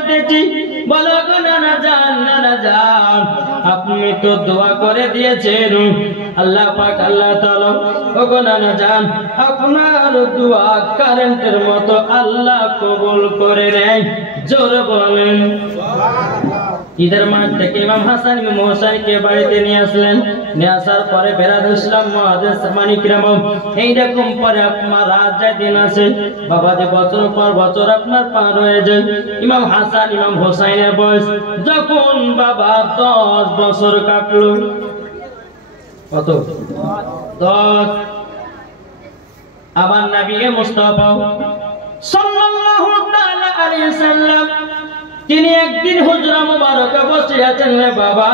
বলতেছি, বলো গো নানা জান, আপনি তো দোয়া করে দিয়েছেন আল্লাহ পাক আল্লাহ তাআলা, ও গো নানা জান, আপনার দোয়া কারেন্টের মতো আল্লাহ কবুল করে নেয়। জোরে বলেন ঈদের মাঠ থেকে ইমাম হাসান ইমাম হোসেনকে বাড়িতে নিয়ে আসলেন। নিয়ে আসার পরে বেরাদুল ইসলাম মুআজ্জিজ সামানি কিরাম, এইরকম পরে আপনার রাত যায় দিন আছে বাবা, যে বছর পর বছর আপনার পার হয়ে যায়। ইমাম হাসান ইমাম হোসেনের বয়স যখন বাবা 10 বছর কাটলো, কত 10, আমার নবী মুস্তাফা সাল্লাল্লাহু তাআলা আলাইহি সাল্লাম তিনি একদিন হুজরা মুবারকে বসে আছেন রে বাবা,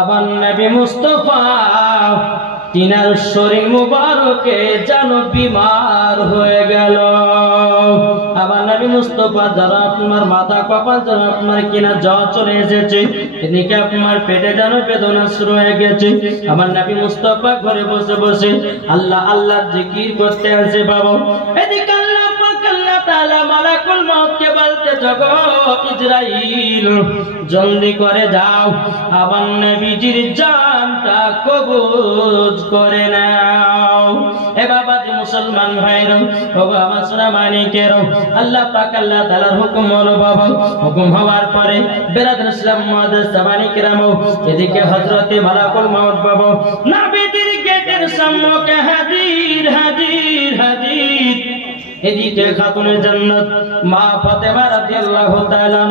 আমার নবী মুস্তাফা তিনার শরীর মুবারকে যেন বিমার হয়ে গেল। আমার নবী মুস্তাফা যারা আপনার মাথা কপাল যেন আপনার কিনা জ্বর চলে এসেছে, এদিকে আপনার পেটে যেন বেদনা শুরু হয়ে গেছে। আমার নবী মুস্তাফা ঘরে বসে বসে আল্লাহ আল্লাহ জিকির করতে আছে বাবা। এদিকে আল্লাহ পাক আল্লাহ তাআলা মালাকুল মউতকে বলতে, জগো ইসরাইল জলদি করে যাও, আমার নবীজির জানটা কবজ করে নাও। এ বাবা যে মুসলমান ভাইরা, ও বাবা সোনা মানিকেরও, আল্লাহ পাক আল্লাহ তাআলার হুকুম হলো বাবা। হুকুম হওয়ার পরে বেরাদুল ইসলাম মুআজ্জিজ সামানি কিরাম, এদিকে হযরতে মালাকুল মউত বাবা নবীজির গেটের সামনে হাজির হাজির হাজির। এদিকে খাতুনে জান্নাত মা ফাতেমা রাদিয়াল্লাহু তাআলা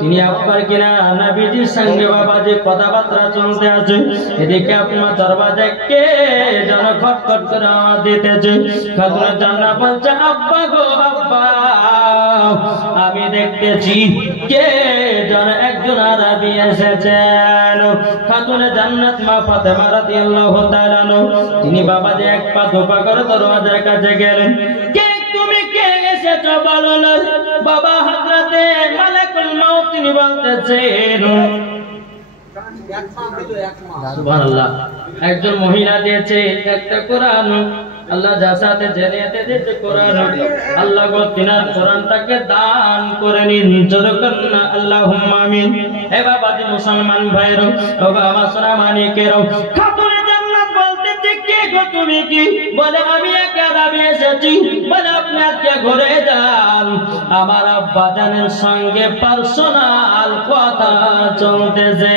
তিনি আপনার কিনা নবীজির সঙ্গে বাবা যে কথাবার্তা চলতে আছে, এদিকে আপনার দরওয়াজায় কে যেন খটখট করে দিতেছে। খাতুনে জান্নাত বলছে, আব্বা গো আব্বা, আমি দেখতেছি কে যেন একজন আরবি এসেছেন। খাতুনে জান্নাত মা ফাতেমা রাদিয়াল্লাহু তাআলা তিনি বাবা যে এক পা দুপা করে দরওয়াজার কাছে গেলেন। কে তুমি কে এসেছো বলো না। বাবা হযরতে মালাকুল মউত তিনি বলতেছেন, সুবহানাল্লাহ, একজন মহিলা দিয়েছে একটা কোরআন, আল্লাহ যার সাথে জেনেতে দিয়েছে কোরআন, আল্লাহ গো তিনার কোরআনটাকে দান করে নিন। জোরে করুন আল্লাহুম্মা আমিন। হে বাবা যে মুসলমান ভাইরা, ও বাবা সোনা মানিকেরও, খাতুনে জান্নাত বলতেছে, কে গো তুমি কি? বলে আমি এক আরবি এসেছি। বলে আপনি আজকে ঘুরে যান, আমার আব্বা জানের সঙ্গে পার্সোনাল কথা চলতেছে।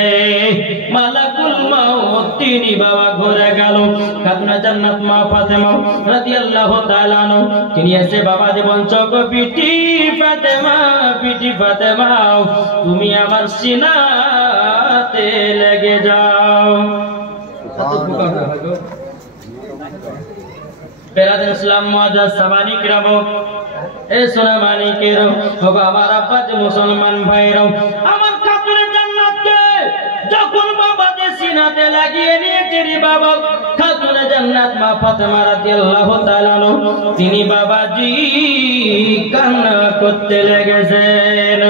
মালাকুল মউত তিনি বাবা ঘুরে গেল। খাতুনে জান্নাত মা ফাতেমা রাদিয়াল্লাহু তাআলা তিনি এসে বাবা যে বলছো, গো পিটি ফাতেমা, পিটি ফাতেমা, তুমি আমার সিনাতে লেগে যাও। বেরাদুল ইসলাম মুআজ্জিজ সামানি কিরাম, এ সোনা মানিকেরও, আমার আব্বা যে মুসলমান ভাইরা, আমার খাতুনে জান্নাতকে যখন বাবা যে সিনাতে লাগিয়ে নিয়েছে রে বাবা, খাতুনে জান্নাত মা ফাতেমা রাদিয়াল্লাহু তাআলা তিনি বাবাজি কান্না করতে লেগেছেন।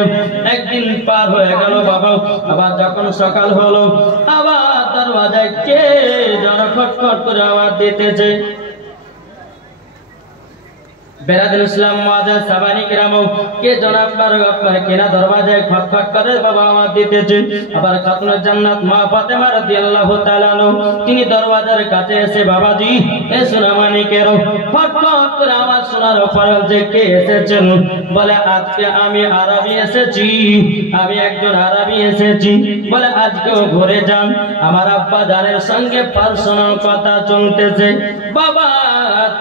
একদিন পার হয়ে গেল বাবা, আবার যখন সকাল হলো, আবার দরওয়াজায় কে যেন খটখট করে আওয়াজ দিতেছে। বেরাদুল ইসলাম মুআজ্জিজ সামানি কিরাম, কে জনাব আপনার কিনা দরওয়াজায় খটখট করে বাবা আওয়াজ দিতেছে। আবার খাতুনে জান্নাত মা ফাতেমা রাদিয়াল্লাহু তাআলা তিনি দরওয়াজার কাছে এসে, বাবাজি এ সোনা মানিকেরও, খটখট করে আওয়াজ শোনার পর যে কে এসেছেন? বলে আজকে আমি আরবি এসেছি, আমি একজন আরবি এসেছি। বলে আজকেও ঘুরে যান, আমার আব্বা জানের সঙ্গে পার্সোনাল কথা চলতেছে। বাবা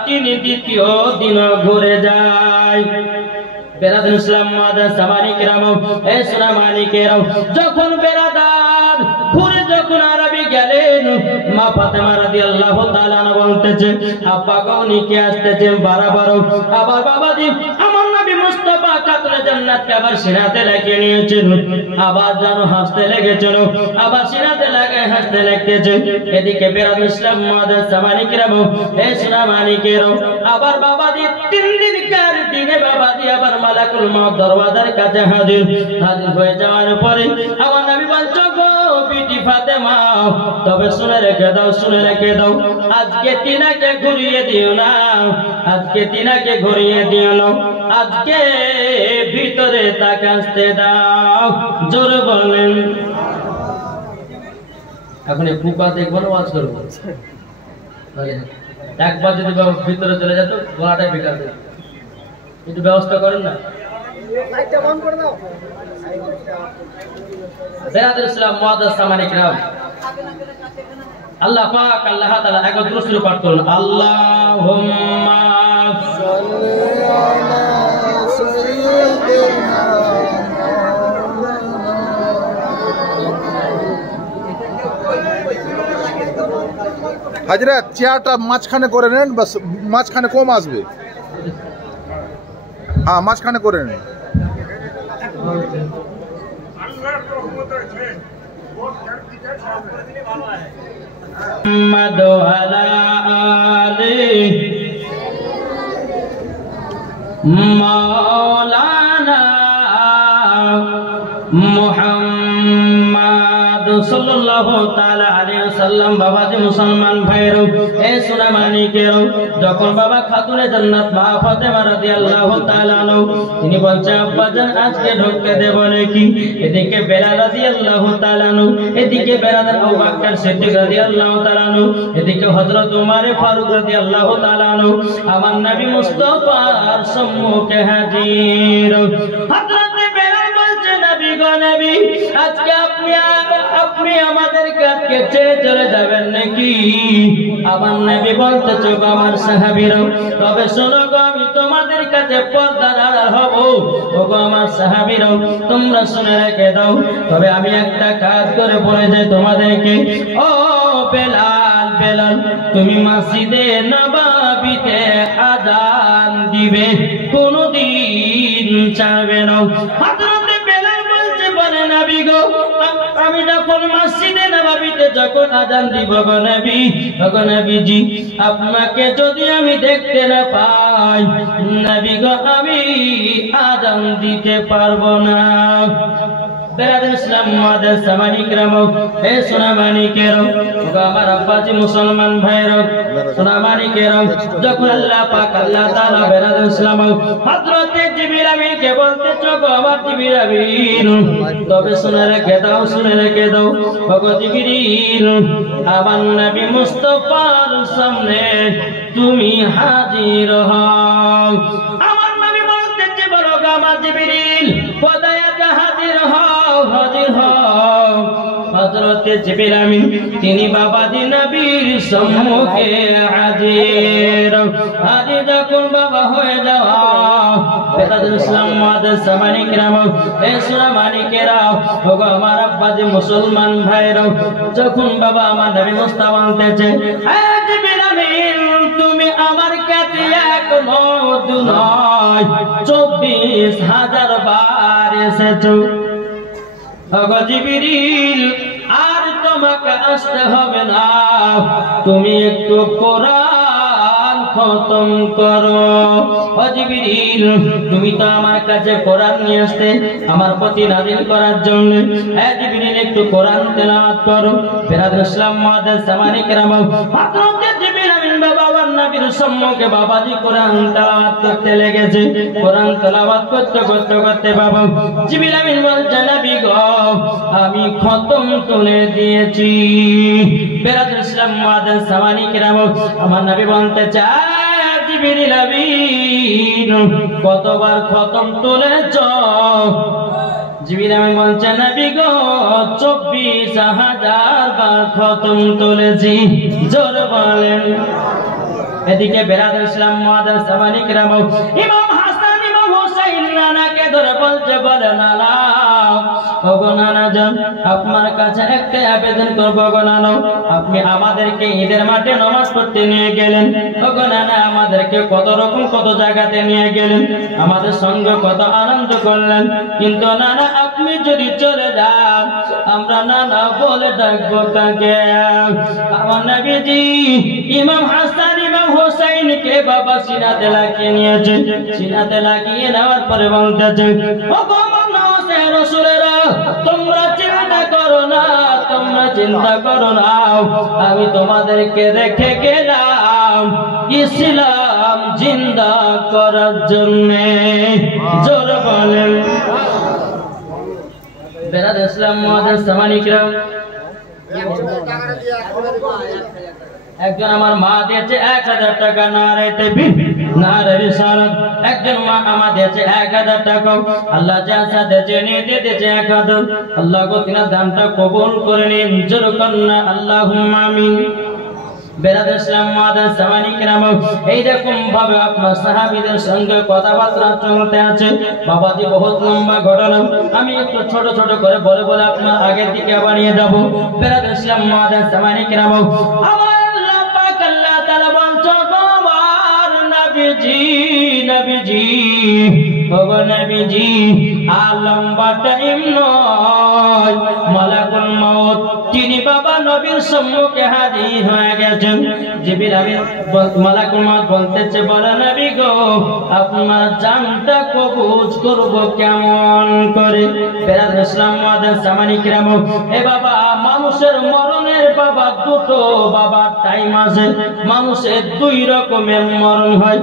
তিনি দ্বিতীয় দিন ঘুরে যায়। বেরাদুল ইসলাম মুআজ্জিজ সামানি কিরাম, এ সোনা মানিকেরও, যখন বেরাদার ঘুরে যখন আরবি গেলেন, মা ফাতেমা রাদিয়াল্লাহু তাআলা বলতেছে, আব্বা গনি কে আসতেছে বারবার। আবার বাবাজি আমার নবী মুস্তাফা খাতুনে জান্নাতকে আবার সিনাতে লাগিয়ে নিয়েছেন, আবার যেন হাসতে লেগেছিল, আবার সিনাতে লাগে হাসতে লেগেছে। এদিকে বেরাদুল ইসলাম মুআজ্জিজ সামানি কিরাম, এ সোনা মানিকেরও, আবার বাবাজি 3 দিনকার দিনে বাবাজি আবার মালাকুল মউত দরওয়াজার কাছে হাজির হয়ে যাওয়ার পরে আমার নবী বলছো, গো বিটি ফাতেমা, তবে শুনে রেখে দাও, শুনে রেখে দাও, আজকে তিনাকে ঘুরিয়ে দিও না, আজকে তিনাকে ঘুরিয়ে দিও না। আজকে ভিতরে তাকে আসতে দাও, জোরে বলেন। এখন বুকা দেখবো না, ওয়াজ করবো। একবার যদি ভিতরে চলে যেত গলাটাই বেকার, একটু ব্যবস্থা করেন না। আল্লাহ পাক আল্লাহ তাআলা একবার দুরূদ পাঠ করুন। আল্লাহুম্মা সাল্লি আলা সাইয়্যিদিনা হাজরা চেয়ারটা মাঝখানে করে নেন, বাস মাঝখানে কম আসবে। হ্যাঁ মাঝখানে করে নেন। মাওলানা মুহাম্মদ সাল্লাল্লাহু তাআলা আলাইহি ওয়াসাল্লাম। বাবাজি মুসলমান ভাইরা, এ সোনা মানিকেরা, যখন বাবা খাতুনে জান্নাত মা ফাতেমা রাদিয়াল্লাহু তাআলা আনহা তিনি বলছে আব্বাজান আজকে ঢুকতে দেব নাকি। এদিকে বেলাল রাদিয়াল্লাহু তাআলা আনহু, এদিকে বেরাদার আবু বকর সিদ্দিক রাদিয়াল্লাহু তাআলা আনহু, এদিকে হযরত উমর ফারুক রাদিয়াল্লাহু তাআলা আনহু আমার নবী মুস্তাফার সম্মুখে হাজির। হযরত বেলাল বলছে নবী গো নবী, আজকে আপনি আমাদের কাছে ছেড়ে চলে যাবেন নাকি? আমার নবী বলতেছে গো আমার সাহাবীরা, তবে শোনো গো আমি তোমাদের কাছে পর্দার আড়াল হব। ও গো আমার সাহাবীরা, তোমরা শুনে রেখে দাও, তবে আমি একটা কাজ করে বলে যাই তোমাদেরকে। ও বেলাল, বেলাল তুমি মসজিদে নববীতে আযান দিবে, কোনদিন ছাড়বে না। হযরত বেলাল বলছে বলে নবী গো, আমি যখন মসজিদে নববীতে যখন আযান দিব গো নবী, গো নবীজি আপনাকে যদি আমি দেখতে না পাই নবী গো, আমি আযান দিতে পারবো না। বেরাদার ইসলাম মাদার সামানিকরাম, হে সোনা মানিকেরা, আমার আব্বাজি মুসলমান ভাইরা, সোনা মানিকেরা, যখন আল্লাহ পাক আল্লাহ তাআলা বেরাদার ইসলাম হযরত জিবরিল আমিনকে বলতে চোখো আমার জিবরিল আমিন, তবে শুনে রেখে দাও, শুনে রেখে দাও ওগো জিবরিল, আমার নবী মুস্তাফার সামনে তুমি হাজির হও। আমার নবী বলতেছে বলো গো আমার জিবরিল, খোদায় হাজির হও, হাজির হও। হযরত জিবরিল আমিন তিনি বাবাজি নবীর সম্মুখে হাজির। হাজির যখন বাবা হয়ে যাওয়া বেরাদার ইসলাম মাদার সামানিকরাম, হে সোনা মানিকেরা, ওগো আমার আব্বাজি মুসলমান ভাইরা, যখন বাবা আমার নবী মুস্তাফা আনতেছে, হে জিবরিল আমিন তুমি আমার কাছে এক নয় দু নয় 24,000 বার এসেছো। ওগো জিবরিল আর তোমাকে আসতে হবে না, তুমি একটু কোরআন খতম করো। ও জিবরিল তুমি তো আমার কাছে কোরআন নিয়ে আসতে আমার প্রতি নাযিল করার জন্য, হে জিবরিল একটু কোরআন তেলাওয়াত করো। বেরাদার ইসলাম মাদার সামানিকরাম, হযরত জিবরিল আমিন বাবা নবীর সম্মুখে বাবাজি কোরআন তেলাওয়াত করতে লেগেছে। কোরআন তেলাওয়াত করতে করতে করতে বাবা জিবরিল আমিন বলছে নবী গো আমি খতম তুলে দিয়েছি। বেরাদার ইসলাম মাদার সামানিকরাম, আমার নবী বলতে চায় জিবরিল আমিন কতবার খতম তুলেছ? জিবরিল আমিন বলছে নবী গো 24,000 বার খতম তুলেছি। জোর বলেন। এদিকে বেরাদার ইসলাম মাদার সামানিকরাম, ইমাম হাসান ইমাম হুসাইন নানাকে ধরে বলছে বলে নানা, ওগো নানা জান আপনার কাছে একটা আবেদন করবো গো নানা, আপনি আমাদেরকে ঈদের মাঠে নামাজ পড়তে নিয়ে গেলেন, ওগো নানা আমাদেরকে কত রকম কত জায়গাতে নিয়ে গেলেন, আমাদের সঙ্গে কত আনন্দ করলেন, কিন্তু নানা আপনি যদি চলে যান আমরা নানা বলে ডাকবো কাকে? আমার নবীজি ইমাম হাসান ইমাম হুসাইনকে বাবা সিনাতে লাগিয়ে নিয়েছে। সিনাতে লাগিয়ে নেওয়ার পরে বলতেছে ওগো আমার নওয়াজে রাসূলেরা তোমরা চিন্তা করো না, তোমরা চিন্তা করো না, আমি তোমাদেরকে রেখে গেলাম ইসলাম জিন্দা করার জন্য। জোর বলেন। বেরাদ ইসলাম মুআজ্জাজ সামানিকরা, একজন আমার মা দিয়েছে 1000 টাকা, নারে তাকবীর নারে রিসালাত। একজন মা আমার দিয়েছে 1000 টাকা। আল্লাহ যা যা দিয়েছে নিয়ে দিয়েছে 1000। আল্লাহ গো তিনার দানটা কবুল করে নিন। জোর করনা আল্লাহুম্মা আমিন। বেরাদ ইসলাম মুআজ্জাজ সামানিকরা, এইরকম ভাবে আপনার সাহাবীদের সঙ্গে কথাবার্তা চলতে আছে বাবাজি। বহুত লম্বা ঘটনা, আমি একটু ছোট ছোট করে বলে বলে আপনার আগের দিকে বাড়িয়ে যাব। বেরাদ ইসলাম মুআজ্জাজ সামানিকরা, আমার আল্লাহ পাক আল্লাহ তাআলা বলছো আমার নবীজি, নবীজি ওগো নবীজি, আর লম্বা টাইম নয়, মালাকুল মউত তিনি বাবা নবীর সম্মুখে হাজির হয়ে গেছেন। জিবরিল আমিন মালাকুল মউত বলতেছে, বলে নবী গো আপনার জানটা কবজ করব কেমন করে? বেরাদ ইসলাম মুআজ্জাজ সামানিকরা, এ বাবা মানুষের মরণের বাবা দুটো বাবা টাইম আছে। মানুষের দুই রকমের মরণ হয়।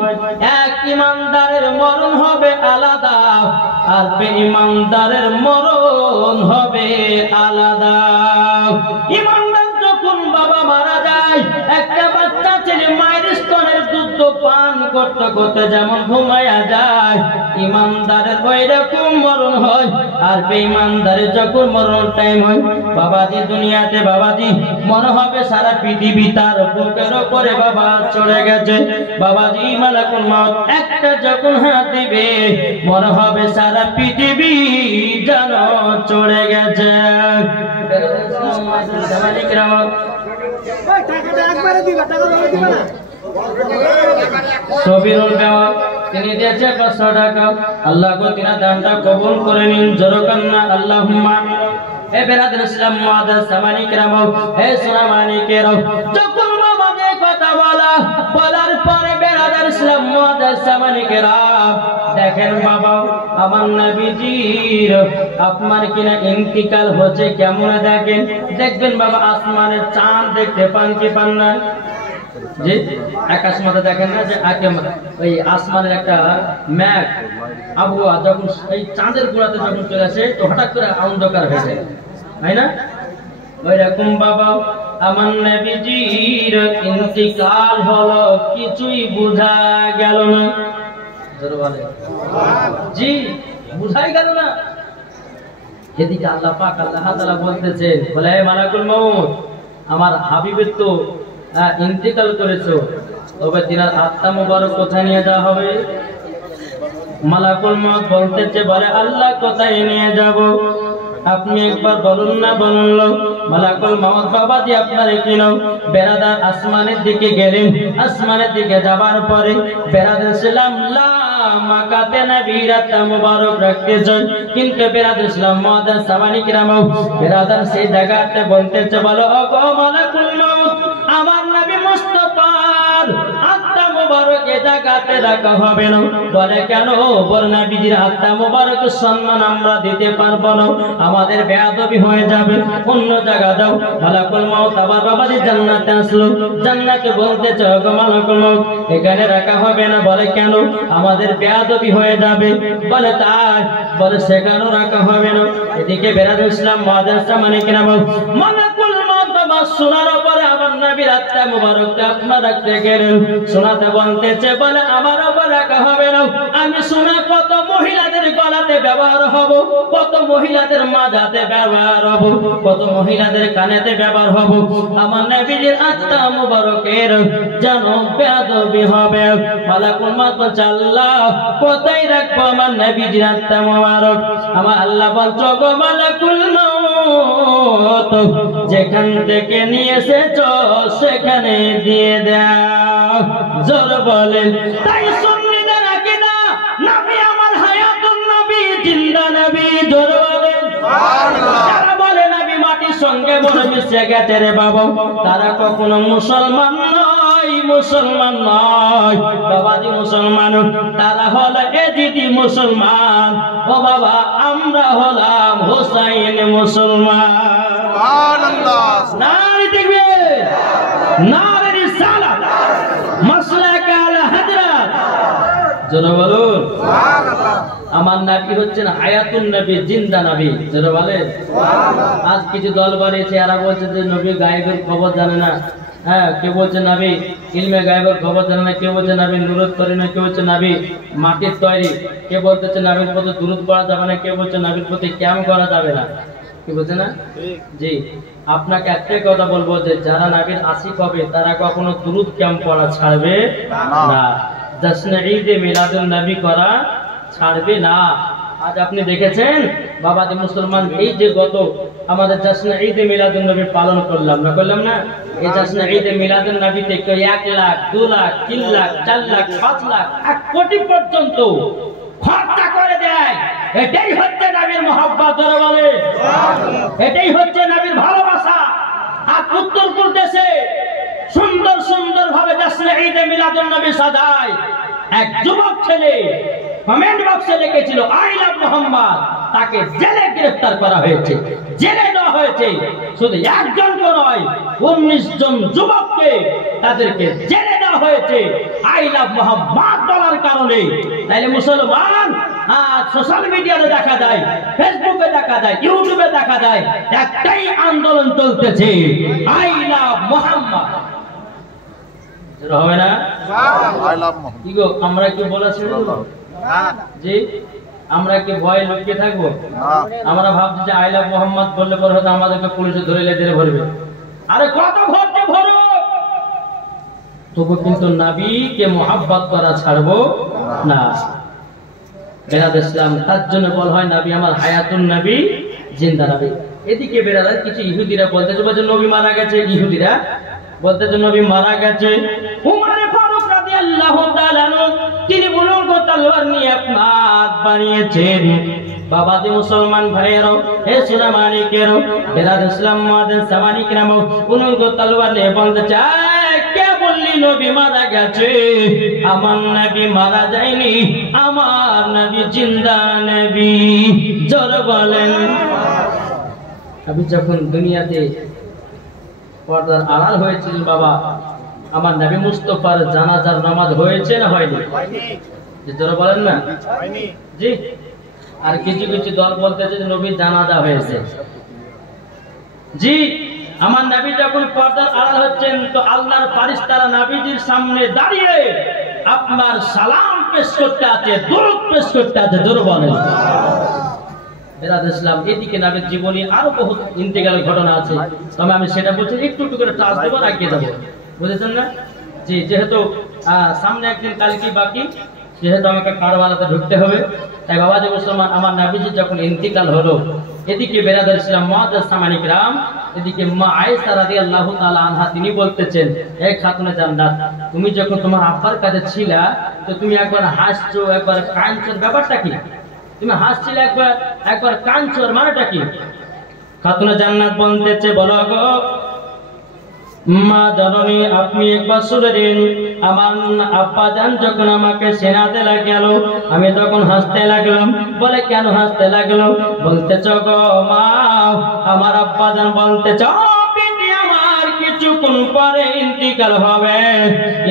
এক ইমানদারের মরণ হবে আলাদা, আর বেঈমানদারের মরণ হবে আলাদা। ইমানদার যখন বাবা মারা যায়, একটা বাচ্চা ছেলে মায়ের স্তনের দুধ পান করতে করতে যেমন ঘুমায়া যায়, ইমানদারের ওইরকম মরণ হয়। আর বেঈমানদারের যখন মরণ টাইম হয় বাবাজি, দুনিয়াতে বাবাজি মনে হবে সারা পৃথিবী তার বুকের উপরে বাবা চড়ে গেছে। বাবাজি মালাকুল মউত একটা যখন হাত দিবে মনে হবে সারা পৃথিবী যেন চড়ে গেছে। সবিরুল গাওয়া তিনি দিয়েছে 500 টাকা। আল্লাহ গো তিনার দানটা কবুল করে নিন। জোর কন্না আল্লাহুম্মা আমিন। এ বেরাদ ইসলাম মুআজ্জাজ সামানিকরা, হে সোনামানিকেরা, যখন বাবাকে কথা বলার পরে বেরাদ ইসলাম মুআজ্জাজ সামানিকরা, দেখেন বাবা আমার নবীজির আপনার কিনা ইন্তিকাল হচ্ছে কেমন দেখেন। দেখবেন বাবা আসমানের চাঁদ দেখতে পান কি পান না? যে আকাশ মাথা দেখেন না, যে ওই আসমানের একটা ম্যাঘ আবহাওয়া যখন এই চাঁদের গোড়াতে যখন চলে আসে তো হঠাৎ করে অন্ধকার হয়ে যায়, তাই না? ওই রকম বাবা আমার নবীজির ইন্তিকাল হলো, কিছুই বোঝা গেল না। জি বুঝাই গেল না। এদিকে আল্লাহ পাক আল্লাহ তাআলা বলতেছেন, বলে মালাকুল মউত আমার হাবিবের তো ইন্তিকাল করেছো, তবে তিনার আত্মা মুবারক কোথায় নিয়ে যাওয়া হবে? মালাকুল মউত বলতেছে, বলে আল্লাহ কোথায় নিয়ে যাব? আপনি একবার বলুন না, বলুন। মালাকুল মউত বাবাজি আপনার কিনো বেরাদার আসমানের দিকে গেলেন। আসমানের দিকে যাবার পরে বেরাদ ইসলাম মাকাতে নবীর আত্মা মুবারক রাখতে চাই, কিন্তু বেরাদ ইসলাম মুআজ্জাজ সামানিকরা, বেরাদার সেই জায়গাতে বলতেছে, বলো ওগো মালাকুল মউত আমার নবী মুস্তাফার আত্মা মুবারক এ জায়গাতে রাখা হবে না। বলে কেন? বল নবীজির আত্মা মুবারক সম্মান আমরা দিতে পারবো না, আমাদের বেয়াদবি হয়ে যাবে, অন্য জায়গা দাও। মালাকুল মউত আবার বাবাজি জান্নাতে আসলো। জান্নাতে বলতেছে, ওগো মালাকুল মউত এখানে রাখা হবে না। বলে কেন? আমাদের বেয়াদবি হয়ে যাবে। বলে তাই? বলে সেখানেও রাখা হবে না। এদিকে বেরাদ ইসলাম মুআজ্জাজ সামানিকরা, মালাকুল মউত বাবা শোনার পরে আমার নবীর আত্মা মুবারককে আপনারা রাখতে গেলেন। শোনাতে বলতেছে, বলে আমার উপর রাখা হবে না। আমি শোনা কত মহিলাদের গলাতে ব্যবহার হব, কত মহিলাদের মাথাতে ব্যবহার হব, কত মহিলাদের কানেতে ব্যবহার হব। আমার নবীর আত্মা মুবারকের যেন বেয়াদবি হবে। মালাকুল মউত বলছে, আল্লাহ কোথায় রাখবো আমার নবীর আত্মা মুবারক? আমার আল্লাহ বলছো, গো মালাকুল মউত যেখান থেকে নিয়ে এসেছো সেখানে দিয়ে দাও। জোর বলেন। তাই সুন্নিদের আকীদা, নবী আমার হায়াতুন নবী, জিন্দা নবী। জোর বলেন সুবহানাল্লাহ। যারা বলে নবী মাটির সঙ্গে বড় মিশে গেছে রে বাবা, তারা কখনো মুসলমান নয়, মুসলমান নয় বাবাজি। মুসলমান তারা হলো এজিদি মুসলমান। ও বাবা আমরা হলাম হুসাইন মুসলমান। সুবহানাল্লাহ। নারে তাকবীর, নারে রিসালাত, মাসলাক আল হযরত জোরে বলুন আমার নবী হচ্ছেন হায়াতুন নবী, জিন্দা নবী। জোরে বলেন আজ কিছু দল বানিয়েছে, এরা বলছে যে নবী গায়েবের খবর জানে না। হ্যাঁ, কেউ বলছে নবী ইলমে গায়েবের খবর জানে না, কেউ বলছে নবী নুরত করে না, কেউ বলছে নবী মাটির তৈরি, কেউ বলতেছে নবীর প্রতি দুরূদ পড়া যাবে না, কেউ বলছে নবীর প্রতি ক্যাম করা যাবে না। কি বলছে না? জি, আপনাকে একটাই কথা বলবো যে যারা নবীর আশিক হবে তারা কখনো দুরূদ ক্যাম পড়া ছাড়বে না, জশ্নে ঈদে মিলাদুন নবী করা ছাড়বে না। আজ আপনি দেখেছেন বাবাজি মুসলমান, এই যে গত আমাদের জশ্নে ঈদে মিলাদুন নবী পালন করলাম না, এই জশ্নে ঈদে মিলাদুন নবীতে কেউ 1 লাখ 2 লাখ 3 লাখ 4 লাখ 5 লাখ 1 কোটি পর্যন্ত খরচা করে দেয়। এটাই হচ্ছে নবীর মহব্বত। বলে এটাই হচ্ছে নবীর ভালোবাসা। আর উত্তর প্রদেশে সুন্দর সুন্দর ভাবে জশ্নে ঈদে মিলাদুন নবী সাজায়। এক যুবক ছেলে কমেন্ট বক্সে লিখেছিল আই লাভ মোহাম্মদ, তাকে জেলে গ্রেফতার করা হয়েছে, জেলে দেওয়া হয়েছে। শুধু একজন নয়, 19 জন যুবককে তাদেরকে জেলে দেওয়া হয়েছে আই লাভ মোহাম্মদ বলার কারণে। তাইলে মুসলমান আজ সোশ্যাল মিডিয়াতে দেখা যায়, ফেসবুকে দেখা যায়, ইউটিউবে দেখা যায়, একটাই আন্দোলন চলতেছে আই লাভ মোহাম্মদ। হবে না? কি গো, আমরা কি বলেছি? জি, আমরা কি ভয় লুকিয়ে থাকবো? আমরা ভাবছি যে আই লাভ মোহাম্মদ বললে পরে হয়তো আমাদেরকে পুলিশে ধরে লেজে ভরবে। আরে কত ভরতে ভরো, তবু কিন্তু নবীকে মহব্বত করা ছাড়বো না। বেরাদ ইসলাম, তার জন্য বলা হয় নবী আমার হায়াতুন নবী, জিন্দা নবী। এদিকে বেরাদার কিছু ইহুদিরা বলতেছে যে নবী মারা গেছে, ইহুদিরা বলতেছে নবী মারা গেছে। উমরে ফারুক রাদিয়াল্লাহু তাআলা তিনি বুলুঙ্গ তলোয়ার নিয়ে আপনার বানিয়েছেন। বাবাজি মুসলমান ভাইয়েরও, হে সোনা মানিকেরও, বেরাদ ইসলাম মাদের সামানিকরাম বুলুঙ্গ তলোয়ার নিয়ে বলতে চায় কে বললি নবী মারা গেছে? আমার নবী মারা যায়নি, আমার নবী জিন্দা নবী। জোরে বলেন। আমি যখন দুনিয়াতে পর্দার আড়াল হয়েছিল বাবা, আমার নবী মুস্তাফার জানাজার নামাজ হয়েছে না হয়নি? জোরে বলেন না। জি, আর কিছু কিছু দল বলতেছে যে নবীর জানাজা হয়েছে। জি, আমার নবী যখন পর্দার আড়াল হচ্ছেন তো আল্লাহর ফেরেশতারা নবীজির সামনে দাঁড়িয়ে আপনার সালাম পেশ করতে আছে, দরুদ পেশ করতে আছে। জোরে বলেন। বেরাদ ইসলাম, এদিকে নবীর জীবনী আরো বহুত ইন্তেকালের ঘটনা আছে, তবে আমি সেটা বলছি একটু একটু করে টাচ দেবো, রাখিয়ে দেবো। বুঝেছেন না? জি, যেহেতু সামনে একদিন কালকে বাকি, সেহেতু আমাকে কারবালাতে ঢুকতে হবে। তাই বাবাজি মুসলমান, আমার নবীজি যখন ইন্তিকাল হলো, এদিকে বেরাদার ইসলাম মুআজ্জাজ সামানিকরাম, এদিকে মা আয়েশা রাদিয়াল্লাহু তাআলা আনহা তিনি বলতেছেন, হে খাতুনে জান্নাত, তুমি যখন তোমার আব্বার কাছে ছিলা তো তুমি একবার হাসছো, একবার কাঁদছো, ব্যাপারটা কি? তুমি হাসছিলে একবার, একবার কাঁদছো, মানেটা কি? খাতুনে জান্নাত বলতেছে, বলো গো মা জননী, আপনি একবার শুনে নিন, আমার আব্বা জান যখন আমাকে সেনাতে লাগলো, আমি তখন হাসতে লাগলাম। বলে কেন হাসতে লাগলো? বলতেছ গো মা, আমার আব্বা জান বলতেছ আমার কিছুক্ষণ পরে ইন্তিকাল হবে,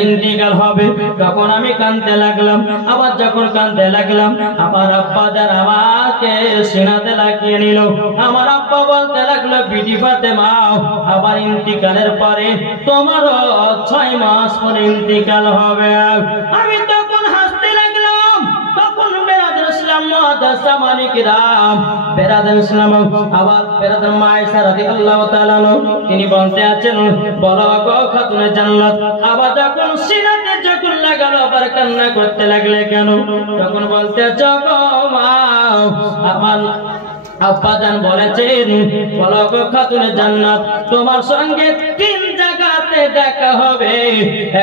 ইন্তিকাল হবে। তখন আমি কাঁদতে লাগলাম। আবার যখন কাঁদতে লাগলাম, আমার আব্বা জান আমাকে সিনাতে লাগিয়ে নিল। আমার আব্বা বলতে লাগলো, বিটি ফাতেমা, আবার ইন্তিকালের পরে তোমারও 6 মাস পরে ইন্তিকাল হবে। আমি তখন হাসতে লাগলাম। তখন বেরাদার ইসলাম মুআজ্জাজ সামানিকরাম, বেরাদার ইসলাম আবার বেরাদার মা আয়েশা রাদিয়াল্লাহু তাআলা তিনি বলতে আছেন, বলো গো খাতুনে জান্নাত, আবার যখন সিনাতে যখন লাগালো আবার কান্না করতে লাগলে কেন? তখন বলতে আছো গো মা, আমার আব্বা জান বলেছেন, বলো গো খাতুনে জান্নাত, তোমার সঙ্গে 3 জায়গাতে দেখা হবে।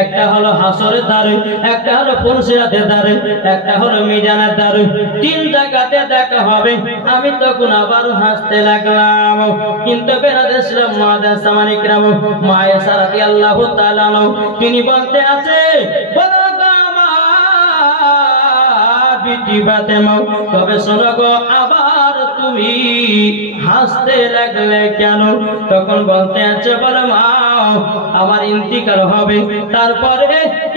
একটা হলো হাসরের দ্বারে, একটা হলো ফুলসিরাতের দ্বারে, একটা হলো মিজানের দ্বারে। 3 জায়গাতে দেখা হবে। আমি তখন আবার হাসতে লাগলাম। কিন্তু বেরাদ ইসলাম মুআজ্জাজ সামানিকরাম, মা আয়েশা রাদিয়াল্লাহু তাআলা তিনি বলতে আছে, বলো গো আমার বিটি ফাতেমা, তবে শোনো গো আবার তুমি হাসতে লাগলে কেন? তখন বলতে আছে, বলে মা আমার ইন্তিকাল হবে, তারপরে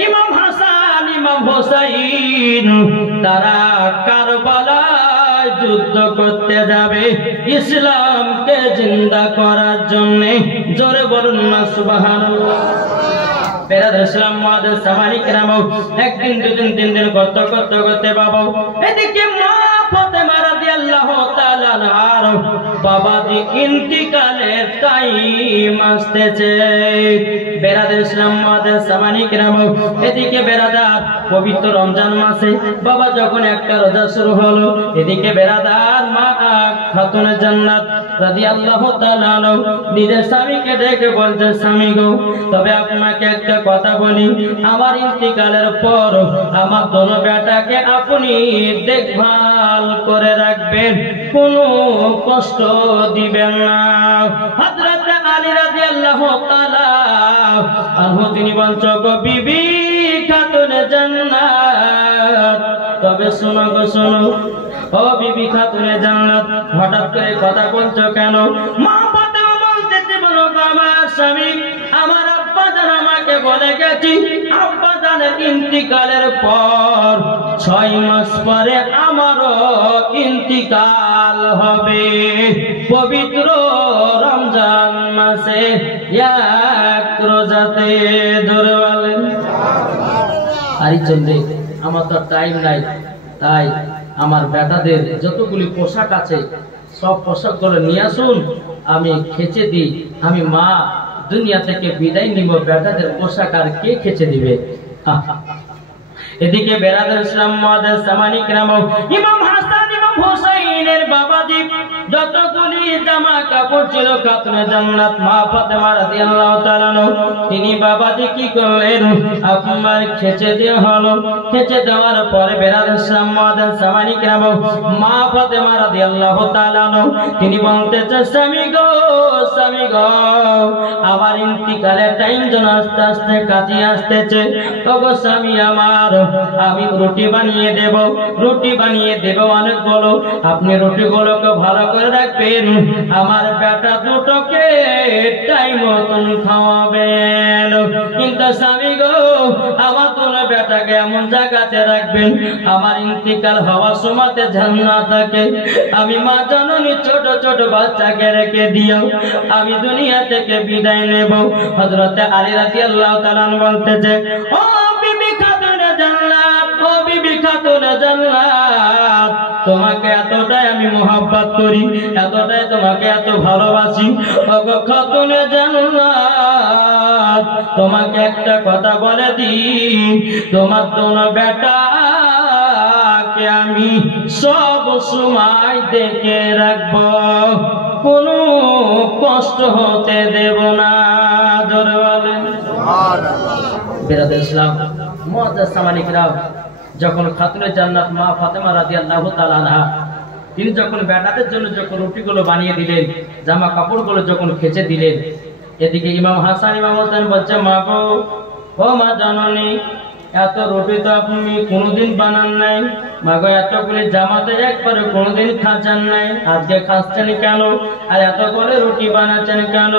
ইমাম হাসান ইমাম হোসাইন তারা কারবালায় যুদ্ধ করতে যাবে ইসলামকে জিন্দা করার জন্য। জোরে বলুন না সুবহানাল্লাহ। ইসলাম মুআদ্দিস সাহাবায়ে কেরাম একদিন দুদিন তিন দিন করতে বাবা এদিকে মা ফাতেমা রাদিয়াল্লাহু তাআলা আনহার বাবাজি ইন্তিকালের টাইম আসতেছে। বেরাদার ইসলাম মুআদ্দিস সাহাবায়ে কেরাম এদিকে বেরাদার পবিত্র রমজান মাসে বাবা যখন একটা রোজা শুরু হলো, এদিকে বেরাদার মা খাতুনে জান্নাত রাদিয়াল্লাহু তাআলা নিজের স্বামীকে ডেকে বলছে, স্বামী গো তবে আপনাকে একটা কথা বলি, আমার ইন্তিকালের পর আমার দোনো বেটাকে আপনি দেখভাল করে রাখবেন, কোনো কষ্ট দিবেন না। হযরত আলী রাদিয়াল্লাহু তাআলা আনহু তিনি বলছেন, গো বিবি খাতুনে জান্নাত তবে শোনো গো শোনো, ও বিবি খাতুনে জান্নাত হঠাৎ করে কথা বলছো কেন? মা ফাতেমা বলতেছে, বলো আমার স্বামী আমার আব্বা জান আমাকে বলে গেছি আব্বা জানের ইন্তিকালের পর 6 মাস পরে আমারও ইন্তিকাল হবে পবিত্র রমজান মাসে এক রোজাতে। ধরে বলেন আরে চলবে, আমার তো টাইম নাই, তাই আমার বেটাদের যতগুলি পোশাক আছে সব পোশাকগুলো নিয়ে আসুন, আমি খেচে দিই। আমি মা দুনিয়া থেকে বিদায় নিব, বেটাদের পোশাক আর কে খেচে দিবে? এদিকে বেরাদার ইসলাম মুআদ্দিস সাহাবায়ে কেরাম ইমাম হাসান ইমাম হুসাইনের বাবাজি যতগুলি জামা কাপড় ছিল খাতুনে জান্নাত মা ফাতেমা রাদিয়াল্লাহু তাআলা তিনি বাবাজি কি করলেন, আপনার খেচে দেওয়া হলো। খেচে দেওয়ার পরে বেরাদার ইসলাম মুআদ্দিস সাহাবায়ে কেরাম মা ফাতেমা রাদিয়াল্লাহু তাআলা তিনি বলতেছে, স্বামী গো আমার ইন্তিকালের টাইম যেন আস্তে আস্তে কাছে আসতেছে, ওগো স্বামী আমার আমি রুটি বানিয়ে দেব অনেক বলো, আপনি রুটিগুলোকে ভালো করে রাখবেন, আমার বেটা দুটোকে টাইম মতন খাওয়াবেন। কিন্তু স্বামী গো আমার তোর বেটাকে এমন জায়গাতে রাখবেন আমার ইন্তিকাল হওয়ার সময়তে ধ্যান না থাকে, আমি মা জননী ছোট ছোট বাচ্চাকে রেখে দিও, আমি দুনিয়া থেকে বিদায় নেব। হযরত আলী রাদিয়াল্লাহু তাআলা বলতেছে, ও বিবি খাতুনে জান্নাত, ও বিবি খাতুনে জান্নাত তোমাকে এতটাই আমি মোহাব্বত করি, এতটাই তোমাকে এত ভালোবাসি, ও গো খাতুনে জান্নাত তোমাকে একটা কথা বলে দিই, তোমার দোনো বেটাকে আমি সব সময় দেখে রাখবো, কোনো কষ্ট হতে দেব না। জোরে বলেন সুবহানাল্লাহ। বেরাদার ইসলাম মুআদ্দিস সাহাবায়ে কেরাম যখন খাতুনে জান্নাত মা ফাতেমা রাদিয়াল্লাহু তাআলা আনহা তিনি যখন বেটাদের জন্য যখন রুটিগুলো বানিয়ে দিলেন, জামা কাপড়গুলো যখন খেচে দিলেন, এদিকে ইমাম হাসান ইমাম হোসেন বলছে, মা গো ও মা জননী এত রুটি তো আপনি কোনোদিন বানান নাই, মাগো এতগুলি জামাতে একবারে কোনোদিন খাচ্ছেন নাই, আজকে খাচ্ছেন কেন? আর এত করে রুটি বানাচ্ছেন কেন?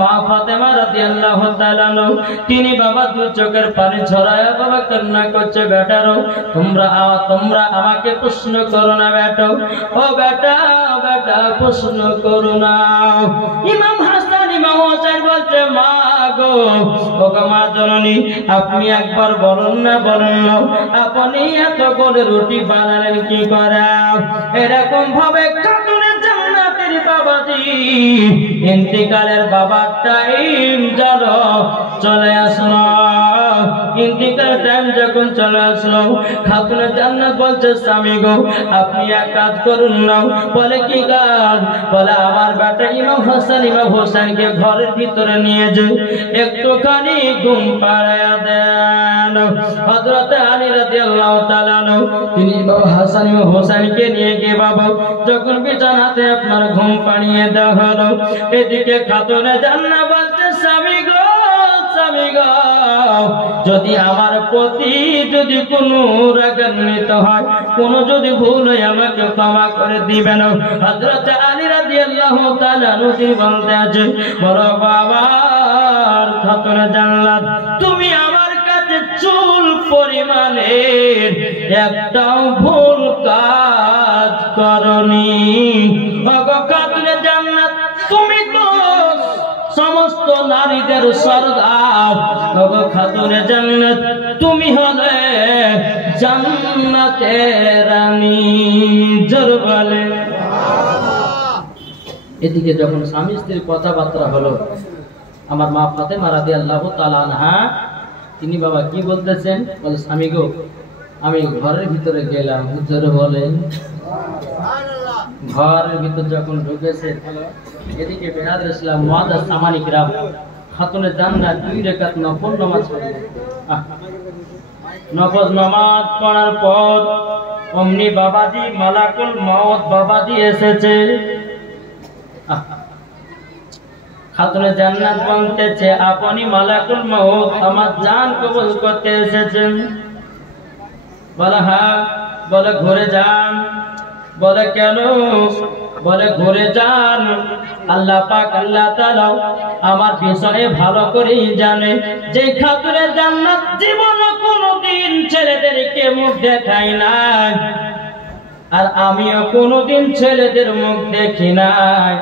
মা ফাতেমা রাদিয়াল্লাহু তাআলা তিনি বাবা দু চোখের পানি ঝরায়া বাবা কান্না করছে, বেটারো তোমরা আমাকে প্রশ্ন করো না বেটা, ও বেটা প্রশ্ন করো না। ইমাম হাসান ইমাম হোসেন বলছে, মা গো ও মা জননী আপনি একবার বলুন না আপনি এত করে রুটি বানালেন কি করে? এরকম ভাবে খাতুনে জান্নাতের বাবাজি ইন্তিকালের বাবার টাইম চলে আসলো, ইন্তিকালের টাইম যখন চলে আসলো খাতুনে জান্নাত বলছে, স্বামী গো আপনি এক কাজ করুন না। বলে কি কাজ? বলে আমার বেটা ইমাম হোসেনকে ঘরের ভিতরে নিয়ে যে একটুখানি ঘুম পাড়ায়া দেন। হযরত আলী রাদিয়াল্লাহু তাআলা তিনি ইমাম হাসান ইমাম হোসেনকে নিয়ে গিয়ে বাবা যখন বিছানাতে আপনার ঘুম পাড়িয়ে দেওয়া হলো, এদিকে খাতুনে জান্নাত বলছে, স্বামী গো যদি আমার প্রতি যদি কোনো রাগান্বিত হয়, কোনো যদি ভুল হয় আমাকে ক্ষমা করে দিবেন। হযরত আলী রাদিয়াল্লাহু তাআলা তিনি বলতে আছে, বলো বাবার খাতুনে জান্নাত তুমি আমার কাছে চুল পরিমাণের একটাও ভুল কাজ করনি। ওগো খাতুনে জান্নাত তুমি তো সমস্ত নারীদের সরদার। ওগো খাতুনে জান্নাত তুমি হলে জান্নাতের রানী। জোর বলে। এদিকে যখন স্বামী স্ত্রীর কথাবার্তা হলো, আমার মা ফাতেমা রাদিয়াল্লাহু তাআলা আনহা তিনি বাবা কি বলতেছেন, বলে স্বামী গো আমি ঘরের ভিতরে গেলাম। জোরে বলেন। ঘরের ভিতর যখন ঢুকেছে, এদিকে বেনাদের ইসলাম মুআদ্দাস সামানি কিরাম খাতুনে জান্নাত 2 রাকাত নফল নামাজ পড়লেন। নফল নামাজ পড়ার পর অমনি বাবাজি মালাকুল মউত বাবাজি এসেছে। খাতুনে জান্নাত বলতেছে আপনি মালাকুল মউত আমার জান কবুল করতে এসেছেন। বলে হ্যাঁ। বলে ঘুরে যান। বলে কেন? বলে ঘুরে যান, আল্লাহ পাক আল্লাহ তাআলা আমার বিষয়ে ভালো করেই জানে যে খাতুনে জান্নাত জীবনে কোনোদিন ছেলেদেরকে মুখ দেখায় নাই, আর আমিও কোনোদিন ছেলেদের মুখ দেখি নাই।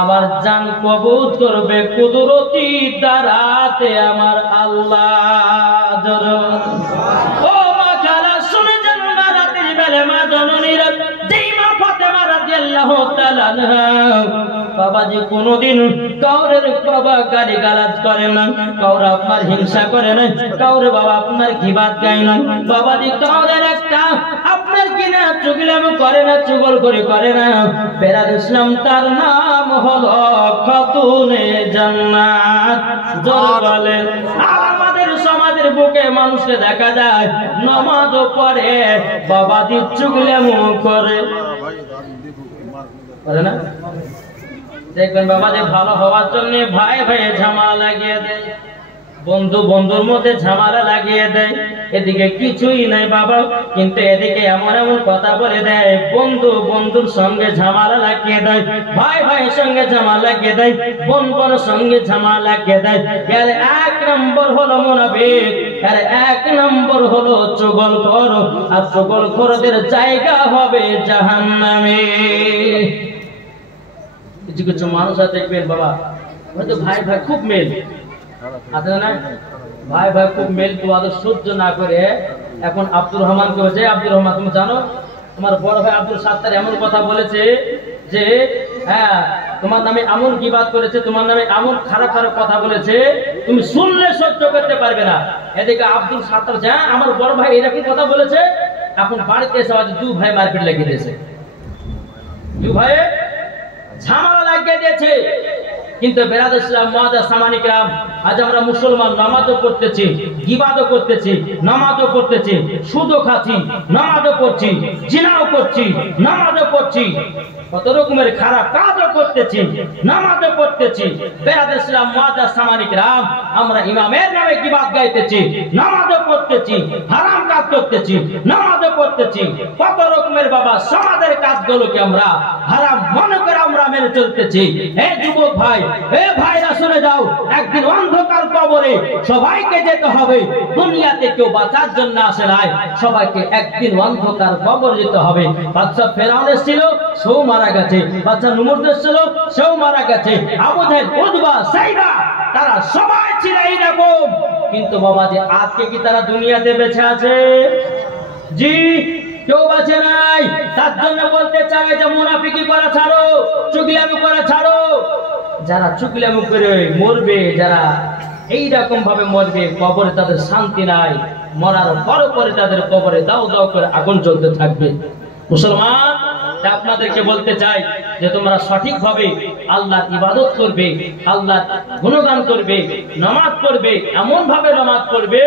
আমার জান কবুল করবে কুদরতি দ্বারাতে আমার আল্লাহ। ও মা খালা শুনে যান, মা রাতের বেলা মা জননীরা যেই মা ফাতেমা রাদিয়াল্লাহু তাআলা আনহা বাবাজি কোনোদিন কাউরের বাবা গালিগালাজ করে না, কাউরে আপনার হিংসা করে না, কাউরে বাবা আপনার গীবাত গায় না, বাবাজি কাউরের একটা আপনার কিনা চুগলামি করে না, চুগলখড়ি করে না। বেলাল ইসলাম তার নাম হলো খাতুনে জান্নাত। জোরে বলেন। আমাদের সমাজের বুকে মানুষকে দেখা যায় নামাজও পড়ে বাবাজি চুগলামি করে না। দেখবেন বাবাজি ভালো হওয়ার জন্য ভাই ভাই ঝামেলা লাগিয়ে দেয়, বন্ধু বন্ধুর মধ্যে ঝামেলা লাগিয়ে দেয়। এদিকে কিছুই নাই বাবা, কিন্তু এদিকে এমন এমন কথা বলে দেয়, বন্ধু বন্ধুর সঙ্গে ঝামেলা লাগিয়ে দেয়, ভাই ভাইয়ের সঙ্গে ঝামেলা লাগিয়ে দেয়, বোন বোনের সঙ্গে ঝামেলা লাগিয়ে দেয়। এর 1 নম্বর হলো মুনাফিক, এর 1 নম্বর হলো চুগলখোর, আর চুগলখোরদের জায়গা হবে জাহান্নামে। কিছু কিছু মানুষ দেখবেন বাবা হয়তো ভাই ভাই খুব মেল আছে না, ভাই ভাই খুব মেল, তো আদর সহ্য না করে এখন আব্দুর রহমানকে বলছে, আব্দুর রহমান তুমি জানো তোমার বড় ভাই আব্দুল সাত্তার এমন কথা বলেছে যে হ্যাঁ তোমার নামে এমন গীবাত করেছে, তোমার নামে এমন খারাপ খারাপ কথা বলেছে, তুমি শুনলে সহ্য করতে পারবে না। এদিকে আব্দুল সাত্তার যে আমার বড় ভাই এরকম কথা বলেছে, এখন বাড়িতে এসে আজ 2 ভাই মারপিট লাগিয়ে দিয়েছে, 2 ভাই ঝামেলা লাগিয়ে দিয়েছে। কিন্তু বেরাদ ইসলাম মুআদ্দাস সামানি কিরাম আজ আমরা মুসলমান নামাজও পড়তেছি, গীবাতও করতেছি, নামাজও পড়তেছি, সুদও খাচ্ছি, নামাজও পড়ছি, জিনাও করছি, নামাজও পড়ছি, কত রকমের খারাপ কাজও করতেছি, নামাজও পড়তেছি। বেরাদ ইসলাম মুআদ্দাস সামানি কিরাম আমরা ইমামের নামে গীবাত গাইতেছি, নামাজও পড়তেছি, হারাম কাজ করতেছি, নামাজও পড়তেছি, কত রকমের বাবা সমাজের কাজগুলোকে আমরা হারাম মনে করে আমরা মেনে চলতেছি। এই যুবক ভাই, এ ভাইরা শুনে যাও, একদিন অন্ধকার কবরে সবাইকে যেতে হবে। দুনিয়াতে কেউ বাঁচার জন্য আসে নাই, সবাইকে একদিন অন্ধকার কবরে যেতে হবে। বাদশা ফেরাউন ছিল, সেও মারা গেছে, বাদশা নমরুদ ছিল, সেও মারা গেছে, আবু জাহেল, উতবা, সাইবা তারা সবাই ছিল এইরকম। কিন্তু বাবা যে আজকে কি তারা দুনিয়াতে বেঁচে আছে? জি কেউ বাঁচে নাই। তার জন্য বলতে চাই যে মুনাফিকি করা ছাড়ো, চুগলামি করা ছাড়ো। যারা চুগলামি করে মরবে, যারা এইরকম ভাবে মরবে, কবরে তাদের শান্তি নাই, মরার পর পরে তাদের কবরে দাও দাও করে আগুন জ্বলতে থাকবে। মুসলমান আপনাদেরকে বলতে চাই যে তোমরা সঠিকভাবে আল্লাহর ইবাদত করবে, আল্লাহর গুণগান করবে, নামাজ পড়বে, এমন ভাবে নামাজ পড়বে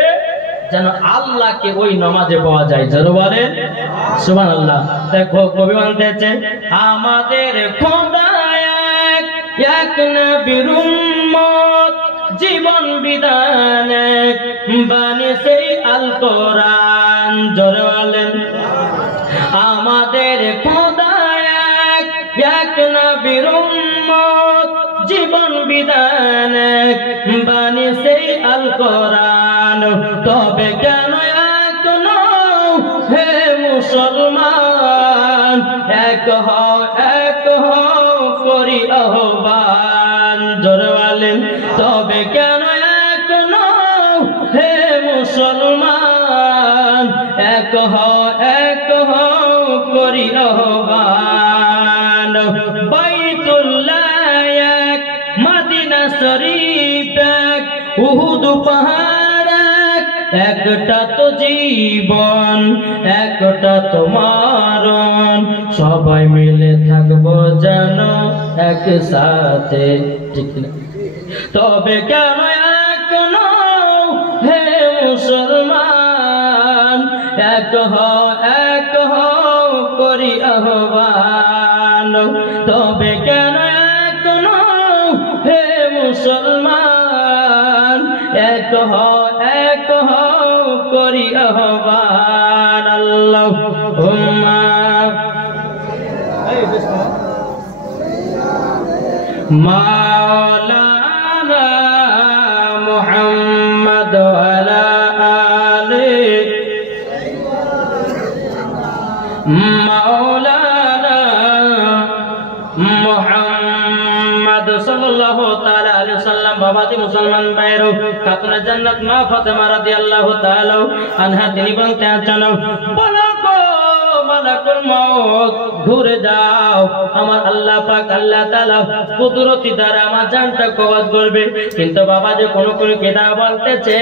যেন আল্লাহকে ওই নামাজে পাওয়া যায়। যারা বলেন সুবহানাল্লাহ। দেখো কবি বলতেছে আমাদের খোদা এক নবীর উম্মত, জীবন বিধান বাণী সেই আল কোরআন। যারা বলেন আমাদের খোদা এক নবীর উম্মত, জীবন বিধান বাণী সেই আল কোরআন। তবে কেন এখনো হে মুসলমান এক হও করি আহ্বান জোরে বলেন তবে কেন এখনো হে মুসলমান এক হও করি আহ্বান বাইতুল্লাহ এক মদিনা শরীফ এক উহুদ পাহাড় এক একটা তো জীবন একটা তো মরণ সবাই মিলে থাকবো যেন একসাথে ঠিক না তবে কেন এখনো হে মুসলমান এক হও করি আহ্বান তবে কেন এখনো হে মুসলমান এক হও করি আহ্বান আল্লাহুম্মা মাওলানা মুহাম্মদ ওয়ালা আলি মাওলানা মুহাম্মদ সাল্লাল্লাহু তাআলা আলাইহি ওয়াসাল্লাম বাবাজি মুসলমান ভাইরা খাতুনে জান্নাত মা ফাতেমা রাদিয়াল্লাহু তাআলা আনহা তিনি বলতে আছেন বলো গো মালাকুল মউত ঘুরে যাও আমার আল্লাহ পাক আল্লাহ তাআলা কুদরতি দ্বারা আমার জানটা কবজ করবে কিন্তু বাবাজি কোন কিতাব বলতেছে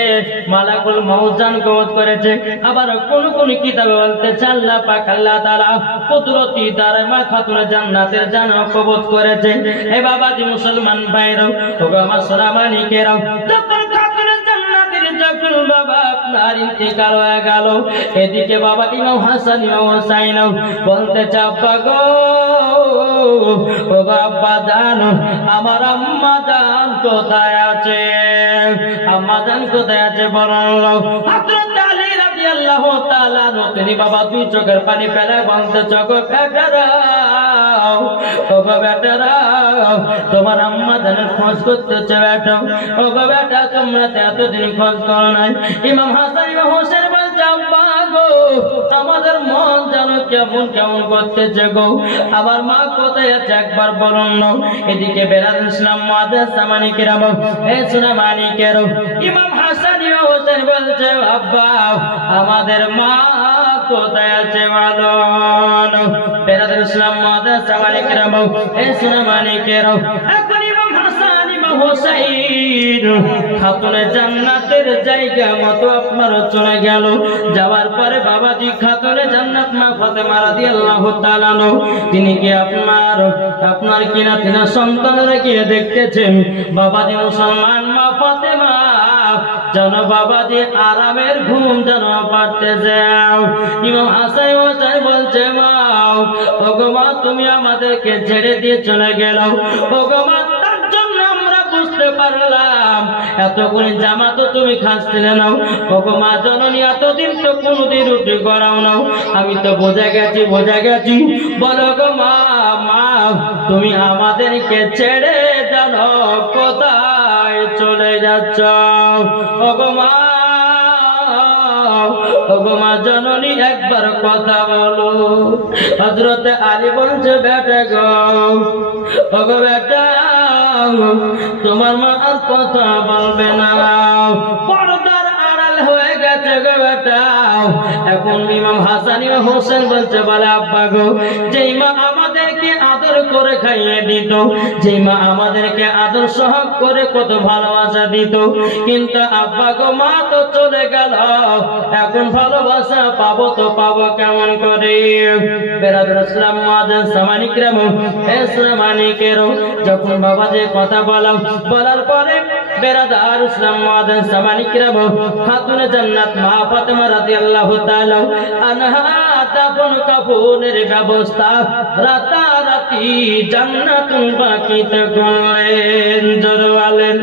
মালাকুল মউত জান কবজ করেছে আবার কোন কিতাবে বলতেছে আল্লাহ পাক আল্লাহ তাআলা কুদরতি দ্বারা মা খাতুনে জান্নাতের জান কবজ করেছে হে বাবাজি মুসলমান ভাইরা ওগো আমার সোনামানিকেরা যখন খাতুনে জান্নাতের যখন বাবা আপনার ইন্তেকাল হয়ে গেল এদিকে বাবা ইমাম হাসান ইমাম হুসাইন বলতে চাপা গো ও বাবা জানো আমার আম্মা জান কোথায় আছে আম্মা জান কোথায় আছে বলো হযরত আলী রাদিয়াল্লাহু তাআলা তিনি বাবা দুই চোখের পানি ফেলে বলতে চোখ বেটারাও ও বেটারাও তোমার আম্মা জানের খোঁজ করতেছে বেটা ও বেটা তোমরা এতদিন খোঁজ করো নাই ইমাম হাসান ইমাম হোসেন বলছে আম্মা গো আমাদের মন জানো কেমন করতেছে গো আমার মা কোথায় আছে একবার বলুন না এদিকে বেলাল ইসলাম মুআদ্দিস সামানিকেরাম এ সুনামানিকেরাম ইমাম হাসান ইমাম হোসেন বলছে আব্বা আমাদের মা কোথায় আছে বলুন বেলাল ইসলাম মুআদ্দিস সামানিকেরাম এ সুনামানিকেরাম এখন ইমাম হাসান ইমাম হোসেন খাতুনে জান্নাতের জায়গা মতো আপনার চলে গেল যাওয়ার পরে বাবাজি খাতুনে জান্নাত মা ফাতেমা রাদিয়াল্লাহু তাআলা তিনি কি আপনার কিনা তিনা সন্তানরা কি দেখতেছেন বাবাজি মুসলমান মা ফাতেমা যেন বাবাজি আরামের ঘুম যেন পাড়তে যাও ইমাম হাসান হোসেন বলছে মা ওগো মা তুমি আমাদেরকে ছেড়ে দিয়ে চলে গেল ওগো মা তার জন্য আমরা বুঝতে পারলাম এতক্ষণ জামা তো তুমি খাচ্ছিলে নাও ওগো মা জননী এতদিন তো কোনোদিন রুটি গড়াও নাও আমি তো বোঝা গেছি বলো গো মা তুমি আমাদেরকে ছেড়ে জানো কোথায় চলে যাচ্ছ ওগো মা জননী একবার কথা বলো হযরত আলী বলছে বেটা গো ওগো বেটা তোমার মা আর কথা বলবে না পর্দার আড়াল হয়ে গেছে গো বেটা এখন ইমাম হাসান ইমাম হোসেন বলছে বলে আব্বা গো যেই মা আমাদেরকে আদর করে খাইয়ে দিত যেই মা আমাদেরকে আদর সহগ করে কত ভালোবাসা দিত কিন্তু আব্বা গো মা তো চলে গেল এখন ভালোবাসা পাবো কেমন করে বেরাদুল ইসলাম মুআদ্দিস সামানিকেরাম ইসলামানিকেরও যখন বাবা যে কথা বলার পরে বেরাদার ইসলাম মুআদ্দিস সামানিকেরাম খাতুনে জান্নাত মা ফাতেমা রাদিয়াল্লাহু তাআলা আনহা দাফন কাফনের ব্যবস্থা রাতারাতি জান্নাতুল বাকিতে করলেন জোরে বলেন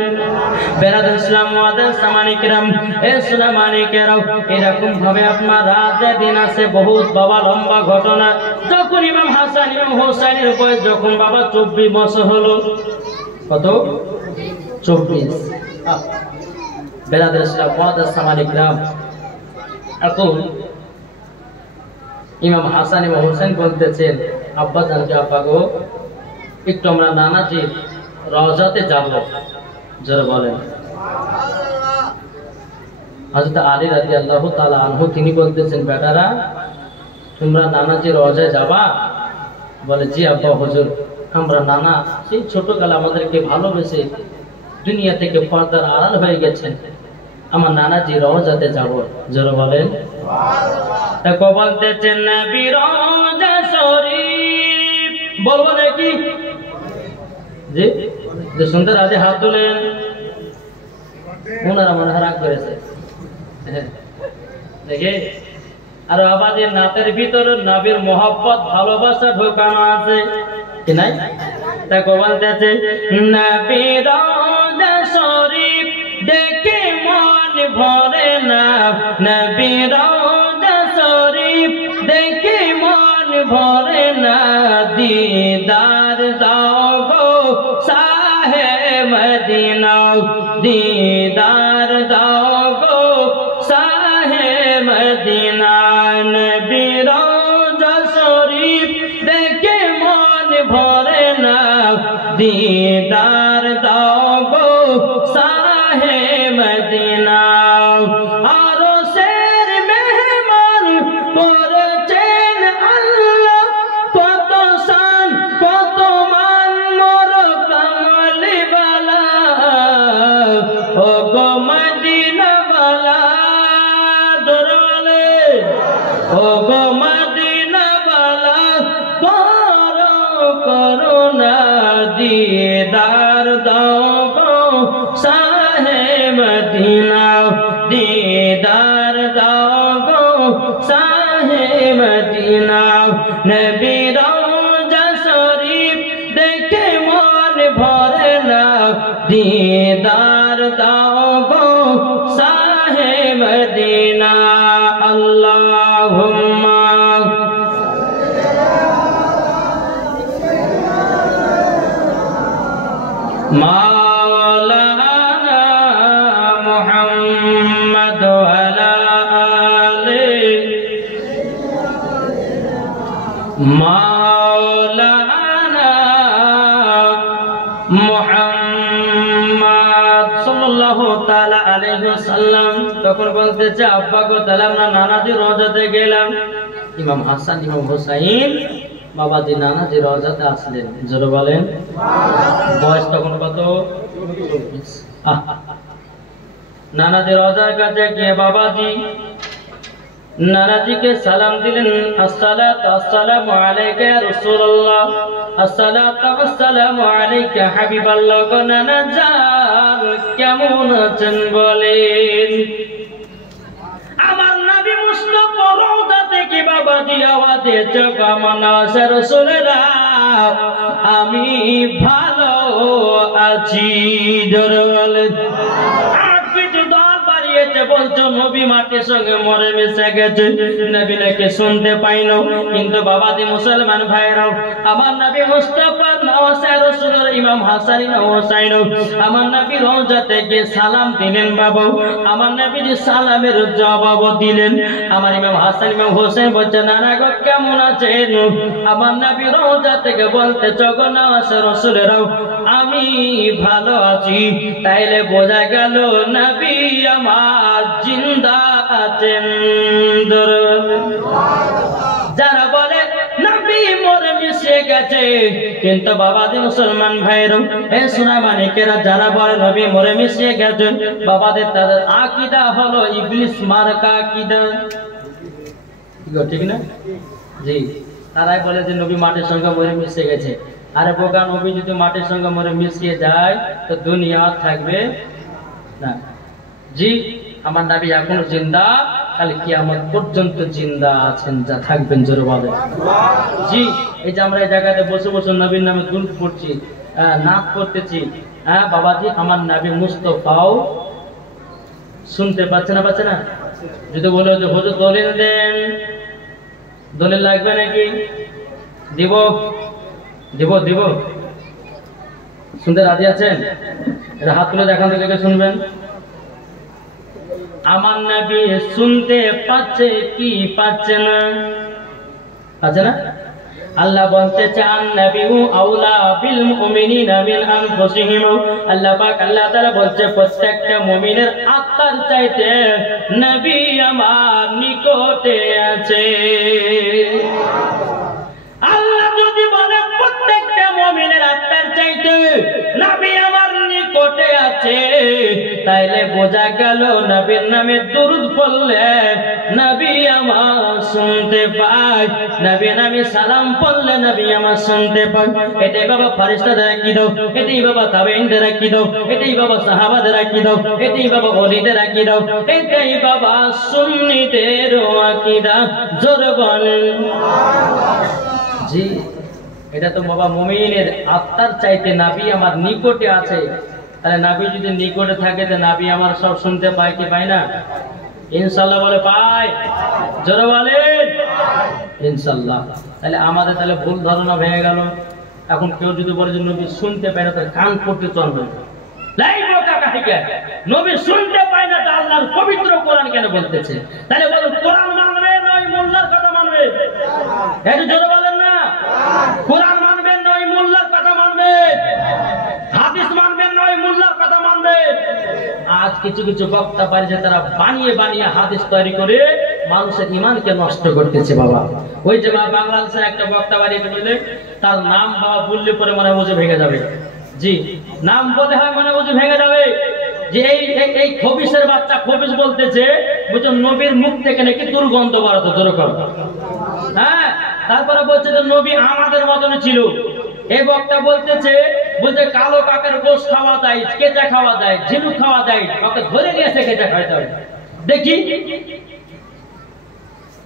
বেরাদুল ইসলাম মুআদ্দিস সামানিকেরাম ইসলামানিকেরাম এরকম ভাবে আপনার রাত দিন আছে বহুত বাবা লম্বা ঘটনা যখন ইমাম হাসান ইমাম হোসেনের বয়স যখন বাবা 24 বছর হলো কত 24 বেরাদুল ইসলাম মুআদ্দিস সামানিকেরাম এখন ইমাম হাসান এবং হোসেন বলতেছেন, আব্বা জানকে, আব্বা গো, একটু আমরা নানাজির রওজাতে যাব। যারা বলেন হযরত আলী রাদিয়াল্লাহু তাআলা আনহু তিনি বলতেছেন, বেটারা তোমরা নানাজির রওজায় যাবা? বলে, জি আব্বা হুজুর, আমরা নানা সেই ছোটকালে আমাদেরকে ভালোবেসে দুনিয়া থেকে পর্দার আড়াল হয়ে গেছেন, আমার নানাজি রওজাতে যাব। যারা বলেন তা বলতেছেন নবী রওজা শরীফ, বলবো নাকি? জি, যে সুন্দর আজ হাত তুলেন, ওনারা মনে হয় রাগ করেছে দেখে। আর আমাদের নাতের ভিতরে নবীর মোহব্বত ভালোবাসা ঢোকানো আছে কি নাই? তা বলতেছে নবী রওজা শরীফ দেখে মন ভরে না, নবী রওজা শরীফ দেখে মন ভরে না, দিদার দাও গো শাহে মদিনা, দিদার দাও গো শাহে মদিনা, নবী রওজা শরীফ দেখে মন ভরে না, দিদার দাও গো শাহে মদিনা। আরো শের মেহমান করেছেন আল্লাহ, কত শান কত মান মোর কামলিওয়ালা, ও গো মদিনাওয়ালা, দরলে ও গো মদিনাওয়ালা, করো করুণা, দিদার দাও গো শাহে মদিনা, দিদার দাও গো শাহে মদিনা, নবী রওজা শরীফ দেখে মন ভরে না, দিদার দাও গো শাহে মদিনা। আল্লাহুম্মা মাওলানা মুহাম্মদ ওয়ালা আলি মাওলানা মুহাম্মদ সাল্লাল্লাহু তাআলা আলাইহি ওয়াসাল্লাম। তখন বলতেছে, আব্বা গো, তাহলে আমরা নানাজি রওজাতে গেলাম। ইমাম হাসান ইমাম হুসাইন বাবাজি নানাজি রওজাতে আসলেন। জোরে বলেন। বয়স তখন কত? 24। নানাজি রওজার কাছে গিয়ে বাবাজি নানাজিকে সালাম দিলেন, আসসালাতু আসসালামু আলাইকা ইয়া রাসূলুল্লাহ, আসসালাতু আসসালামু আলাইকা হাবিবাল্লাহ। গো নানাজান কেমন আছেন বলেন? আমার নবী মুস্তাফা রওজা থেকে বাবাজি আওয়াজ দিয়েছে, কামনা রাসূলুল্লাহ আমি ভালো আছি। জোরে বলেন। বলছো নবী মাটির সঙ্গে মরে মিশে গেছে, নবী নাকি শুনতে পাইলো। কিন্তু বাবাজি মুসলমান ভাইরাও, আমার নবী মুস্তাফা নওয়াজে রাসূলের ইমাম হাসান ইমাম হুসাইন আমার নবী রওজাতে গিয়ে সালাম দিলেন। বাবা আমার নবী যে সালামের জবাব দিলেন। আমার ইমাম হাসান ইমাম হুসাইন বলছে, নানা গো কেমন আছেন? আমার নবী রওজা থেকে বলতে, জগো নওয়াজে রাসূলেরাও আমি ভালো আছি। তাইলে বোঝা গেল নবী আমার জিন্দা আছেন। যারা বলে নবী মরে মিশে গেছে, কিন্তু বাবাজি মুসলমান ভাইয়ের এ সোনা মানিকেরা, যারা বলে নবী মরে মিশে গেছে, বাবাদের তাদের আকীদা হলো ইবলিস মার্কা আকীদা। ঠিক না? জি, তারাই বলে যে নবী মাটির সঙ্গে মরে মিশে গেছে। আরে বোকা, নবী যদি মাটির সঙ্গে মরে মিশিয়ে যায় তো দুনিয়া থাকবে না। জি, আমার নবী এখনো জিন্দা, কাল কিয়ামত পর্যন্ত জিন্দা আছেন, যা থাকবেন। জোরে বলেন। জি, এই যে আমরা এই জায়গাতে বসে বসে নবীর নামে দুরূদ পড়ছি, নাচ করতেছি। হ্যাঁ বাবাজি, আমার নবী মুস্তাফাও শুনতে পাচ্ছে না, পাচ্ছে না? যদি বলে যে হুজুর দলিল দেন, দলিল লাগবে নাকি? দিব দিব দিব। শুনতে রাজি আছেন? এটা হাত তুলে দেখান থেকে শুনবেন। আমার নবী শুনতে পাচ্ছে কি পাচ্ছে না? আছে না? আল্লাহ বলতে চান নবিউ আউলা বিল মুমিনিনা মিন আনফুসিহিম। আল্লাহ পাক আল্লাহ তাআলা বলছে প্রত্যেকটা মুমিনের আত্মার চাইতে নবী আমার নিকটে আছে। আল্লাহ যদি বলে প্রত্যেকটা মুমিনের আত্মার চাইতে নবী আমার নিকটে আছে, তাইলে বোঝা গেল নবীর নামে দুরূদ পড়লে নবী আমার শুনতে পায়, নবীর নামে সালাম পড়লে নবী আমার শুনতে পায়। এটাই বাবা ফেরেশতাদের কি দাও, এটাই বাবা তাবেঈনদের কি দাও, এটাই বাবা সাহাবাদের কি দাও, এটাই বাবা ওলিদের কি দাও, এটাই বাবা সুন্নিদের আকীদা। জোরে বলেন জি। এটা তো বাবা মুমিনের আত্মার চাইতে নবী আমার নিকটে আছে। তাহলে নবী যদি নিকটে থাকে তো নবী আমার সব শুনতে পায় কি পায় না? ইনশাআল্লাহ বলে পায়। জোরে বলেন ইনশাআল্লাহ। তাহলে আমাদের তাহলে ভুল ধারণা ভেঙে গেল। এখন কেউ যদি বলে যে নবী শুনতে পায় না, তাহলে কান পড়তে চলবে। নবী শুনতে পায় না, তা আল্লাহর পবিত্র কোরআন কেন বলতেছে? তাহলে বলুন কোরআন মানবে নয় মোল্লার কথা মানবে? একটু জোরে বলেন না। কোরআন মানবেন নয় মোল্লার কথা মানবে? হাদিস মানবেন নয় মোল্লার কথা মানবে? আজ কিছু কিছু বক্তা পারে তারা বানিয়ে বানিয়ে হাদিস তৈরি করে মানুষের ঈমানকে নষ্ট করতেছে বাবা। ওই যে বাংলাদেশের একটা বক্তা বাড়িতে বললে তার নাম বাবা বললে পরে মনে বুঝে ভেঙে যাবে। জি, নাম বলে হয় মনে বুঝে ভেঙে যাবে। যে এই খবিসের বাচ্চা খবিস বলতেছে বুঝছো নবীর মুখ থেকে নাকি দুর্গন্ধ বাড়াতো যেরকম। হ্যাঁ, তারপরে বলছে যে নবী আমাদের মতন ছিল। এই বক্তা বলতেছে বলছে কালো কাকের গোশ খাওয়া যায়, কেঁচা খাওয়া যায়, ঝিনুক খাওয়া যায়, ওকে ধরে নিয়ে এসে কেঁচা খাইতে হবে। দেখি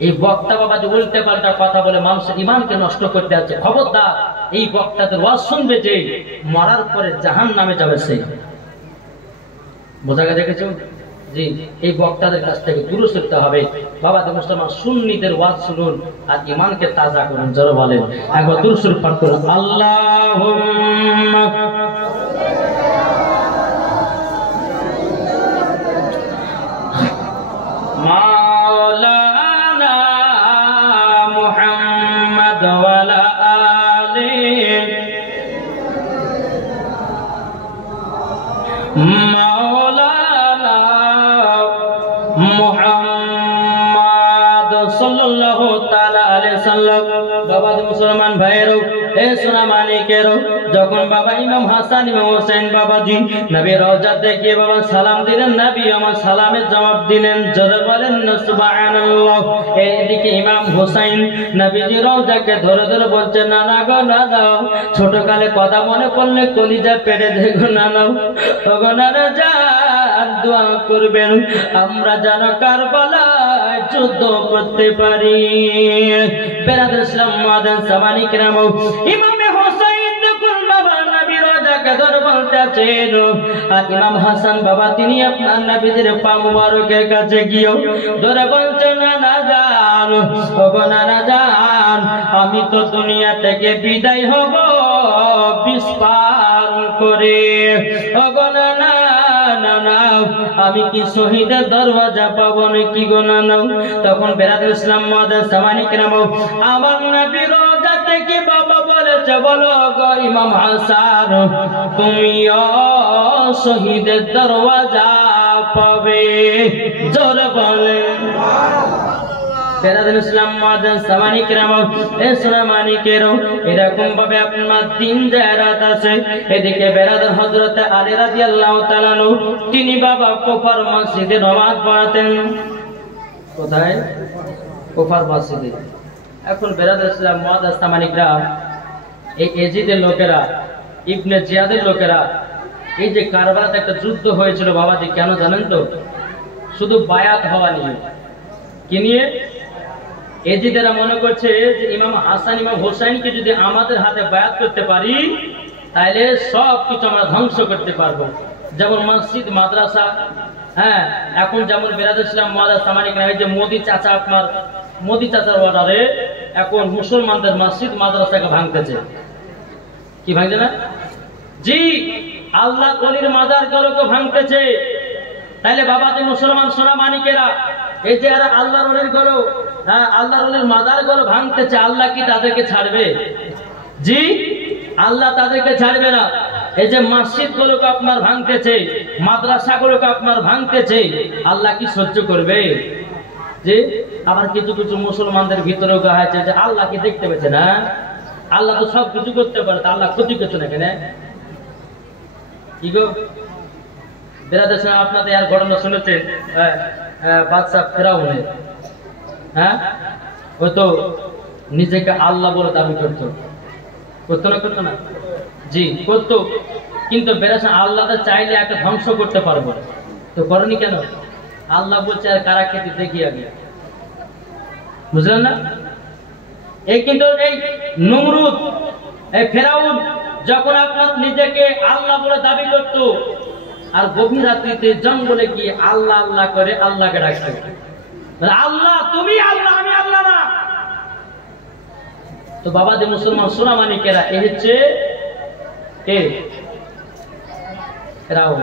এই বক্তা বাবা যে উল্টে পাল্টা কথা বলে মানুষের ঈমানকে নষ্ট করতে আছে। খবরদার, এই বক্তাদের ওয়াজ শুনবে যে মরার পরে জাহান্নামে যাবে সে। বোঝা গেছে কিছু? জি, এই বক্তাদের কাছ থেকে দূরে সরতে হবে। বাবা মুসলমান সুন্নিদের ওয়াজ শুনুন আর ঈমানকে তাজা করুন। যারা বলেন একবার দূরে সরে পাঠ করুন আল্লাহুম্মা মাওলানা মুহাম্মদ ওয়া আলা আলিহি মাওলানা মুহাম্মদ সাল্লাল্লাহু তাআলা আলাইহি সাল্লাম। বাবা মুসলমান ভাইয়েরও এ সোনা মানিকেরও যখন বাবা ইমাম হাসান ইমাম হোসেন বাবাজি নবী রওজাতে গিয়ে বাবা সালাম দিলেন, নবী আমার সালামের জবাব দিলেন। জোরে বলেন না সুবহানাল্লাহ। এইদিকে ইমাম হোসেন নবীজি রওজাকে ধরে ধরে বলছে নানা গো নানা, ছোটকালে কথা মনে পড়লে কলিজা পেটে দেখো নানা, ওগো নানা যান দোয়া করবেন আমরা যেন কারবালায় যুদ্ধ করতে পারি। বেরাদর ইসলাম মুআদ্দিন সামানি কিরাম, ইমামে হোসেন দেখুন বাবা নবী রওজাকে ধরে বলতেছেন আর ইমাম হাসান বাবা তিনি আপনার নবীজির পা মুবারকের কাছে গিয়ে ধরে বলছেন নানা যান, ওগো নানা যান আমি তো দুনিয়া থেকে বিদায় হব বিষ পান করে, ওগো নানা নানা আমি কি শহীদের দরওয়াজা পাবো নাকি গো নানা? তখন বেরাদর ইসলাম মুআদ্দিন সামানি কিরাম আমার নবী রওজা থেকে বাবা বলেছে বলো গো ইমাম হাসান তুমিও শহীদের দরওয়াজা পাবে। জোরে বলে বেরাদর ইসলাম মুআদ্দিন সামানি কিরাম এ সোনা মানিকেরও এরকম ভাবে আপনার দিন জায়রাত আছে। এদিকে বেরাদর হযরত আলী রাদিয়াল্লাহু তাআলা আনহু তিনি বাবা কুফার মসজিদে নামাজ পড়াতেন। কোথায়? কুফার মসজিদে। এখন বেরাদর ইসলাম মুআদ্দিন সামানিকরা এই এজিদের লোকেরা ইবনে জিয়াদের লোকেরা এই যে কারবালাতে একটা যুদ্ধ হয়েছিল বাবাজি, কেন জানেন তো? শুধু বায়াত হওয়া নিয়ে। কি নিয়ে? এজিদেরা মনে করছে যে ইমাম হাসান ইমাম হোসেনকে যদি আমাদের হাতে বায়াত করতে পারি তাহলে সব কিছু আমরা ধ্বংস করতে পারবো। যেমন মসজিদ মাদ্রাসা, হ্যাঁ এখন যেমন বেরাদর ইসলাম মুআদ্দিন সামানিক এই যে মোদি চাচা আপনার মোদি চাচার অর্ডারে এখন মুসলমানদের মসজিদ মাদ্রাসাকে ভাঙতেছে। কি ভাঙছে না? জি, আল্লাহ ওলির মাজার গুলোকে ভাঙতেছে। তাইলে বাবাজি মুসলমান সোনা মানিকেরা, এই যে এরা আল্লাহর ওলির গুলো, আল্লাহর ওলির মাজার গুলো ভাঙতেছে, আল্লাহ কি তাদেরকে ছাড়বে? জি, আল্লাহ তাদেরকে ছাড়বে না। এই যে মসজিদ গুলোকে আপনার ভাঙতেছে, মাদ্রাসা গুলোকে আপনার ভাঙতেছে, আল্লাহ কি সহ্য করবে? যে আবার কিছু কিছু মুসলমানদের ভিতরেও আছে যে আল্লাহ কি দেখতে পেয়েছে না, আল্লাহ তো সব কিছু করতে পারে, আল্লাহ ক্ষতি করছে না কেন? কি গো বেরাদের সঙ্গে আপনাদের আর ঘটনা শুনেছেন বাদশা ফেরাউনের, হ্যাঁ ও তো নিজেকে আল্লাহ বলে দাবি করতো, করতো না? করতো না? জি করতো, কিন্তু বেরাসা আল্লাহ চাইলে একটা ধ্বংস করতে পারবো, তো করেনি কেন? আল্লাহ বলছে আর কারা খেতে দেখি আগে, বুঝলেন না? এই কিন্তু এই নমরুদ, এই ফেরাউন যখন আপনার নিজেকে আল্লাহ বলে দাবি করত, আর গভীর রাত্রিতে জঙ্গলে গিয়ে আল্লাহ আল্লাহ করে আল্লাহকে ডাকছে, আল্লাহ তুমি আল্লাহ, আমি আল্লাহ না। তো বাবাজি মুসলমান সোনা মানিকেরা, এ হচ্ছে কে? ফেরাউন।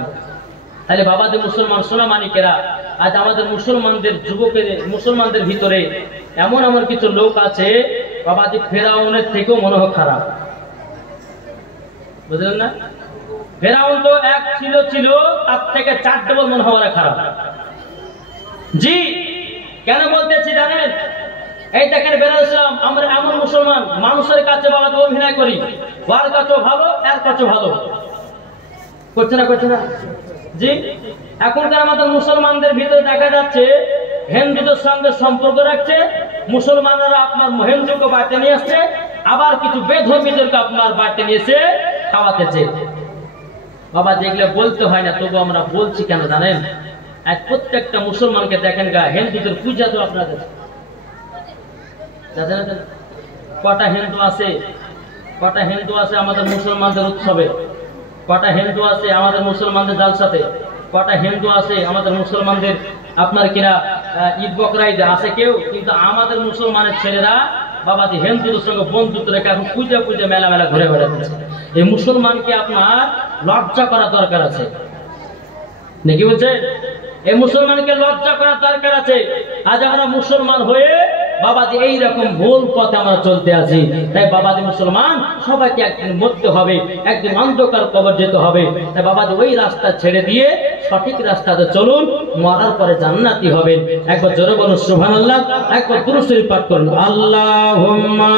তাহলে বাবাজি মুসলমান সোনা মানিকেরা, আজ আমাদের মুসলমানদের যুবকের, মুসলমানদের ভিতরে এমন এমন কিছু লোক আছে বাবাজি ফেরাউনের থেকেও মনে হয় খারাপ, বুঝলেন না? ফেরাউন তো এক ছিল তার থেকে 4 ডবল মনে হওয়ার খারাপ। জি কেন বলতেছি জানেন? এই দেখেন বেরাইছিলাম আমরা এমন মুসলমান মানুষের কাছে বাবাজি অভিনয় করি, ওর কাছেও ভালো, এর কাছেও ভালো, করছে না? করছে না? জি এখনকার আমাদের মুসলমানদের ভিতরে দেখা যাচ্ছে হিন্দুদের সঙ্গে সম্পর্ক রাখছে, মুসলমানরা আপনার হিন্দুকে বাড়িতে নিয়ে আসছে, আবার কিছু বেধর্মীদেরকে আপনার বাড়িতে নিয়েছে খাওয়াতেছে। বাবা যেগুলো বলতে হয় না, তবু আমরা বলছি কেন জানেন? এক প্রত্যেকটা মুসলমানকে দেখেন গা হিন্দুদের পূজা তো আপনাদের কটা হিন্দু আছে, কটা হিন্দু আছে আমাদের মুসলমানদের উৎসবে, কটা হিন্দু আছে আমাদের মুসলমানদের জালসাতে, কটা হিন্দু আছে আমাদের মুসলমানদের আপনার কিনা ঈদ বকরা ঈদ আছে কেউ? কিন্তু আমাদের মুসলমানের ছেলেরা বাবাজি হিন্দুদের সঙ্গে বন্ধুত্ব রেখে এখন পূজা মেলা ঘুরে বেড়াচ্ছে। এই মুসলমানকে আপনার লজ্জা করা দরকার আছে নাকি? বলছে এই মুসলমানকে লজ্জা করার দরকার আছে। আজ আমরা মুসলমান হয়ে বাবাজি এইরকম ভুল পথে আমরা চলতে আছি। তাই বাবাজি মুসলমান সবাইকে একদিন মরতে হবে, একদিন অন্ধকার কবর যেতে হবে। তাই বাবাজি ওই রাস্তা ছেড়ে দিয়ে সঠিক রাস্তাতে চলুন, মরার পরে জান্নাতি হবেন। একবার জোরে বলুন সুবহানাল্লাহ, একবার দুরূদ শরীফ পাঠ করুন। আল্লাহুম্মা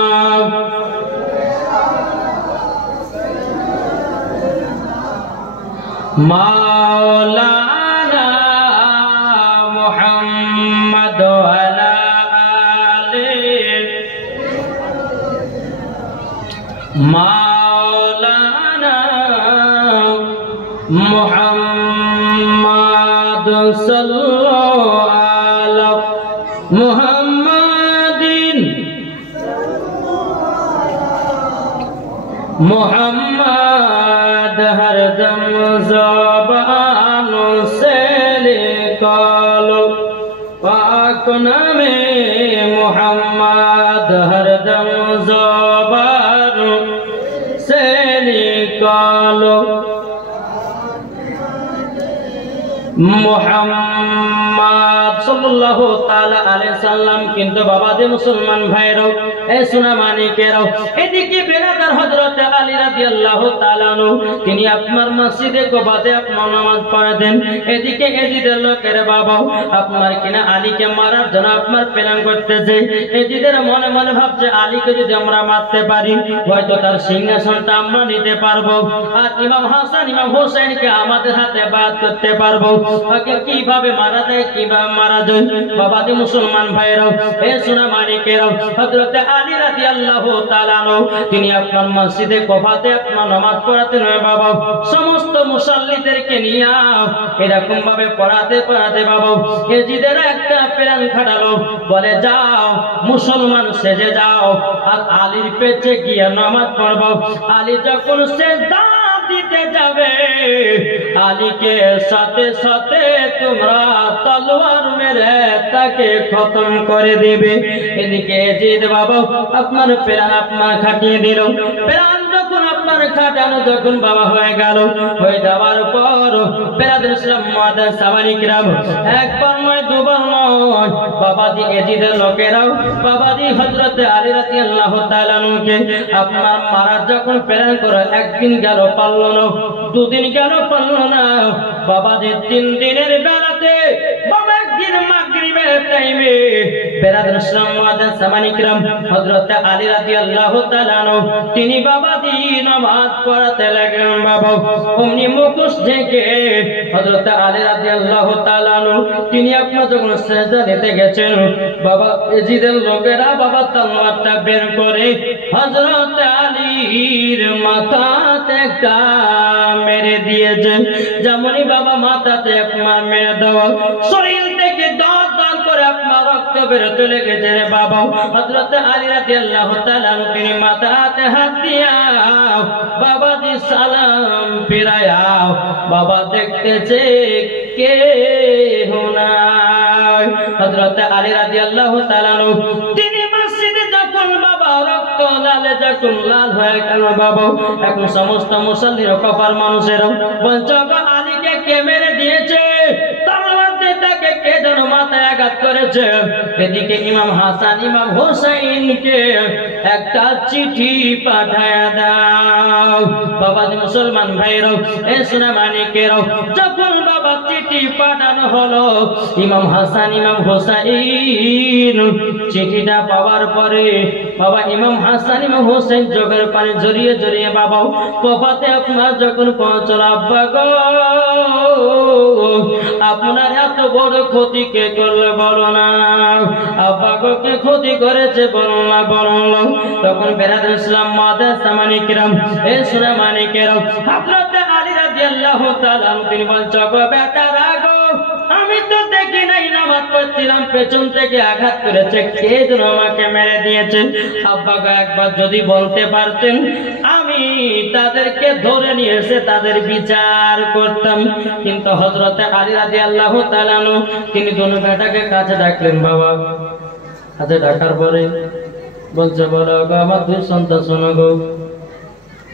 মাওলানা মুহাম্মদ ওয়ালা মাওলানা মুহাম্মদ সাল্লাল্লাহু আলা মুহাম্মাদিন মুহাম্মদ হরদম ज़बान से निकालो पाक नामे मुहम्मद हरदम ज़बान से निकालो মুহাম্মদ সাল্লাল্লাহু তাআলা আলাইহি সাল্লাম। কিন্তু বাবাজি মুসলমান ভাইরাও, এই সোনা মানিকেরাও, এদিকে বেরাদার হযরত আলী রাদিয়াল্লাহু তাআলা আনহু তিনি আপনার মসজিদে কুবাতে আপনার নামাজ পড়তেন। এদিকে এজিদের লোকের বাবা আপনার কিনা আলীকে মারার জন্য আপনার প্ল্যান করতেছে। এজিদের মনে মনে ভাবছে আলীকে যদি আমরা মারতে পারি হয়তো তার সিংহাসনটা আমরা নিতে পারবো, আর ইমাম হাসান ইমাম হোসেনকে আমাদের হাতে বাদ করতে পারবো। ওকে কিভাবে মারা যায়, কিভাবে মারা যায়? বাবাজি মুসলমান ভাইরাও, এ সোনা মানিকেরাও, হযরত আলী রাদিয়াল্লাহু তাআলা আনহু তিনি আপনার মসজিদে কুফাতে আপনার নামাজ পড়াতেন। বাবা সমস্ত মুসাল্লিদেরকে নিয়ে এরকম ভাবে পড়াতে বাবা এজিদের একটা প্ল্যান খাটালো, বলে যাও মুসলমান সেজে যাও আর আলীর পেছে গিয়ে নামাজ পড়বো। আলী যখন সেজদা দিতে যাবে আলীকে সাথে সাথে তোমরা তলোয়ার মেরে তাকে খতম করে দেবে। এদিকে জিদ বাবা আপনার প্ল্যান আপনার খাটিয়ে দিল। প্ল্যান যখন আপনার আপনার খাটানো যখন বাবা হয়ে গেল, হয়ে যাওয়ার পর বেরাদর ইসলাম মাদার সামানি কিরাম একবার নয় দুবার নয় বাবাজি এজিদের লোকেরাও বাবাজি হযরত আলী রাদিয়াল্লাহু তাআলা আনহুকে আপনার মারা যখন প্রেরণ করে, একদিন গেল পারল না, দুদিন গেল পারল না, বাবাজি 3 দিনের বেলাতে বাবা একদিন মাগরিবের টাইমে বেরাদর ইসলাম মাদার সামানি কিরাম হযরত আলী রাদিয়াল্লাহু তাআলা আনহু তিনি বাবাজি নামাজ পড়াতে লাগলেন। বাবা অমনি মুখোশ ঢেকে হযরত আলী রাদিয়াল্লাহু তাআলা আনহু তিনি আপনার যখন সিজদা দিতে গেছেন, বাবা এজিদের লোকেরা বাবা তলোয়ারটা বের করে হযরত আলীর মাথাতে একটা মেরে দিয়েছেন। যেমনই বাবা মাথাতে এক মার মেরে দেওয়া, শরীর থেকে দাঁত দাঁত করে আপনার রক্ত বেরোতে লেগেছে রে বাবা। হযরত আলী রাদিয়াল্লাহু তাআলা তিনি মাথাতে হাত দিয়া বাবাজি সালাম ফিরায়াও, বাবা দেখতেছে কে নাই। হযরত আলী রাদিয়াল্লাহু তাআলা তিনি মসজিদে যখন বাবা রক্ত লালে যখন লাল হয়ে গেল বাবা, এখন সমস্ত মুসল্লির কপার মানুষেরও বলছে আলীকে কে মেরে দিয়েছে, তাকে কে যেন মাথায় আঘাত করেছে। এদিকে ইমাম হাসান ইমাম হোসেনকে একটা চিঠি পাঠায়া দাও। বাবাজি মুসলমান ভাইরাও এ সোনা মানিকেরাও, যখন বাবা চিঠি পাঠানো হলো, ইমাম হাসান ইমাম হোসেন চিঠিটা পাওয়ার পরে বাবা ইমাম হাসান ইমাম হোসেন চোখের পানি জড়িয়ে জড়িয়ে বাবা কফাতে আপনার যখন পৌঁছল, আব্বা গো আপনার এত বড় ক্ষতি কে করলে বলো না, আব্বা গো কে ক্ষতি করেছে বলো না বলো না। তখন বেরাদর ইসলাম মাদার সামানি কিরাম এ সোনা মানিকেরাও হযরত আলী রাদিয়াল্লাহু তাআলা তিনি বলছে গো বেটারা গো, আমি তো দেখি নাই নামাজ পড়ছিলাম, পেছন থেকে আঘাত করেছে, কে যেন আমাকে মেরে দিয়েছে। আব্বা গো একবার যদি বলতে পারতেন আমি তাদেরকে ধরে নিয়ে এসে তাদের বিচার করতাম। কিন্তু হযরত আলী রাদিয়াল্লাহু তাআলা তিনি দুনো বেটাকে কাছে ডাকলেন। বাবা কাছে ডাকার পরে বলছে বলো গো আমার 2 সন্তান, শোনো গো,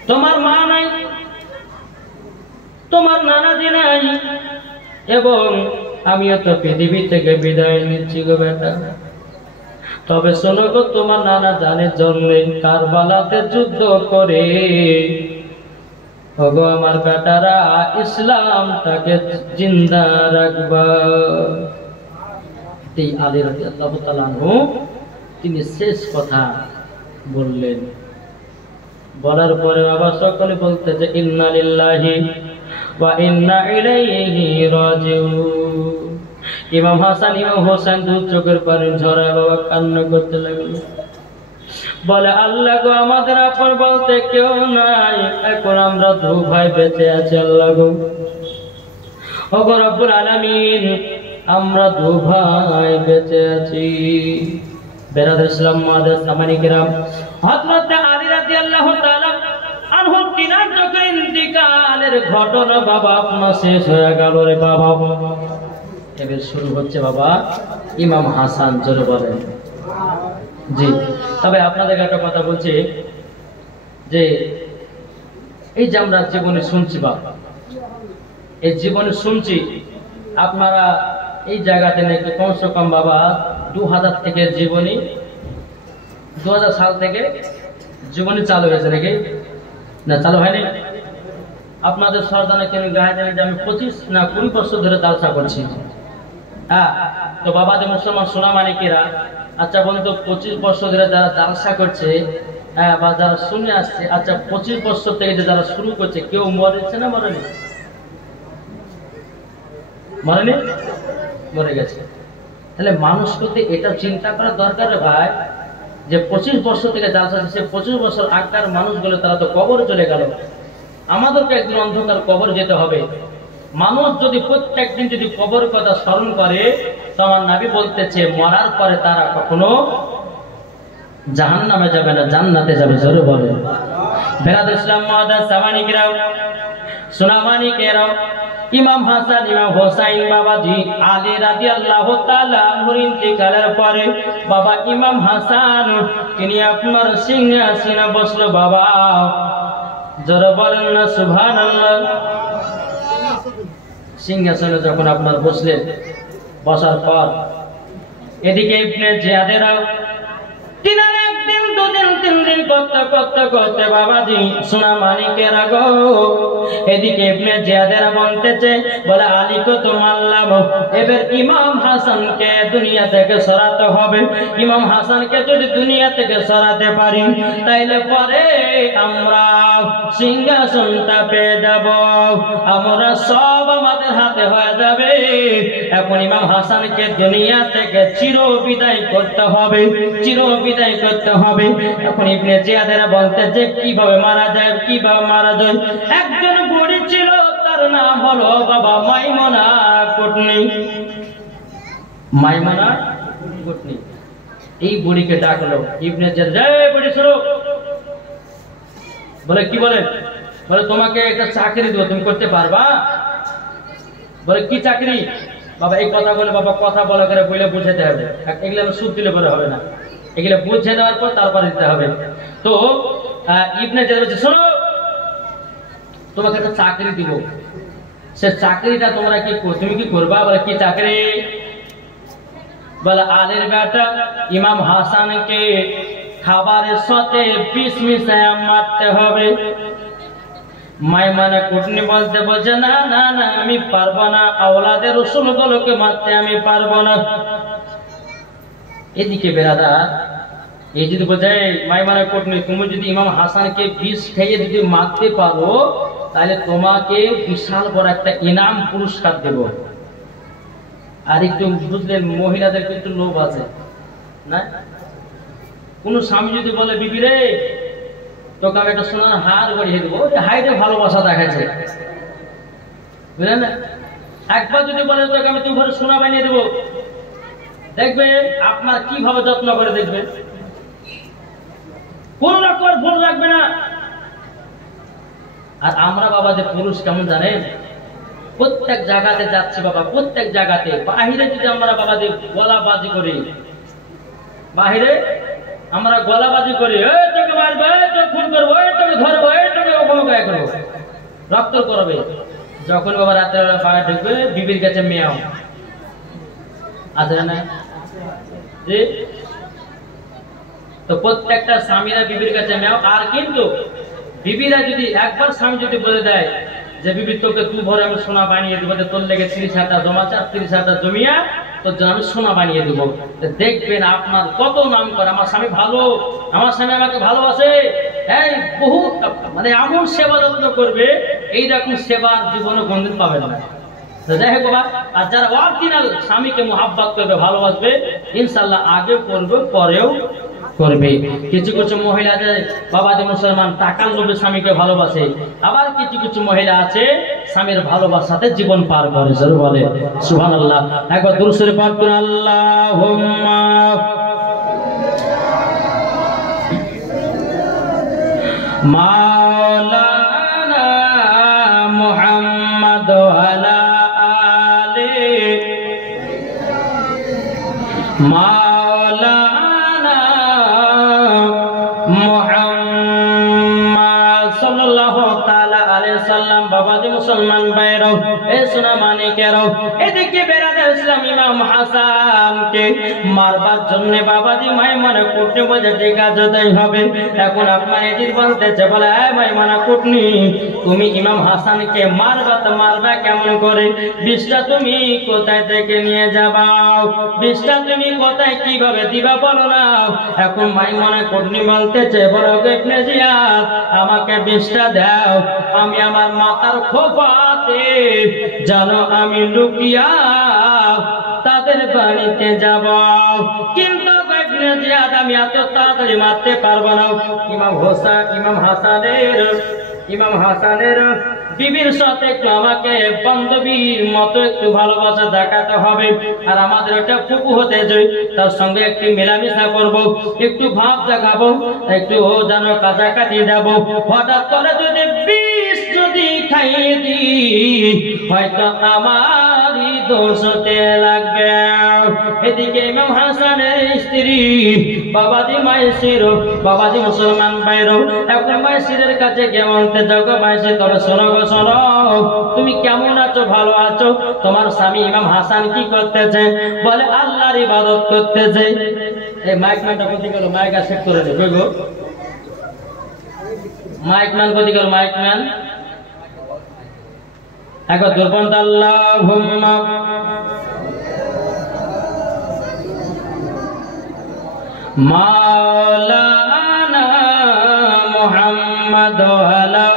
তোমার মা নাই, তোমার নানাজি নাই, এবং আমিও তো পৃথিবী থেকে বিদায় নিচ্ছি গো বেটা। তবে শোনো গো, তোমার নানা জানের জন্য কারবালাতে যুদ্ধ করে ওগো আমার বেটারা ইসলামটাকে জিন্দা রাখবা। এই আলী রাদিয়াল্লাহু তাআলা আনহু তিনি শেষ কথা বললেন। বলার পরে বাবা সকলে বলতেছে ইন্না লিল্লাহি ওয়া ইন্না ইলাইহি রাজিউন। ইমাম হাসান ইমাম হোসেন দু চোখের পানি ঝরায় বাবা কান্না করতে লাগলো, বলে আল্লাহ গো আমাদের আপন বলতে কেউ নাই, এখন আমরা 2 ভাই বেঁচে আছি। আল্লাহ গো ওগো রব্বুল আলামিন, আমরা 2 ভাই বেঁচে আছি। বেরাদর ইসলাম মাদার সামানি কিরাম হযরত আলী রাদিয়াল্লাহু তাআলা আনহু তিনার যখন ইন্তিকালের ঘটনা বাবা আপনার শেষ হয়ে গেল রে বাবা, এবার শুরু হচ্ছে বাবা ইমাম হাসান। জোরে বলেন জি। তবে আপনাদেরকে একটা কথা বলছি যে এই যে আমরা জীবনে শুনছি বাবা, এই জীবনে শুনছি আপনারা এই জায়গাতে নাকি কমসে কম বাবা 2000 থেকে জীবনী 2000 সাল থেকে জীবনী চালু হয়েছে নাকি না চালু হয়নি? আপনাদের সরদানে কেন গায়ে জানি যে আমি 25 না 20 বছর ধরে জালসা করছি। হ্যাঁ, তো বাবা যে মুসলমান সোনা মানিকেরা, আচ্ছা বলুন তো 25 বছর ধরে যারা জালসা করছে বা যারা শুনে আসছে, আচ্ছা 25 বছর থেকে যে যারা শুরু করছে কেউ মরেছে না মরেনি? মরেনি? মরে গেছে। তাহলে মানুষ প্রতি এটা চিন্তা করা দরকার রে ভাই, যে 25 বছর থেকে জালসা সে 25 বছর আগকার মানুষগুলো তারা তো কবরে চলে গেল, আমাদেরকে একদিন অন্ধকার কবর যেতে হবে। মানুষ যদি প্রত্যেক দিন যদি কবর কথা স্মরণ করে, তো আমার নবী বলতেছে মরার পরে তারা কখনো জাহান্নামে যাবে না, জান্নাতে যাবে। জোরে বলে বেরাদর ইসলাম মাদার সামানি কিরাম সোনা মানিকেরাও ইমাম হাসান ইমাম হোসাইন বাবাজি আলী রাদিয়াল্লাহু তাআলা আনহুর ইন্তিকালের পরে বাবা ইমাম হাসান তিনি আপনার সিংহাসনে বসলো। বাবা যারা বলেন না সুবহানাল্লাহ। সিংহাসনে যখন আপনার বসলেন, বসার পর এদিকে ইবনে জিয়াদেরা তিনার একদিন দুদিন তিন দিন করতে করতে করতে বাবাজি সোনা মানিকের গো, এদিকে ইবনে জিয়াদেরা বলতেছে বলে আলীকে তো মারলাম, এবার ইমাম হাসানকে দুনিয়া থেকে সরাতে হবে। ইমাম হাসানকে যদি দুনিয়া থেকে সরাতে পারি তাইলে পরে আমরা সিংহাসনটা পেয়ে যাব, আমরা সব আমাদের হাতে হয়ে যাবে। এখন ইমাম হাসানকে দুনিয়া থেকে চির বিদায় করতে হবে, চির বিদায় করতে হবে। এখন ইবনে জিয়াদেরা বলতে যে কিভাবে মারা যায়, কিভাবে মারা যায়। একজন বুড়ি ছিল, তার নাম হলো বাবা মাইমুনা কুটনি। মাইমুনা কুটনি এই বুড়িকে ডাকলো। ইবনে জিয়াদ বুড়ি শোনো, বলে কি বলে, বলে তোমাকে একটা চাকরি দেবো, তুমি করতে পারবা? বলে কি চাকরি? বাবা এই কথা বলে, বাবা কথা বলা করে বলে বুঝাতে হবে, এগুলো সুদ দিলে বলে হবে না, এগুলো বুঝে দেওয়ার পর তারপরে দিতে হবে। তো ইবনে জিয়াদ বলছে শোনো, তোমাকে একটা চাকরি দিব, সে চাকরিটা তোমরা কি তুমি কি করবা? বলে কি চাকরি? বলে আলীর বেটা ইমাম হাসানকে খাবারের সাথে বিষ মিশায়া মারতে হবে। মাইমুনা কুটনি বলছে না না না, আমি পারবো না, আওলাদের রাসূলগুলোকে মারতে আমি পারবো না। এদিকে বেরাদার এই যদি বোঝায় মাইমুনা কুটনি, তুমি যদি ইমাম হাসানকে বিষ খাইয়ে যদি মারতে পারো তাহলে তোমাকে বিশাল বড় একটা ইনাম পুরস্কার দেব। আর একটু বুঝলেন মহিলাদের কিন্তু লোভ আছে না? কোন স্বামী যদি বলে বিবি রে তোকে আমি একটা সোনার হার গড়িয়ে দেবো, হাইটে ভালোবাসা দেখাচ্ছে, বুঝলেন না? একবার যদি বলে তোকে আমি তুই ঘরে সোনা বানিয়ে দেবো, দেখবে আপনার কিভাবে যত্ন করে দেখবে, কোন রকম ভুল রাখবে না। আর আমরা বাবা যে পুরুষ কেমন জানেন, প্রত্যেক জায়গাতে যাচ্ছি বাবা, প্রত্যেক জায়গাতে বাহিরে যদি আমরা বাবা যে গলাবাজি করি, বাহিরে আমরা গলাবাজি করি, তোকে মারবে, তোকে খুন করবো, তোকে ধরবো, তোকে ওখানে গায়ে করবো, রক্ত করবে। যখন বাবা রাতের বেলা পায়ে ঢুকবে বিবির কাছে মেয়াও আছে না? তো প্রত্যেকটা স্বামীরা বিবির কাছে মেয়াও। আর কিন্তু বিবিরা যদি একবার স্বামী যদি বলে দেয় যে বিবি তোকে তুই ভরে আমি সোনা বানিয়ে দেবো, তোর লেগে 30,000 জমা, 30,000 জমিয়া তোর জন্য আমি সোনা বানিয়ে দেবো, দেখবেন আপনার কত নাম করে, আমার স্বামী ভালো, আমার স্বামী আমাকে ভালোবাসে, এই বহুত মানে এমন সেবা যত্ন করবে, এইরকম সেবার জীবনে কোনদিন পাবেন না। যাই হোক বাবা, আর যারা অরিজিনাল স্বামীকে মোহাব্বত করবে, ভালোবাসবে, ইনশাল্লাহ আগে করবে পরেও করবে। কিছু কিছু মহিলা আছে বাবা যে মুসলমান টাকার লোভে স্বামীকে ভালোবাসে, আবার কিছু কিছু মহিলা আছে স্বামীর ভালোবাসাতে জীবন পার করে। জোরে বলে সুবহানাল্লাহ। একবার দুরূদ শরীফ পাঠ করুন, আল্লাহুম্মা মাওলানা মুহাম্মদ ওয়ালা আলি মাওলানা মুহাম্মদ সাল্লাল্লাহু তাআলা আলাইহি সাল্লাম। বাবাজি মুসলমান ভাইরাও, এই সোনা মানিকেরাও, এদিকে বেরাদার ইসলাম ইমাম হাসানকে মারবার জন্য বাবাজি মাইমুনা কুটনি বলে ঠিক আছে তাই হবে। এখন আপনার এজির বলতেছে, বলে মাইমুনা কুটনি তুমি ইমাম হাসানকে মারবা, তো মারবা কেমন করে? বিষটা তুমি কোথায় থেকে নিয়ে যাবাও, বিষটা তুমি কোথায় কিভাবে দিবা বলো না। এখন মাইমুনা কুটনি বলতেছে, বলো ইবনে জিয়াদ আমাকে বিষটা দাও, আমি আমার মাথার খোপাতে জানো আমি লুকিয়া তাদের বাড়িতে যাব, কিন্তু ইবনে জিয়াদ আমি এত তাড়াতাড়ি মারতে পারবো না। ইমাম হাসানের বিবির সাথে একটু আমাকে বান্ধবীর মতো একটু ভালোবাসা দেখাতে হবে, আর আমাদের একটা ফুপু হতে যাই, তার সঙ্গে একটু মেলামেশা করব, একটু ভাব দেখাবো, একটু ও যেন কাছাকাছি যাব। হঠাৎ করে যদি বিষ যদি খাইয়ে দিই, হয়তো আমারই দোষ হতে লাগবে। এদিকে ইমাম হাসানের স্ত্রী বাবাজি মাইসির, বাবাজি মুসলমান ভাইরো এখন মাইসিরের কাছে কেমনতে যাও মাইসি, তবে শোনো গো শোনো, তুমি কেমন আছো, ভালো আছো? তোমার স্বামী ইমাম হাসান কি করতেছে? বলে আল্লাহর ইবাদত করতেছে। এই মাইক ম্যানটা কোথায় গেল? মাইক আর সেট করে দেবে গো। মাইক ম্যান কোথায় গেল? মাইক ম্যান একবার দুর্বল আল্লাহুম্মা মাওলানা মুহাম্মদ আলা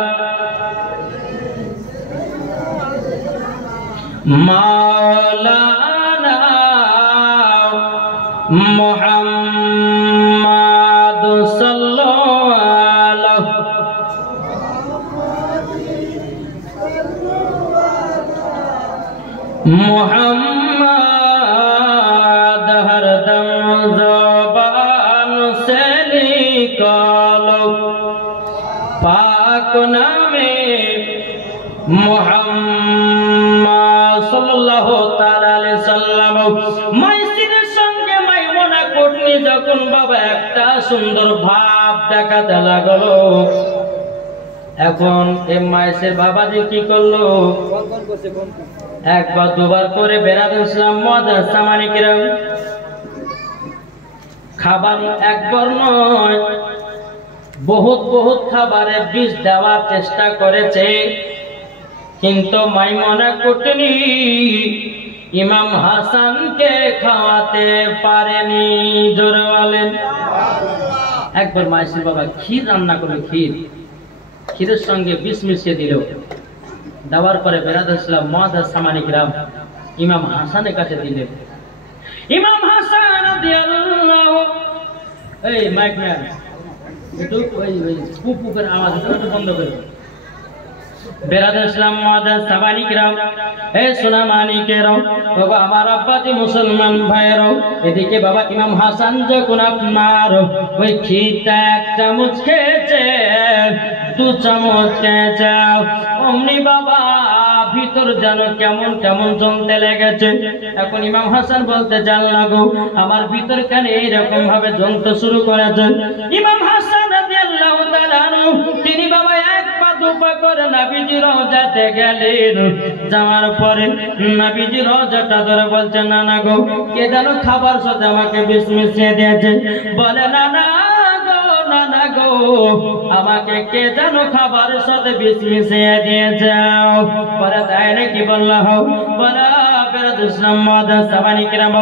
মাওলানা মুহাম্মদ সাল্লাল্লাহু মুহাম্মদ হরদম জবান সে নিকালো পাক নামে মুহাম্মদ সাল্লাল্লাহু তাআলা আলাইহি সাল্লাম। মাইসিরের সঙ্গে মাইমুনা কোটনি যখন বাবা একটা সুন্দর ভাব দেখাতে লাগলো, এখন এই মাইসের বাবাজি কি করলো? একবার দুবার করে বেরাদ ইসলাম মুআজ্জাজ সামানিকেরাম খাবার একবার নয় বহুত বহুত খাবারে বিষ দেওয়ার চেষ্টা করেছে, কিন্তু মাইমুনা কুটনি ইমাম হাসানকে খাওয়াতে পারেনি। জোরে বলেন। একবার মাইসের বাবা ক্ষীর রান্না করলো, ক্ষীরের সঙ্গে বিষ মিশিয়ে দিল। দেওয়ার পরে বেরাদুল ইসলাম মুআজ্জাজ সামানিকেরাম ইমাম হাসানের কাছে দিলেন। ইমাম হাসান রাদিয়াল্লাহু, এই মাইক ম্যান একটু ওই পুপুকের আওয়াজ একটু বন্ধ করে। বেরাদুল ইসলাম মুআজ্জাজ সামানিকেরাম, এই সোনামানিকেরাম, বাবা আমার আব্বাজি মুসলমান ভাইরাও, এদিকে বাবা ইমাম হাসান যখন আপনার ওই ক্ষীরটা এক চামচ খেয়েছে, দু চামচ খেয়েছে, অমনি বাবা ভিতর যেন কেমন কেমন জ্বলতে লেগেছে। এখন ইমাম হাসান বলতে চান লাগো আমার ভিতর কেন এইরকম ভাবে জ্বলতে শুরু করেছে। ইমাম হাসান রাদিয়াল্লাহু তাআলা তিনি বাবা এক পা দু পা করে নবীজি রওজাতে গেলেন। যাওয়ার পরে নবীজি রওজাটা ধরে বলছেন না না গো, কে যেন খাবার সাথে আমাকে বিষ মিশিয়ে দিয়েছে। বলে না না না গো, আমাকে কে যেন খাবারের সাথে বিষ মিশিয়ে দিয়েছে। পরে তাই নাকি বললা হোক বলা বেরাদুল ইসলাম মুআজ্জাজ সামানিকেরাম,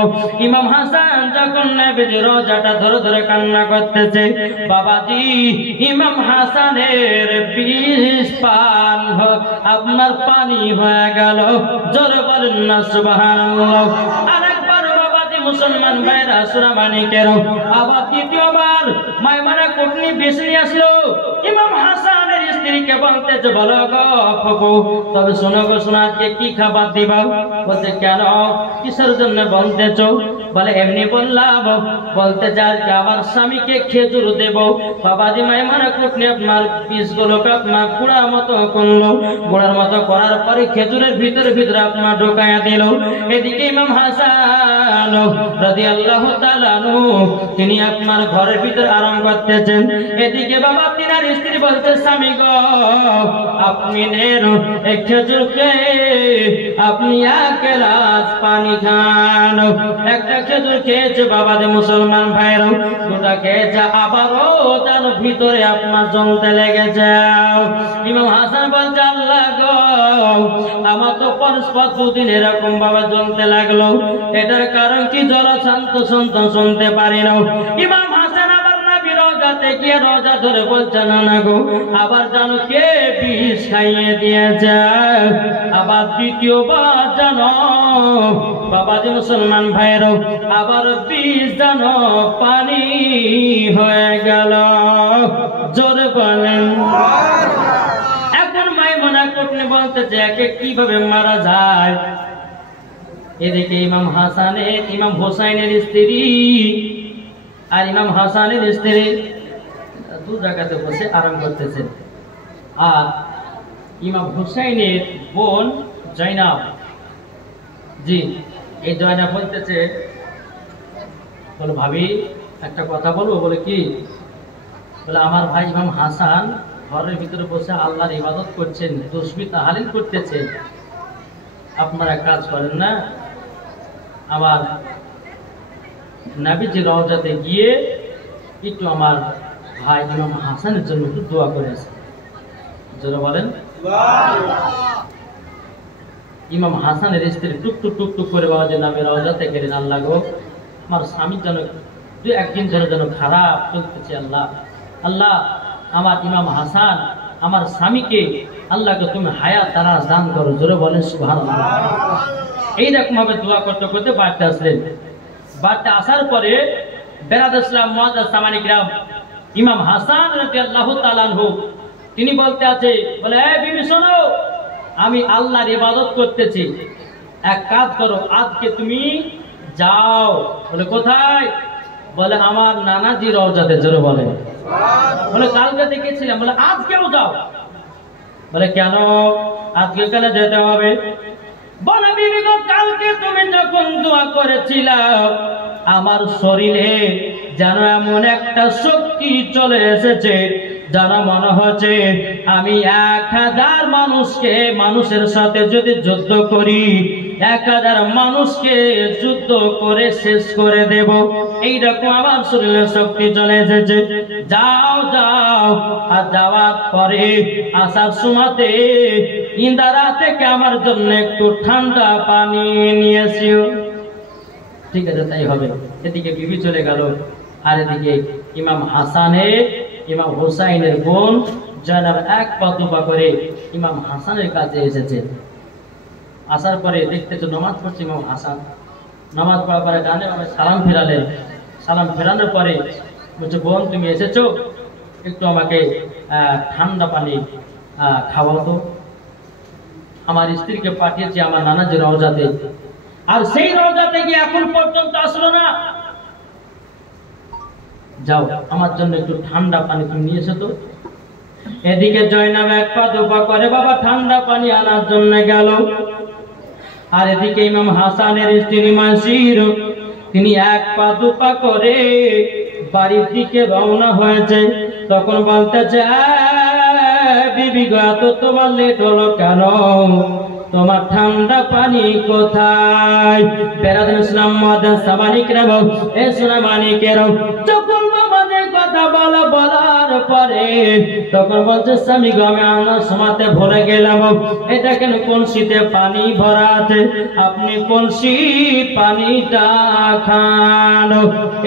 ইমাম হাসান যখন নবীজি রওজাটা ধরে ধরে কান্না করতেছে, বাবাজি ইমাম হাসানের বিষ পান আপনার পানি হয়ে গেল। জোরে বলেন না সুবহানাল্লাহ। আরেকবার বাবাজি মুসলমান ভাইরা সোনামানিকেরাম, আবার দ্বিতীয়বার মাইমুনা কুটনি বিষ নিয়ে আসলো। ইমাম হাসানের স্ত্রীকে বলতেছে বলো গো ফুপু, তবে শোনো গো শোনো, আজকে কি খাবার দিবা? বলতে কেন, কিসের জন্য বলতেছো? বলে এমনি বললাম, বলতে চাই আমার স্বামীকে খেজুর দেব। বাবাজি মাইমুনা কুটনি আপনার বীজগুলোকে আপনার গুঁড়ার মতো করলো, গুঁড়ার মতো করার পরে খেজুরের ভিতরে ভিতরে আপনার ঢোকায়া দিল। এদিকে ইমাম হাসান রাদিয়াল্লাহু তাআলা আনহু তিনি আপনার ঘরের ভিতরে আরাম করতেছেন। এদিকে বাবা তিনার স্ত্রী বলতে স্বামী গো, আপনি নেন এই খেজুরকে আপনি এক গ্লাস পানি খান। একটা খেজুর খেয়েছে বাবাজি মুসলমান ভাইরা, দুটা খেয়েছে, আবারও তার ভিতরে আপনার জ্বলতে লেগে যাও। ইমাম হাসান বলছে আল্লাহ গো, আমার তো পরস্পর দুদিন এরকম বাবা জ্বলতে লাগলো, এটার কারণ কি? জরা শান্ত শুনতে পারি না। ইমাম হাসান আবার নবী রওজাতে গিয়ে রওজা ধরে বলছে না না গো, আবার জানো কে বিষ খাইয়ে দিয়েছে। আবার দ্বিতীয়বার জানো বাবাজি মুসলমান ভাইরাও, আবার বিষ জানো পানি হয়ে গেল। জোরে বলেন। এখন মাইমুনা কুটনি বলতেছে একে কিভাবে মারা যায়। এদিকে ইমাম হোসাইনের স্ত্রী আর ইমাম হাসানের স্ত্রী দু জায়গাতে বসে আরাম করতেছে। আর ইমাম হুসাইনের বোন জয়নাব জি, এই জয়না বলতেছে, বলে ভাবি একটা কথা বলবো। বলে কি? বলে আমার ভাই ইমাম হাসান ঘরের ভিতরে বসে আল্লাহর ইবাদত করছেন, তসবিহ তাহলিল করতেছেন। আপনারা কাজ করেন না, আমার নবীজি রওজাতে গিয়ে একটু আমার ভাই ইমাম হাসানের জন্য একটু দোয়া করে আসেন। যারা বলেন ইমাম হাসানের স্ত্রী টুকটুক টুকটুক করে বাবা যে নামে রওজাতে গেলেন, আল্লাহ গো আমার স্বামীর যেন দু একদিন ধরে যেন খারাপ চলতেছে, আল্লাহ আল্লাহ আমার ইমাম হাসান আমার স্বামীকে আল্লাহকে তুমি হায়াত তারাজ দান করো। জোরে বলেন সুবহানাল্লাহ। এইরকম ভাবে দোয়া করতে করতে বাড়িতে আসলেন। বাড়িতে আসার পরে বেরাদর ইসলাম মুআজ্জাজ সামানিক রাম ইমাম হাসান রাদিয়াল্লাহু তাআলা আনহু তিনি বলতে আছে, বলে এ বিবি শোনো, আমি আল্লাহর ইবাদত করতেছি, এক কাজ করো, আজকে তুমি যাও। বলে কোথায়? বলে আমার নানাজি রওজাতে। জোরে বলে। বলে কালকে দেখেছিলাম। বলে আজকেও যাও। বলে কেন? আজকে কেন যেতে হবে? বলে বিবি গো, কালকে তুমি যখন দোয়া করেছিলা আমার শরীরে যেন এমন একটা শক্তি চলে এসেছে, যেন মনে হচ্ছে আমি 1000 মানুষকে মানুষের সাথে যদি যুদ্ধ করি 1000 মানুষকে যুদ্ধ করে শেষ করে দেব। এইরকম আমার শরীরে শক্তি চলে এসেছে। যাও যাও। আর যাওয়ার পরে আসার সময়তে ইন্দারা থেকে আমার জন্য একটু ঠান্ডা পানি নিয়ে এসিও। ঠিক আছে, তাই হবে। এদিকে বিবি চলে গেল, আর এদিকে ইমাম হাসানের ইমাম হুসাইনের বোন জয়নাব এক পা দুপা করে ইমাম হাসানের কাছে এসেছে। আসার পরে দেখতেছে নামাজ পড়ছে ইমাম হাসান। নামাজ পড়ার পরে ডানে বামে সালাম ফেরালেন। সালাম ফেরানোর পরে বলছে, বোন তুমি এসেছো, একটু আমাকে ঠান্ডা পানি খাওয়াও তো। আমার স্ত্রীকে পাঠিয়েছি আমার নানাজি রওজাতে, আর সেই রওজাতে গিয়ে এখন পর্যন্ত আসলো না। যাও আমার জন্য একটু ঠান্ডা পানি তুমি নিয়ে এসো তো। এদিকে জয়নাব এক পা দুপা করে বাবা ঠান্ডা পানি আনার জন্য গেল, আর এদিকে ইমাম হাসানের স্ত্রী মাসির তিনি এক পা দুপা করে বাড়ির দিকে রওনা হয়েছে। তখন বলতেছে, বিবি গো এত তোমার লেট হলো কেন? তোমার ঠান্ডা পানি কোথায়? বেরাদুল ইসলাম মুআজ্জাজ সামানিক রাও এ সোনা মানিকেরাও যখন আমাদের কথা বলার পরে তখন বলছে, স্বামী গো আমি আনার সময়তে ভুলে গেলাম, এটা কেন কলসিতে পানি ভরা আছে, আপনি কলসি পানিটা খান।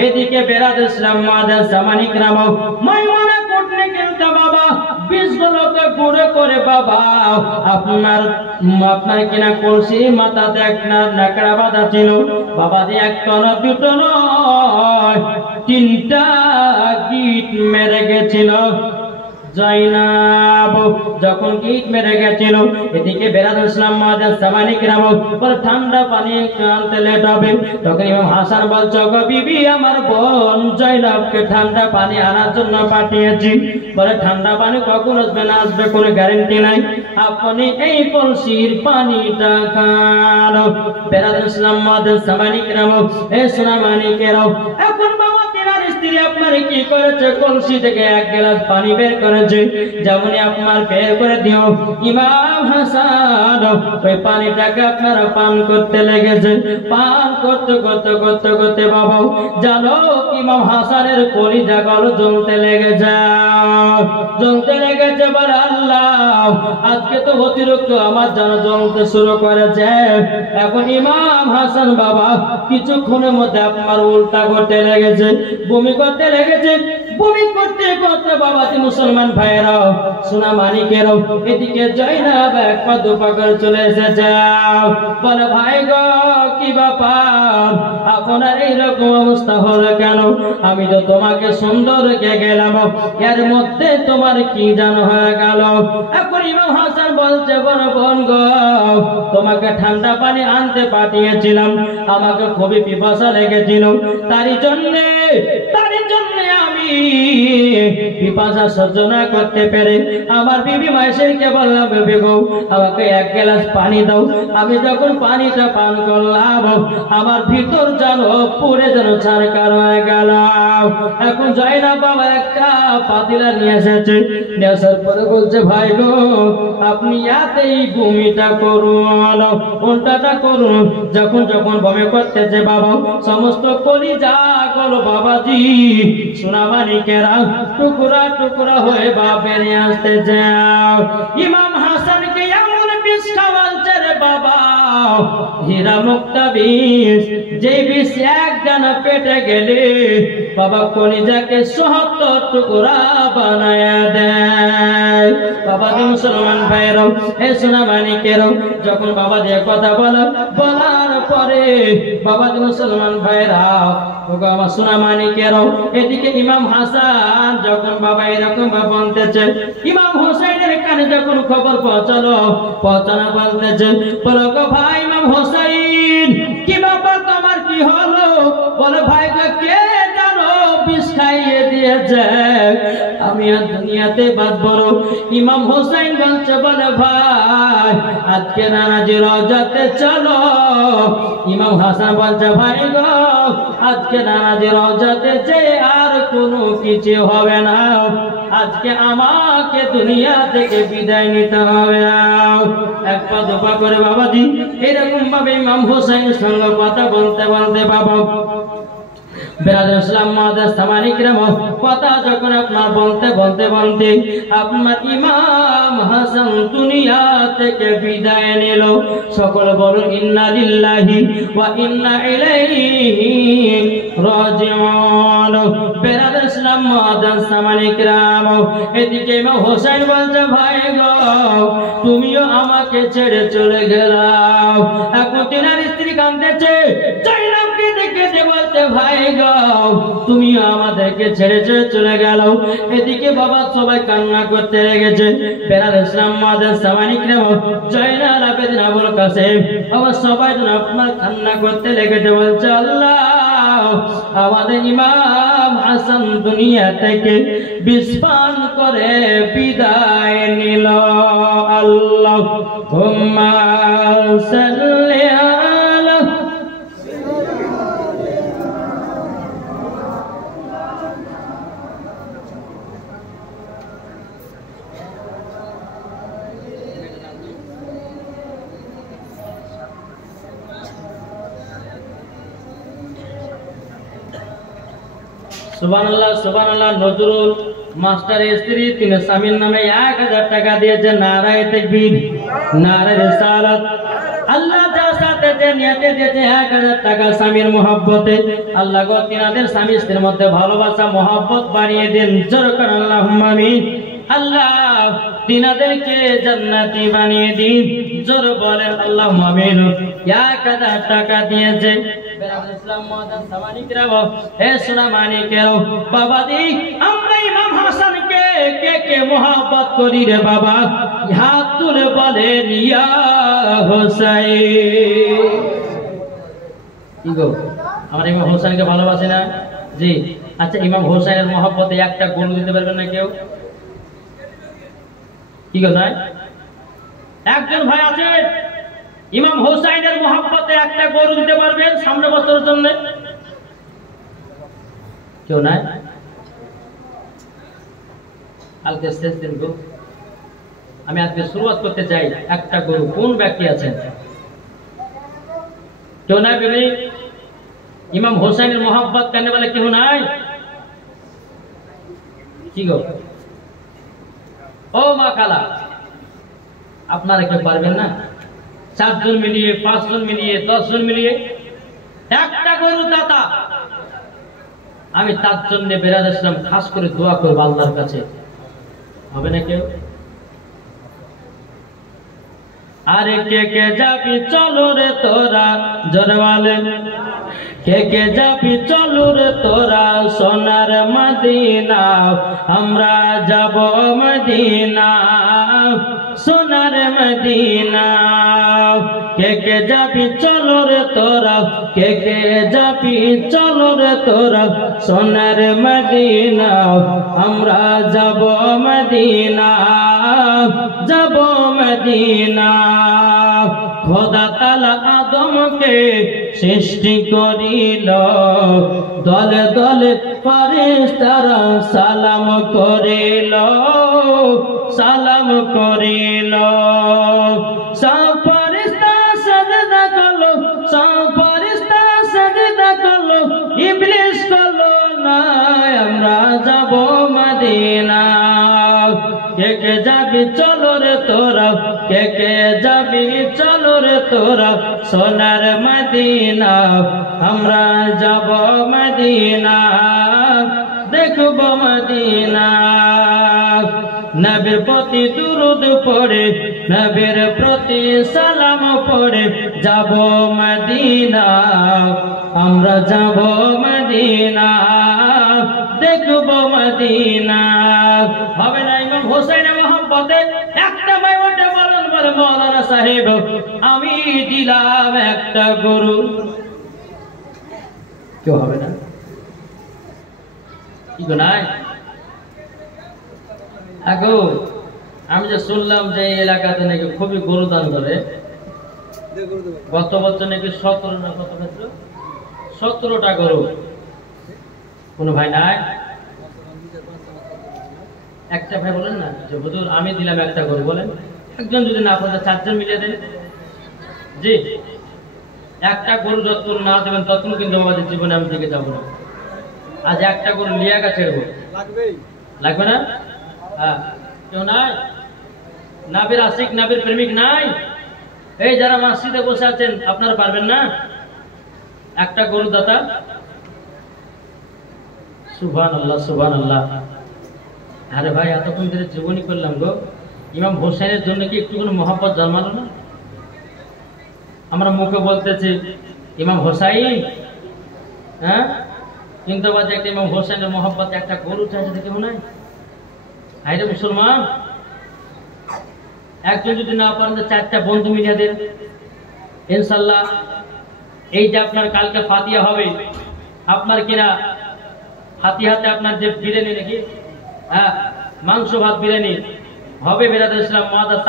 এদিকে বেরাদুল ইসলাম মুআজ্জাজ সামানিক রাও মাইমুনা কোটনে কিন্তু বাবা 20 গুলোকে ঘুরে করে বাবা আপনার কিনা কলসি মাথাতে একটা নাকড়া বাঁধা ছিল বাবা, দিয়ে একটা না দুটো নয় 3টা গিট মেরে গেছিল জয়নাব। যখন গিট মেরে গেছিল এদিকে বেরাদুল ইসলাম মুআজ্জাজ সামানিক রাও বলে ঠান্ডা পানি আনতে লেট হবে। তখন ইমাম হাসান বলছে, গো বিবি আমার বোন জয়নাবকে ঠান্ডা পানি আনার জন্য পাঠিয়েছি। বলে ঠান্ডা পানি কখন আসবে না আসবে কোনো গ্যারান্টি নাই, আপনি এই কলসির পানিটা খান। বেরাদুল ইসলাম মুআজ্জাজ সামানিক রাও এ সোনা মানিকেরাও এখন বাবা তেনার স্ত্রী আপনার কি করেছে, কলসি থেকে 1 গ্লাস পানি বের করেছে, যেমনই আপনার বের করে দিও ইমাম হাসান ওই পানিটাকে আপনারা পান করতে লেগেছে। পান করতে করতে করতে করতে বাবা জানো ইমাম হাসানের কলিজা গল জ্বলতে লেগেছে। বলে আল্লাহ আজকে তো অতিরিক্ত আমার যেন জ্বলতে শুরু করেছে। এখন ইমাম হাসান বাবা কিছুক্ষণের মধ্যে আপনার উল্টা করতে লেগেছে, বমি করতে লেগেছে। বমি করতে করতে বাবা মুসলমান ভাইয়েরাও সোনা মানিকেরাও এদিকে জয়নাব এক পা দুপা করে চলে এসেছে। বলে ভাই গো কি ব্যাপার, আপনার এইরকম অবস্থা হলো কেন? আমি তো তোমাকে সুন্দর রেখে গেলাম, এর মধ্যে তোমার কি জানো হয়ে গেল? এখন ইমাম হাসান বলছে, বড় বোন গো তোমাকে ঠান্ডা পানি আনতে পাঠিয়েছিলাম, আমাকে খুবই পিপাসা লেগেছিল, তারই জন্য আমি পিপাসা সহ্য না করতে পেরে আমার বিবি মায়েশাকে বললাম, বেবি গো আমাকে এক গ্লাস পানি দাও। আমি যখন পানিটা পান করলাম আমার ভিতর যেন পুড়ে যেন ছারকার হয়ে গেল। এখন যাই না বাবা একটা পাতিলা নিয়ে এসেছে, নিয়ে আসার পরে বলছে, ভাই গো আপনি এতেই বমিটা করুন, উল্টাটা করুন। যখন যখন বমি করতেছে বাবা সমস্ত কলিজা গেল বাবাজি সোনামানিকেরা টুকরা টুকরা হয়ে বাপ বেরিয়ে আসতেছে। ইমাম হাসানকে এমন বিষ খাওয়াচ্ছে রে বাবা, হীরা মুক্তা বিষ, যে বিষ একজন পেটে গেলে বাবা কলিজাকে ৭০ টুকরা বানায় দেয়। বাবা যে মুসলমান ভাইরাও এ সোনামানিকেরাও যখন বাবা দিয়ে কথা বলার পরে বাবা যে মুসলমান ভাইরাও আমার সোনামানিকেরাও এদিকে ইমাম হাসান যখন বাবা এরকম বলতেছে, ইমাম হোসেনের কানে যখন খবর পৌঁছানো বলতেছে, বলো গো ভাই ইমাম হোসেন কি ব্যাপার তোমার কি হলো? বলে ভাই কে জানো বিষ খাইয়ে দিয়েছে, আমি আর দুনিয়াতে বাঁচবো না। ইমাম হোসেন বলছে, বলে ভাই আজকে নানাজি রওজাতে চলো। ইমাম হাসান বলছে, ভাই গো আজকে নানাজি রওজাতে যে আর কোনো কিছু হবে না, আজকে আমাকে দুনিয়া থেকে বিদায় নিতে হবে। এক পা দুপা করে বাবাজি এরকম ভাবে ইমাম হোসেনের সঙ্গে কথা বলতে বলতে বাবা বেরাদুল ইসলাম মুআদ্দাস সামানী কিরাম কথা যখন আপনার বলতে আপনার ইমাম হাসান দুনিয়া থেকে বিদায় নিল। সকল বলুন ইন্না লিল্লাহি ওয়া ইন্না ইলাইহি রাজিউন। বেরাদুল ইসলাম মুআদ্দাস সামানী কিরাম এদিকে ইমাম হোসেন বলছে, ভাই গো তুমিও আমাকে ছেড়ে চলে গেলাও। এখন তিনার স্ত্রী কাঁদতেছে, জাইনাবকে দেখে বলতে, ভাই গো তুমিও আমাদেরকে ছেড়ে চলে গেল। এদিকে বাবা সবাই কান্না করতে লেগেছে। বেরাদুল ইসলাম মুআদ্দাস সামানী কিরাম জয়নাল আবেদিন আবুল কাসেম বাবা সবাই যেন আপনার কান্না করতে লেগেছে। বলছে, আল্লাহ আমাদের ইমাম হাসান দুনিয়া থেকে বিষ পান করে বিদায় নিল। আল্লাহুম্মা সাল্লি আলা সুবহানাল্লাহ সুবহানাল্লাহ। নজরুল মাস্টারের স্ত্রী তিনি স্বামীর নামে 1000 টাকা দিয়েছে। নারায়ে তাকবীর, নারায়ে রিসালাত। আল্লাহ যা সাথে যে নিয়তে দিয়েছে 1000 টাকা স্বামীর মহব্বতে, আল্লাহ গো তিনাদের স্বামী স্ত্রীর মধ্যে ভালোবাসা মহব্বত বাড়িয়ে দেন। জোর করে আল্লাহুম্মা আমিন। আল্লাহ তিনাদেরকে জান্নাতি বানিয়ে দিন। জোর বলেন আল্লাহুম্মা আমিন। 1000 টাকা দিয়েছে বেরাদুল ইসলাম মুআদ্দাস সামানী কিরাম হে সোনামানিকেরাও বাবাজি আমরা ইমাম হাসানকে কে কে মহব্বত করি রে বাবা? হাত তুলে বলেন ইয়া হোসেন। কি গো আমরা ইমাম হোসেনকে ভালোবাসি না? জি। আচ্ছা ইমাম হোসেনের মহব্বতে একটা গরু দিতে পারবেন না কেউ? কি গো নাই? একজন ভাই আছে ইমাম হোসেনের মহব্বতে একটা গরু দিতে পারবেন সামনে বছরের জন্য? কেউ নাই? কালকে শেষ দিন গো, আমি আজকে শুরুয়াত করতে চাই। একটা গরু কোন ব্যক্তি আছেন? কেউ নাই? বলি ইমাম হোসেনের মহব্বত কেন বলে কেউ নাই? কি গো ও মা খালা আপনারা কেউ পারবেন না? 4 জন মিলিয়ে 5 জন মিলিয়ে 10 জন মিলিয়ে একটা গরু দাতা আমি তার জন্য বেরাদুল ইসলাম খাস করে দোয়া করব আল্লাহর কাছে। হবে না কেউ? আরে কে কে যাবি চলো রে তোরা জোরে বলেন। কে কে যাবি চলু রে তোরা সোনার মদিনা আমরা যাব মদিনা সোনার মদিনা কে কে যাবি চলু রে তোরা কে কে যাবি চলু রে তোরা সোনার মদিনা আমরা যাব মদিনা যাব মদিনা খোদা তাআলা আদমকে সৃষ্টি করিল দলে দলে ফেরেশতারা সালাম করিল সালাম করিল সব ফেরেশতা সাজদা করলো সব ফেরেশতা সাজদা করলো ইবলিস করলো না আমরা যাব মদিনা কে কে যাবি চলো রে তোরা কে কে যাবি চলো রে তোরা সোনার মদিনা আমরা যাব মদিনা দেখব মদিনা নবীর প্রতি দুরূদ পড়ে নবীর প্রতি সালাম পড়ে যাব মদিনা আমরা যাব মদিনা দেখব মদিনা হবে না ইমাম হোসেনের মহব্বতে একটা মাইওয়াটে বলেন বলে মাওলানা সাহেব আমি দিলাম একটা গরু কেউ হবে না কি গো নাই আগো আমি যে শুনলাম যে এই এলাকাতে নাকি খুবই গরু দান করে গত বছর নাকি 17 না কত ক্ষেত্র 17টা গরু কোন ভাই নাই একটা ভাই বলেন না যে হুজুর আমি দিলাম একটা গরু বলেন একজন যদি না পারে চারজন মিলিয়ে দেন জি একটা গরু যতক্ষণ না দেবেন ততক্ষণ কিন্তু আমাদের জীবনে আমি দিকে যাবো না আজ একটা গরু লিয়া গা ছেড়বো লাগবে না হ্যাঁ কেউ নাই নাবির আশিক নাবির প্রেমিক নাই এই যারা মসজিদে বসে আছেন আপনারা পারবেন না একটা গরু দাতা সুবহানাল্লাহ সুবহানাল্লাহ আরে ভাই এতক্ষণ ধরে জীবনী করলাম গো ইমাম হোসেনের জন্য কি একটু কোনো মহব্বত জন্মালো না আমরা মুখে বলতেছি ইমাম হোসাইন হ্যাঁ কিন্তু বাজে একটা ইমাম হোসেনের মহব্বত একটা গরু চাইছে দেখে মনে হয় আইরে মুসলমান একজন যদি না পারেন চারটা বন্ধু মিলিয়ে দেন ইনশাল্লাহ এই যে আপনার কালকে ফাতিহা হবে আপনার কিনা ফাতিহাতে আপনার যে বিরিয়ানি নাকি হ্যাঁ মাংস ভাত বিরিয়ানি হবে বিরাদুল ইসলাম মুআদ্দাস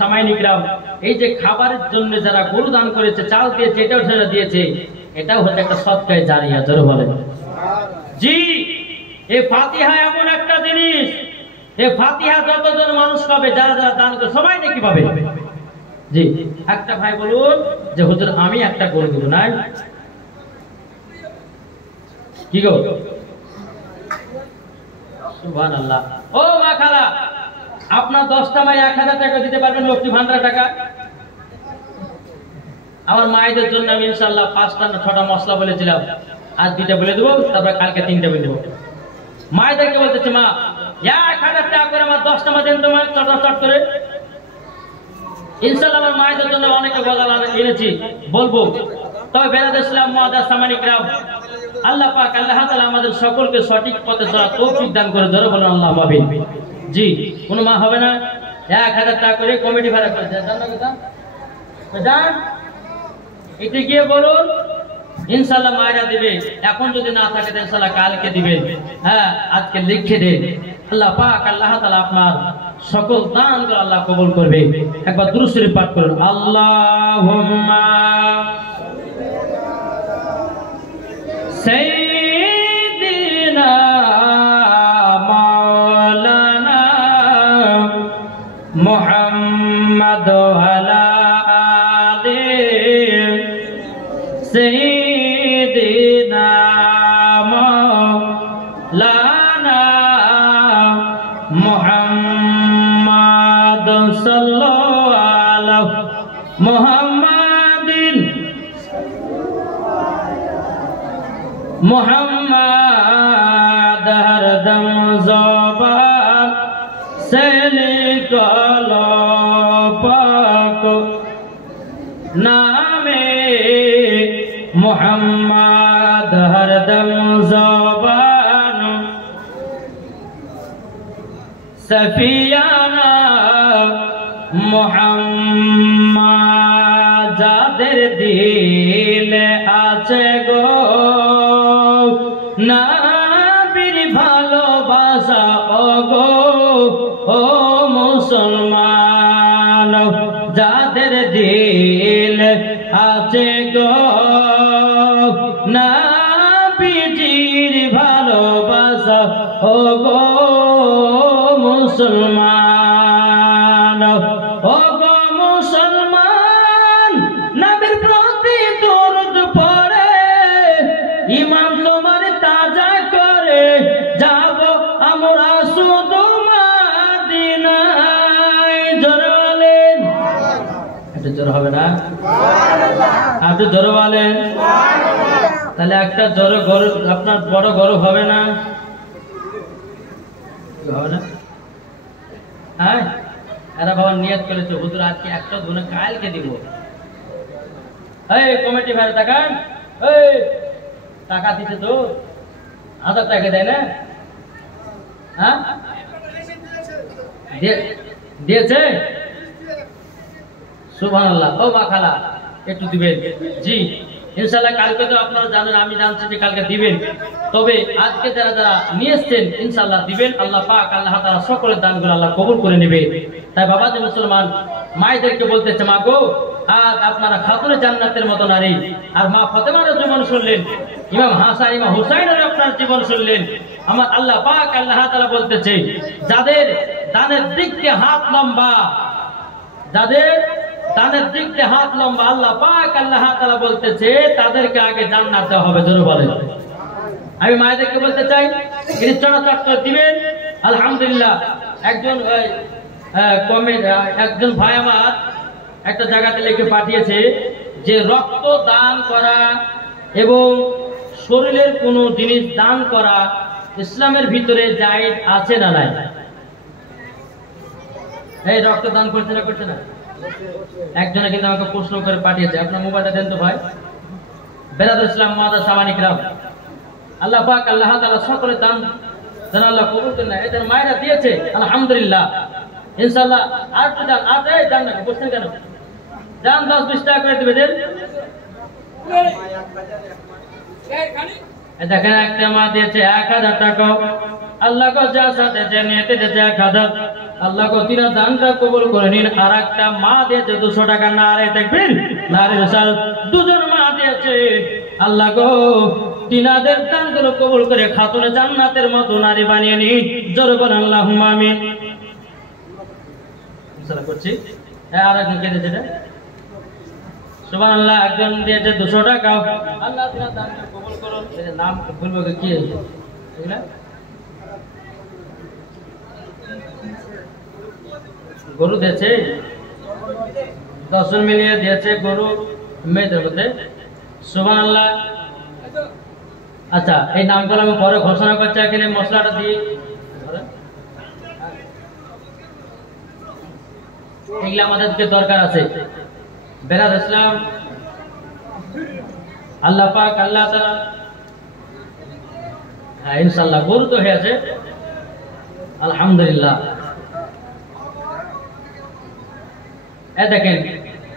সামাইনি গ্রাম এই যে খাবারের জন্য যারা গরু দান করেছে চাল দিয়েছে এটাও যারা দিয়েছে এটাও হচ্ছে একটা সদকায়ে জারিয়া জোরে বলেন জি এই ফাতিহা এমন একটা জিনিস এই ফাতিহা যতজন মানুষ পাবে যারা যারা দান করে সবাই নাকি পাবে জি একটা ভাই বলুন যে হুজুর আমি একটা গরু দেব নাই কি গো সুবহানাল্লাহ ও মা খালা আপনার 10টা মাই 1000 টাকা দিতে পারবেন লক্ষ্মী ভান্ডার টাকা আমার মায়েদের জন্য আমি ইনশাআল্লাহ 5টা না 6টা মশলা বলেছিলাম আজ 2টা বলে দেব তারপর কালকে 3টা বলে দেব মায়েদেরকে বলতেছে মা 1000 টাকা করে আমার 10টা মা দেন তো মা চট করে ইনশাআল্লাহ আমার মায়েদের জন্য অনেকে বলার এনেছি বলবো তবে বিরাদুল ইসলাম মুআদ্দাস সামানি গ্রাম আল্লাহ পাক আল্লাহ তাআলা আমাদের সকলকে সঠিক পথে চলার তৌফিক দান করে ধরে বলেন আল্লাহুম্মা আমিন জি কোন মা হবে না 1000 টাকা করে কমিটি ভাড়া করে দেন না কথা জান এতে গিয়ে বলুন ইনশাআল্লাহ মায়েরা দিবে এখন যদি না থাকে ইনশাআল্লাহ কালকে দিবেন হ্যাঁ আজকে লিখে দেন আল্লাহ পাক আল্লাহ তাআলা আপনার সকল দান করে আল্লাহ কবুল করবে একবার দুরূদ শরীফ পাঠ করুন আল্লাহুম্মা সাইয়্যিদিনা মাওলানা মুহাম্মদ ওয়ালা আলি সাইয়্যিদিনা মাওলানা মুহাম্মদ সাল্লাল্লাহু আলাইহি মুহাম্মাদিন মুহাম্মদ হরদম জবান সে নিকলো পাক নামে মুহাম্মদ সফিয়ানা মুহাম্মদ যাদের দিলে আছে গো নবীর ভালোবাসা ও গো ও মুসলমান যাদের দিল আছে গো নবীজির ভালোবাসা ও গো মুসলমান ও গো মুসলমান নবীর প্রতি দরুদ পড়ে ঈমান তোমার তাজা করে যাব আমরা শুধু মদিনায় জোরে বলেন এটা জোরে হবে না আপনি জোরে বলেন তাহলে একটা জোরে গরু আপনার বড় গরু হবে না হবে না হ্যাঁ এরা বাবা নিয়ত করেছে হুজুর আজকে একটা ধুনে কালকে দিব এই কমিটি ভাই তাকান এই টাকা দিতে তো 1000 টাকা দেয় না হ্যাঁ দিয়েছে সুবহানাল্লাহ ও মা খালা একটু দিবেন জি ইনশাআল্লাহ কালকে তো আপনারা জানেন আমি জানছি যে কালকে দিবেন তবে আজকে যারা যারা নিয়ে এসেছেন ইনশাআল্লাহ দিবেন আল্লাহ পাক আল্লাহ তাআলা সকলের দানগুলো আল্লাহ কবুল করে নেবে তাই বাবাজি মুসলমান মায়েদেরকে বলতেছে মা গো আজ আপনারা খাতুনে জান্নাতের মতো নারী আর মা ফাতেমার জীবন শুনলেন ইমাম হাসান ইমাম হুসাইনের আপনার জীবন শুনলেন আমার আল্লাহ পাক আল্লাহ তাআলা বলতেছে যাদের দানের দিক দিয়ে হাত লম্বা যাদের তাদের দিক দিয়ে হাত লম্বা আল্লাহ পাক আল্লাহ তাআলা বলতেছে তাদেরকে আগে জান্নাত দেওয়া হবে জোরে বলেন আমি মায়েদেরকে বলতে চাই তিনি চট করে দিবেন আলহামদুলিল্লাহ একজন ভাই আমার একটা জায়গাতে লিখে পাঠিয়েছে যে রক্ত দান করা এবং শরীরের কোনো জিনিস দান করা ইসলামের ভিতরে জায়েজ আছে না নাই এই রক্ত দান করছে না করছে না একজনে কিন্তু আমাকে প্রশ্ন করে পাঠিয়েছে আপনার মোবাইলটা দেন তো ভাই বেরাদুল ইসলাম মাদার সামানিকরাম আল্লাহ পাক আল্লাহ তাআলা সকলের দান যেন আল্লাহ কবুল করেন এদের মায়েরা দিয়েছে আলহামদুলিল্লাহ ইনশাআল্লাহ আর তো দান আর এই দান না বসছেন কেন দান 10-20 টাকা করে দিবে দেন দেখেন একটা মা দিয়েছে 1000 টাকা আল্লাহ কো যা সাথে জেনেতে দিয়েছে 1000 আল্লাহ কো তিনা দানটা কবুল করে নিন আর একটা মা দিয়েছে 200 টাকা নারে তাকবীর নারে রিসালাত দুজন মা দিয়েছে আল্লাহ গো তিনাদের দানগুলো কবুল করে খাতুনে জান্নাতের মতো নারী বানিয়ে নিন জোরে বলেন আল্লাহুম্মা আমিন ইনশাআল্লাহ করছি আর একজন কে দিয়েছে সুবহানাল্লাহ একজন দিয়েছে 200 টাকা আল্লাহ তিনার দানকে কবুল করুন এর নাম বলবো কি এগুলা গরু দিয়েছে 10 মিলিয়ে দিয়েছে গরু মেয়েদের মধ্যে সুবহানাল্লাহ আচ্ছা এই নামগুলো আমি পরে ঘোষণা করছি এখানে মশলাটা দিয়ে এগুলো আমাদেরকে দরকার আছে বেরাদ ইসলাম আল্লাহ পাক আল্লাহ তাআলা হ্যাঁ ইনশাআল্লাহ গরু তো হয়েছে আলহামদুলিল্লাহ দেখেন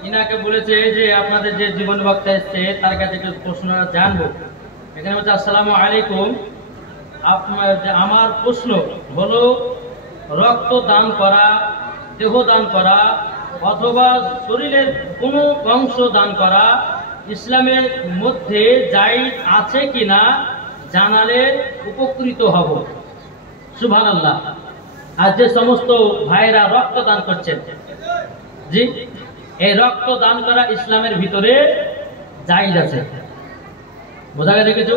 ইনাকে বলেছে যে আপনাদের যে জীবন বক্তা এসছে তার কাছে একটু প্রশ্ন জানবো এখানে বলছে আসসালামু আলাইকুম আমার প্রশ্ন হলো রক্ত দান করা দেহ দান করা অথবা শরীরের কোনো অংশ দান করা ইসলামের মধ্যে জায়েজ আছে কিনা জানালে উপকৃত হব সুবহানাল্লাহ আজ যে সমস্ত ভাইরা রক্ত দান করছেন জি এই রক্ত দান করা ইসলামের ভিতরে জায়েজ আছে বোঝা গেছে কিছু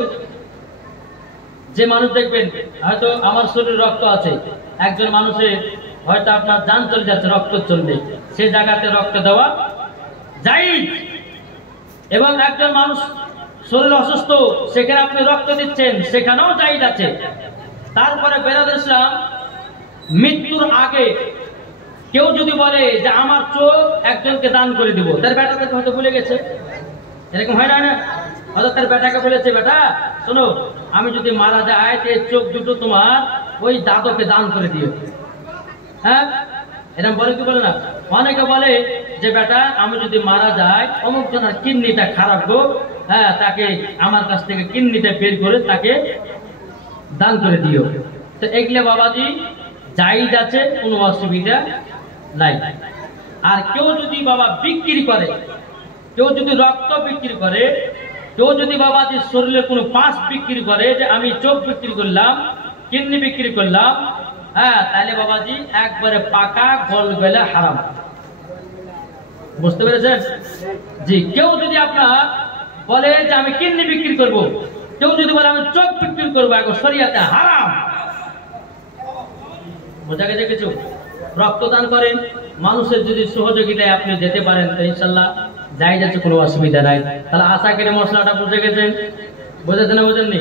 যে মানুষ দেখবেন হয়তো আমার শরীরে রক্ত আছে একজন মানুষের হয়তো আপনার জান চলে যাচ্ছে রক্ত চলবে সেই জায়গাতে রক্ত দেওয়া জায়েজ এবং একজন মানুষ শরীর অসুস্থ সেখানে আপনি রক্ত দিচ্ছেন সেখানেও জায়েজ আছে তারপরে বেরাদুল ইসলাম মৃত্যুর আগে কেউ যদি বলে যে আমার চোখ একজনকে দান করে দিব তার বেটাকে হয়তো ভুলে গেছে এরকম হয় না হয়তো তার বেটাকে বলেছে বেটা শোনো আমি যদি মারা যায় তো চোখ দুটো তোমার ওই দাদকে দান করে দিও হ্যাঁ, এরকম বলে কি বলে না? অনেকে বলে যে বেটা আমি যদি মারা যাই অমুক জনের কিডনিটা খারাপ গো, হ্যাঁ তাকে আমার কাছ থেকে কিডনিটা বের করে তাকে দান করে দিও। তো এগুলো বাবাজি জায়েজ আছে, কোনো অসুবিধা নাই। আর কেউ যদি বাবা বিক্রি করে, কেউ যদি রক্ত বিক্রি করে, কেউ যদি বাবাজি শরীরে কোনো পাশ বিক্রি করে, যে আমি চোখ বিক্রি করলাম, কিডনি বিক্রি করলাম, হ্যাঁ তাহলে বাবাজি একবারে পাকা গোল গেলে হারাম। বুঝতে পেরেছেন? জি, কেউ যদি আপনার বলে যে আমি কিডনি বিক্রি করব, কেউ যদি বলে আমি চোখ বিক্রি করবো, একবার শরিয়াতে হারাম। বোঝা গেছে কিছু? রক্তদান করেন, মানুষের যদি সহযোগিতায় আপনি যেতে পারেন তো ইনশাল্লাহ যাই যাচ্ছে, কোনো অসুবিধা নাই। তাহলে আশা করে মশলাটা বুঝে গেছেন, বুঝেছেন না বুঝেননি?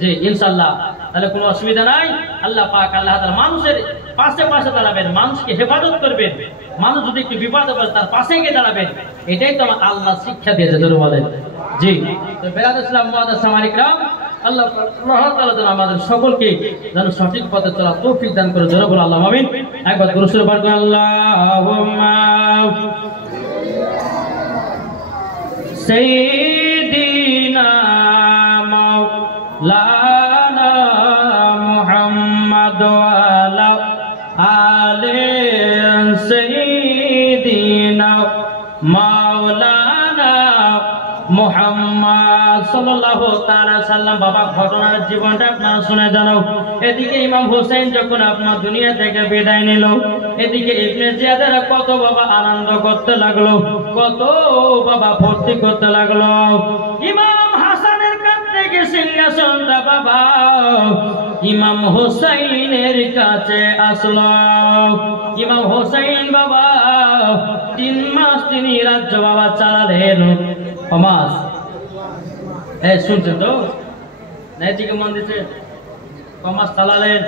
জি ইনশাল্লাহ, তাহলে কোনো অসুবিধা নাই। আল্লাহ পাক আল্লাহ তাআলা মানুষের পাশে পাশে দাঁড়াবেন, মানুষকে হেফাজত করবেন। মানুষ যদি একটু বিপদে পড়ে তার পাশে গিয়ে দাঁড়াবেন, এটাই তো আমার আল্লাহ শিক্ষা দিয়েছে। ধরে বলেন জি। তো বেরাদ ইসলাম মুআদ্দাস সামারিকরাম, আল্লাহ তাআলা যেন আমাদের সকলকে যেন সঠিক পথে চলা তৌফিক দান করে। জোরে বলে আল্লাহু আমিন। একবার দুরূদ পাঠ করুন, আল্লাহুম্মা সাইয়্যিদিনা মাওলানা মুহাম্মদ ওয়া আলা আলি সাইয়্যিদিনা মাওলানা মুহাম্মদ সাল্লাল্লাহু তাআলা সাল্লাম। বাবা ঘটনার জীবনটা আপনারা শুনে জানাও। এদিকে ইমাম হোসেন যখন আপনার দুনিয়া থেকে বিদায় নিল, এদিকে ইবনে জিয়াদের কত বাবা আনন্দ করতে লাগলো, কত বাবা ফুর্তি করতে লাগলো। ইমাম হাসানের কাছ থেকে সিংহাসনটা বাবা ইমাম হোসেনের কাছে আসলো। ইমাম হোসেন বাবা 3 মাস তিনি রাজ্য বাবা চালালেন। মাস শুনছেন তো? নাইদিকে মন দিচ্ছে, কমাস চালালেন।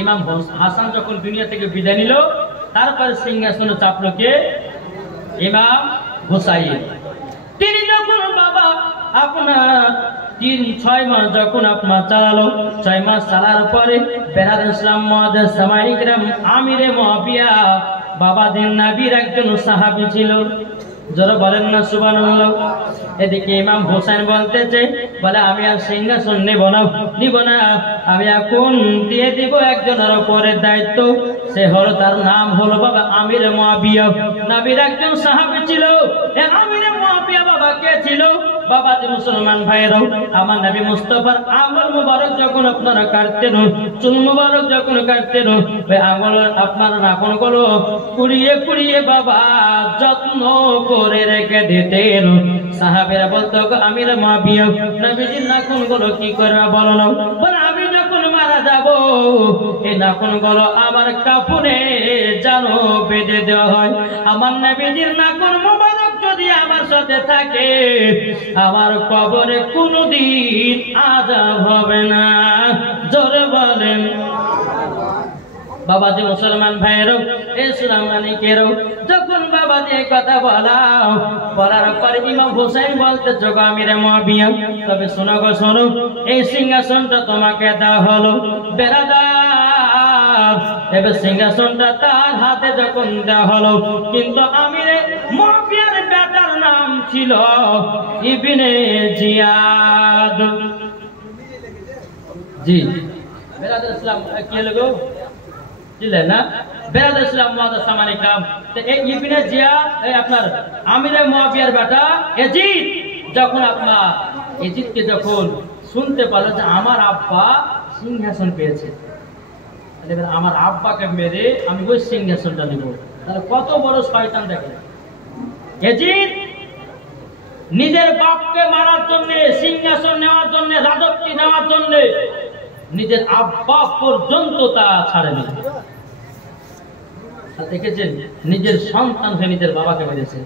ইমাম হাসান যখন দুনিয়া থেকে বিদায় নিল, তারপর সিংহাসনে চাপলো কে? ইমাম হুসাইন। তিনি যখন বাবা আপনার 6 মাস যখন আপনার চালালো, 6 মাস চালার পরে বেরাদ ইসলাম মুআদ্দাস সামাইকরাম আমিরে মুআবিয়া বাবা দিন নবীর একজন সাহাবী ছিল। যারা বলেন না সুবহানাল্লাহ। এদিকে ইমাম হোসেন বলতেছে, বলে আমি আর সিংহাসন নিব না, আমি এখন দিয়ে দিব একজনের উপরের দায়িত্ব। সে হলো, তার নাম হলো বাবা আমিরে মুআবিয়া। নবীর একজন সাহাবী ছিল। এই আমিরে মুআবিয়া বাবা কে ছিল? বাবা যে মুসলমান ভাইরাও, আমার নবী মুস্তাফার আঙ্গুল মুবারক যখন আপনারা কাটতেন, চুল মুবারক যখন কাটতেন, ওই আঙ্গুল আপনার নাখুনগুলো কুড়িয়ে কুড়িয়ে বাবা যত্ন করে রেখে দিতেন। সাহাবীরা বলতো, আমিরে মুআবিয়া নবীজির নাখুনগুলো কি করবে বলো না? বলে আমি যখন মারা যাব এই নাখুনগুলো আমার কাপড়ে যেন বেঁধে দেওয়া হয়। আমার নবীজির নাখুন মুবারক যদি আমার সাথে থাকে, আমার কবরে কোনদিন আযাব হবে না। জোরে বলেন। বাবা যে মুসলমান ভাইয়েরও, ইসলাম মানিকেরও, যখন বাবা যে কথা বলার পরে ইমাম হোসেন বলতে, যোগ আমিরে মুআবিয়া, তবে শোনো গো শোনো, এই সিংহাসনটা তোমাকে দেওয়া হলো বেরাদার। এবার সিংহাসনটা তার হাতে যখন দেওয়া হলো, কিন্তু আমিরে মুআবিয়ার বেটার নাম ছিল ইবনে জিয়াদ। জি বেরাদার ইসলাম কি লাগো ছিলেন না? বেরাদ ইসলাম মুআদ্দাস সামানিকরাম। তো এই ইবনে জিয়াদ এই আপনার আমিরে মুআবিয়ার বেটা ইয়াজিদ, যখন আপনার ইয়াজিদকে যখন শুনতে পারলো যে আমার আব্বা সিংহাসন পেয়েছে, তাহলে আমার আব্বাকে মেরে আমি ওই সিংহাসনটা নিব, তাহলে কত বড় শয়তান দেখেন। ইয়াজিদ নিজের বাপকে মারার জন্য, সিংহাসন নেওয়ার জন্য, রাজত্ব নেওয়ার জন্য নিজের আব্বা পর্যন্ত তা ছাড়েনি। দেখেছেন, নিজের সন্তান হয়ে নিজের বাবাকে মেরেছে।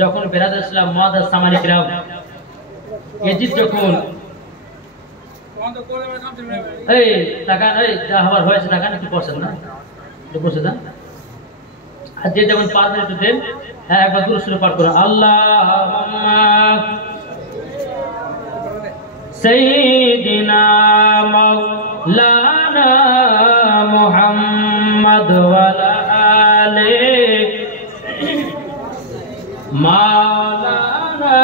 যখন বেরাদ ইসলাম মুআদ্দাস সামারিকরাম ইয়াজিদ যখন এই টাকা যা হওয়ার হয়েছে টাকা একটু বসেন না, একটু বসে যান। আর যে যেমন পারবেন একটু দেন। একবার দূর শুরু পাঠ করুন, আল্লাহুম্মা সাইয়্যিদিনা মাওলানা মুহাম্মদ ওয়ালা আলে মাওলানা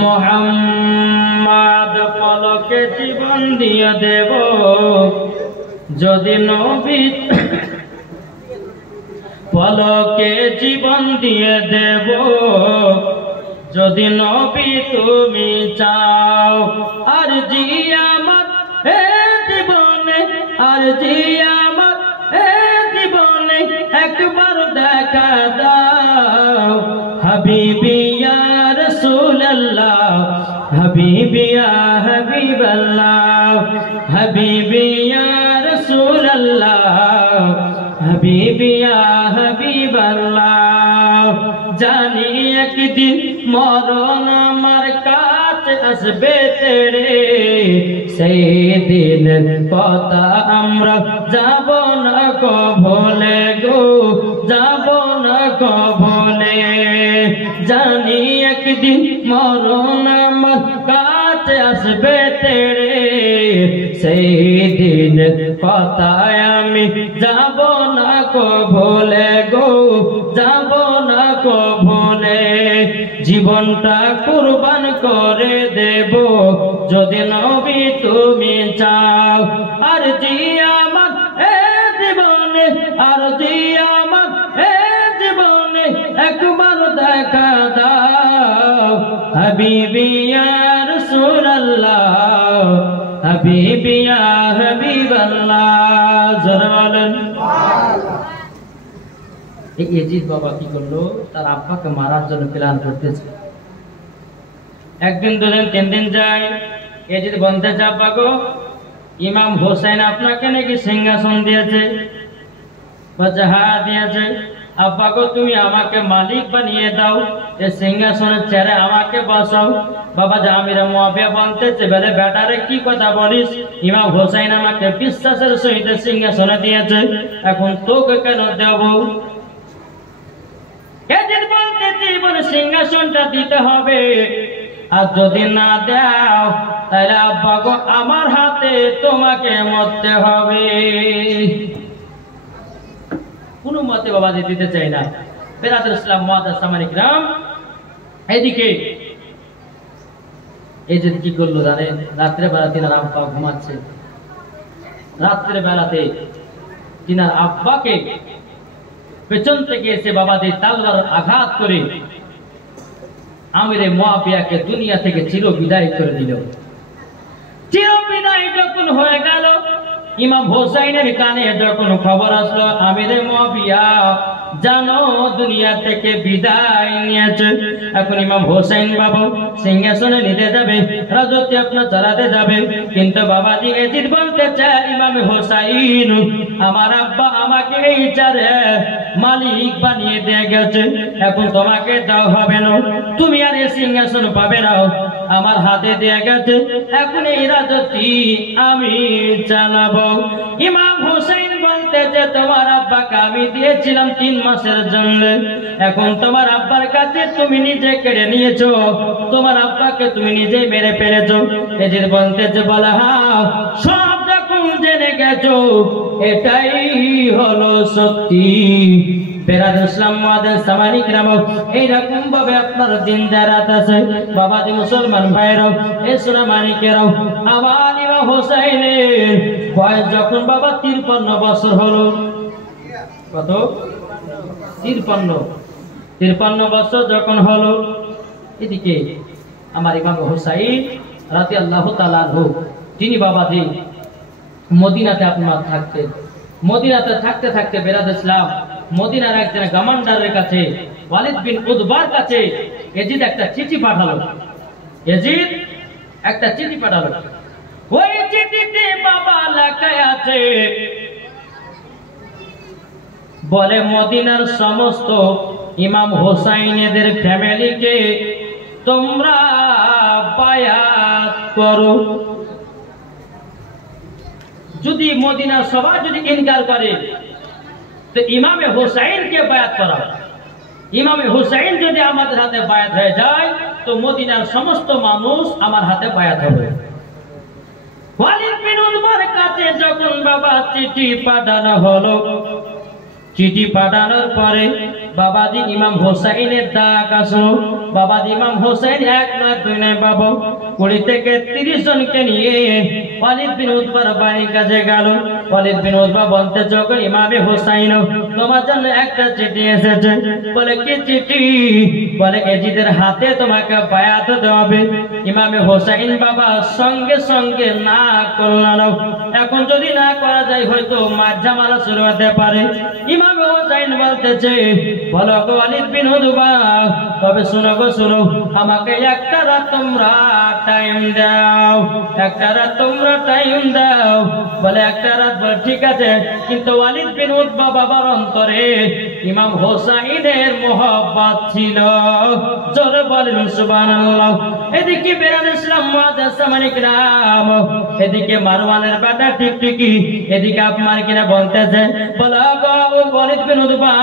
মুহাম্মদ। পলকে জীবন দিয়ে দেব যদি নবী, পলকে জীবন দিয়ে দেব যদি নবী তুমি চাও। আর জি আমার হে জীবনে, আর জি আমার হে জীবনে একবার দেখা দাও। হাবিবি ইয়া রাসূলুল্লাহ, হাবিবি ইয়া হাবিবাল্লাহ, হাবিবি ইয়া রাসূলুল্লাহ, হাবিবি ইয়া হাবিবাল্লাহ। জানি একদিন মরণ আমার কাছে আসবে তেরে, সেই দিনের কথা আমরা যাব না কবলে গো, যাব না কবলে। জানি একদিন মরণ আমার কাছে আসবে তেরে, সেই দিনের কথায় আমি যাব না কবলে গো, যাব না কবলে। জীবনটা কুরবান করে দেব যদি নবী তুমি চাও। আর জি আমার এ জীবনে, আর জি আমার এ জীবনে একবার দেখা দাও। হাবিবি ইয়া রাসূলুল্লাহ, হাবিবি ইয়া হাবিবাল্লাহ। যারা বলেন এই ইয়াজিদ বাবা কি করলো, তার আব্বাকে মারার জন্য প্ল্যান করতেছে। একদিন দুদিন তিন দিন যায়, ইয়াজিদ বলতেছে আব্বা গো, ইমাম হোসেন আপনাকে নাকি সিংহাসন দিয়েছে। বলছে হ্যাঁ দিয়েছে। আব্বা গো তুমি আমাকে মালিক বানিয়ে দাও, এই সিংহাসনের চেয়ারে আমাকে বসাও। বাবা জামির মুয়াবিয়া বলতেছে বলে বেটারে কি কথা বলিস, ইমাম হোসেন আমাকে বিশ্বাসের সহিত সিংহাসনে দিয়েছে, এখন তোকে কেন দেব? এদের বলতেছি বলে সিংহাসনটা দিতে হবে, আর যদি না দাও তাহলে আব্বা গো আমার হাতে তোমাকে মরতে হবে। কোনো মতে বাবা দিতে চাই না। বেরাদুল ইসলাম মুআদ্দাস সামানিক রাম, এদিকে এই যে কি করলো জানেন, রাত্রে বেলা তিনার আব্বা ঘুমাচ্ছে, রাত্রে বেলাতে তিনার আব্বাকে পেছন থেকে এসে বাবাদের তালওয়ার আঘাত করে আমিরে মুয়াবিয়াকে দুনিয়া থেকে চির বিদায় করে দিল। চির বিদায় যখন হয়ে গেল, ইমাম হোসেনের কানে যখন খবর আসলো আমিরে মুয়াবিয়া জানো দুনিয়া থেকে বিদায় নিয়েছে, এখন ইমাম হোসেন বাবু সিংহাসনে নিতে যাবে, রাজত্ব আপনার চালাতে যাবে। কিন্তু বাবাজি এজিদ বলতে চায় ইমাম হোসেন আমার আব্বা আমাকে এই চারে মালিক বানিয়ে দিয়ে গেছে, এখন তোমাকে দাও হবে না, তুমি আর এই সিংহাসন পাবে না, আমার হাতে দিয়ে গেছে, এখন এই রাজত্বই আমি চালাবো। ইমাম হোসেন বলতে যে তোমার আব্বাকে আমি দিয়েছিলাম 3 মাসের জন্য, এখন তোমার আব্বার কাছে তুমি নিজে কেড়ে নিয়েছো, তোমার আব্বাকে তুমি নিজে মেরে ফেলেছো। এজিদ বলতে যে বলা হ্যাঁ সব যখন জেনে গেছো এটাই হলো সত্যি। বেরাদুল ইসলাম মুআদ্দাস সামানিক রাম, এইরকম ভাবে আপনার দিন জারাত আছে বাবাজি মুসলমান ভাইরাও, এই সোনা মানিকেরাও। আমার ইমাম হোসেনের বয়স যখন বাবা 53 বছর হলো, কত 53 বছর যখন হলো, এদিকে আমার ইমাম হোসেন রাদিয়াল্লাহু তাআলা আনহু তিনি বাবাজি মদিনাতে আপনার থাকতেন। মদিনাতে থাকতে থাকতে বেরাদুল ইসলাম মদিনার একজন কমান্ডারের কাছে ওয়ালিদ বিন উতবার কাছে এজিদ একটা চিঠি পাঠালো। এজিদ একটা চিঠি পাঠালো, ওই চিঠিতে বাবা লেখা আছে বলে মদিনার সমস্ত ইমাম হোসাইনেদের ফ্যামিলিকে তোমরা বায়াত করো। যদি মদিনার সবাই যদি ইনকার করে তো ইমামে হোসাইনকে বায়াত করা। ইমামে হোসাইন যদি আমাদের হাতে বায়াত হয়ে যায় তো মদিনার সমস্ত মানুষ আমার হাতে বায়াত হবে। ওয়ালিদ বিন উতবার কাছে যখন বাবা চিঠি পাঠানো হলো, চিঠি পাঠানোর পরে বাবাজি ইমাম হোসাইনের ডাক আসলো। বাবাজি ইমাম হোসাইন এক নয় দুই নয় বাবা 20 থেকে 30 জনকে নিয়ে ওয়ালিদ বিন উতবার বাড়ির কাছে গেল। ওয়ালিদ বিন উতবা বলতে যখন ইমামে হোসাইন তোমার জন্য একটা চিঠি এসেছে। বলে কি চিঠি? বলে এজিদের হাতে তোমাকে বায়াত দেওয়া হবে। ইমামে হোসাইন বাবা সঙ্গে সঙ্গে না করল। এখন যদি না করা যায় হয়তো মাঝামালা শুরু হতে পারে। ইমামে হোসাইন বলতেছে বলো গো ওয়ালিদ বিন উতবা, তবে শোনো গো শোনো, আমাকে একটা রাত তোমরা টাইম দাও, একটা রাত তোমরা টাইম দাও। বলে একটা রাত? বলে ঠিক আছে, কিন্তু ওয়ালিদ বিন উতবা বাবার অন্তরে ইমাম হোসাইনের মোহব্বত ছিল। জোরে বলেন সুবহানাল্লাহ। এদিকে বেরাদ ইসলাম মুআজ্জামানিক রাম, এদিকে মারওয়ানের বেটা টিকটিকি, এদিকে আপনার কিনা বলতেছে বলো গো ওয়ালিদ বিন উতবা,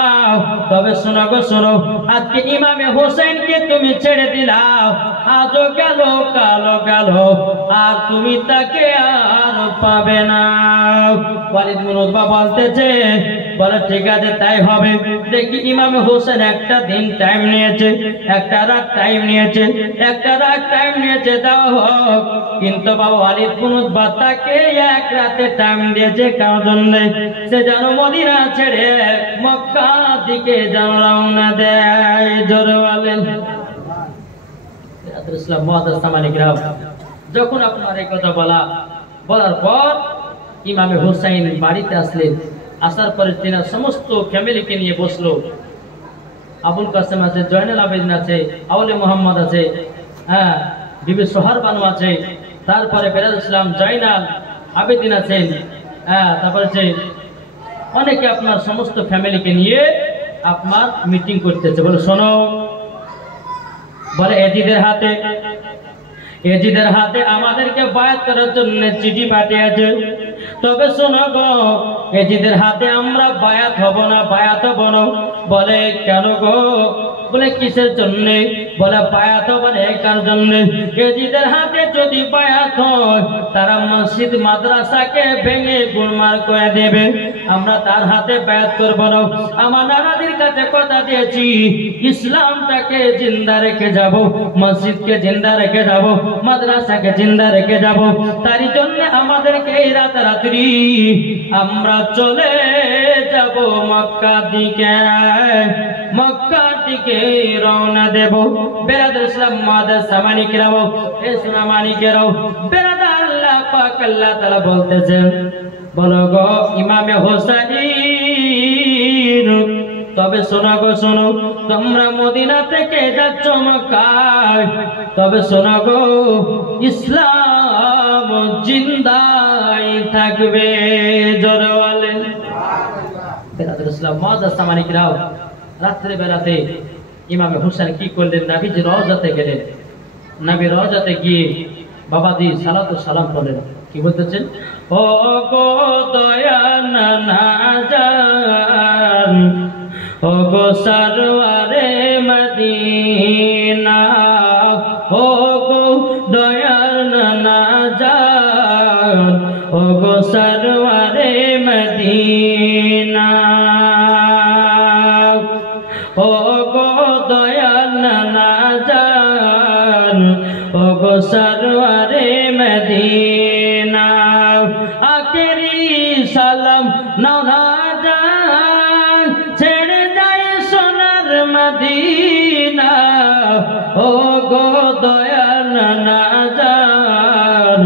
তবে শোনো গো শোনো, আজকে ইমামে হোসেনকে তুমি ছেড়ে দিলাও, আজও গেল কালো গেল, আর তুমি তাকে আর পাবে না। ওয়ালিদ বিন উতবা বলতেছে বলে ঠিক আছে তাই হবে। দেখি ইমামে হোসেন একটা দিন টাইম নিয়েছে, একটা রাত টাইম নিয়েছে, একটা রাত টাইম নিয়েছে, দাও হোক। কিন্তু বাবা ওয়ালিদ বিন উতবা তাকে এক রাতে টাইম দিয়েছে কার জন্য? সে যেন মদিনা ছেড়ে মক্কা দিকে যেন রওনা দেয়। জোরে বলেন। ইসলাম মুআজ্জামানিক রাম, যখন আপনার এই কথা বলার পর ইমামে হোসাইন বাড়িতে আসলেন। আসার পরে তিনি সমস্ত ফ্যামিলিকে নিয়ে বসলো। আবুল কাসেম আছে, জয়নুল আবেদিন আছে, আউলে মোহাম্মদ আছে, হ্যাঁ বিবি সোহার বানু আছে, তারপরে বেরাদ ইসলাম জয়নাল আবেদিন আছেন, হ্যাঁ তারপরে অনেকে আপনার সমস্ত ফ্যামিলিকে নিয়ে আপনার মিটিং করতেছে। বলে শোনো, বলে এজিদের হাতে আমাদেরকে বায়াত করার জন্য চিঠি পাঠিয়েছে। তবে শোনো গো, এজিদের হাতে আমরা বায়াত হব না। বলে কেন গো? বলে কিসের জন্য? বলে বায়াত বলে কার জন্য? এজিদের হাতে যদি বায়াত হয়, তারা মসজিদ মাদ্রাসাকে ভেঙে গুড়মার করে দেবে। আমরা তার হাতে বায়াত করব না। আমার নানাদের কাছে কথা দিয়েছি, ইসলামটাকে জিন্দা রেখে যাব, মসজিদকে জিন্দা রেখে যাব, মাদ্রাসাকে জিন্দা রেখে যাব। তারই জন্য আমাদেরকে এই রাতারাত্রি আমরা চলে যাব মক্কা দিকে রওনা দেব। বেরাদ ইসলাম মুআজ্জামানিক রাম, ইসলামানিকেরাও বেরাদ আল্লাহ পাক আল্লাহ তাআলা বলতেছেন বলো গো ইমামে হোসাইন, তবে শোনো গো শোনো, তোমরা মদিনা থেকে যাচ্ছ মক্কায়, তবে শোনো গো ইসলাম জিন্দাই থাকবে। জোরে বলেন। বেরাদ ইসলাম মুআজ্জামানিক রাম, রাত্রে বেলাতে ইমামে হোসেন কি করলেন? নবীজি রওজাতে গেলেন। নবী রওজাতে গিয়ে বাবাজি সালাত ও সালাম করলেন। কি বলতেছেন? ও গো দয়ান নাজান, ও গো সরওয়ারে মদিনা, ও গো দয়ান নাজান, ও গো সরওয়ারে মদিনা, ও গো দয়াল নাজান, ও গো সরওয়ারে মদিনা, আখেরি সালাম নাও নাজান, ছেড়ে যায় সোনার মদিনা, ও গো দয়াল নাজান,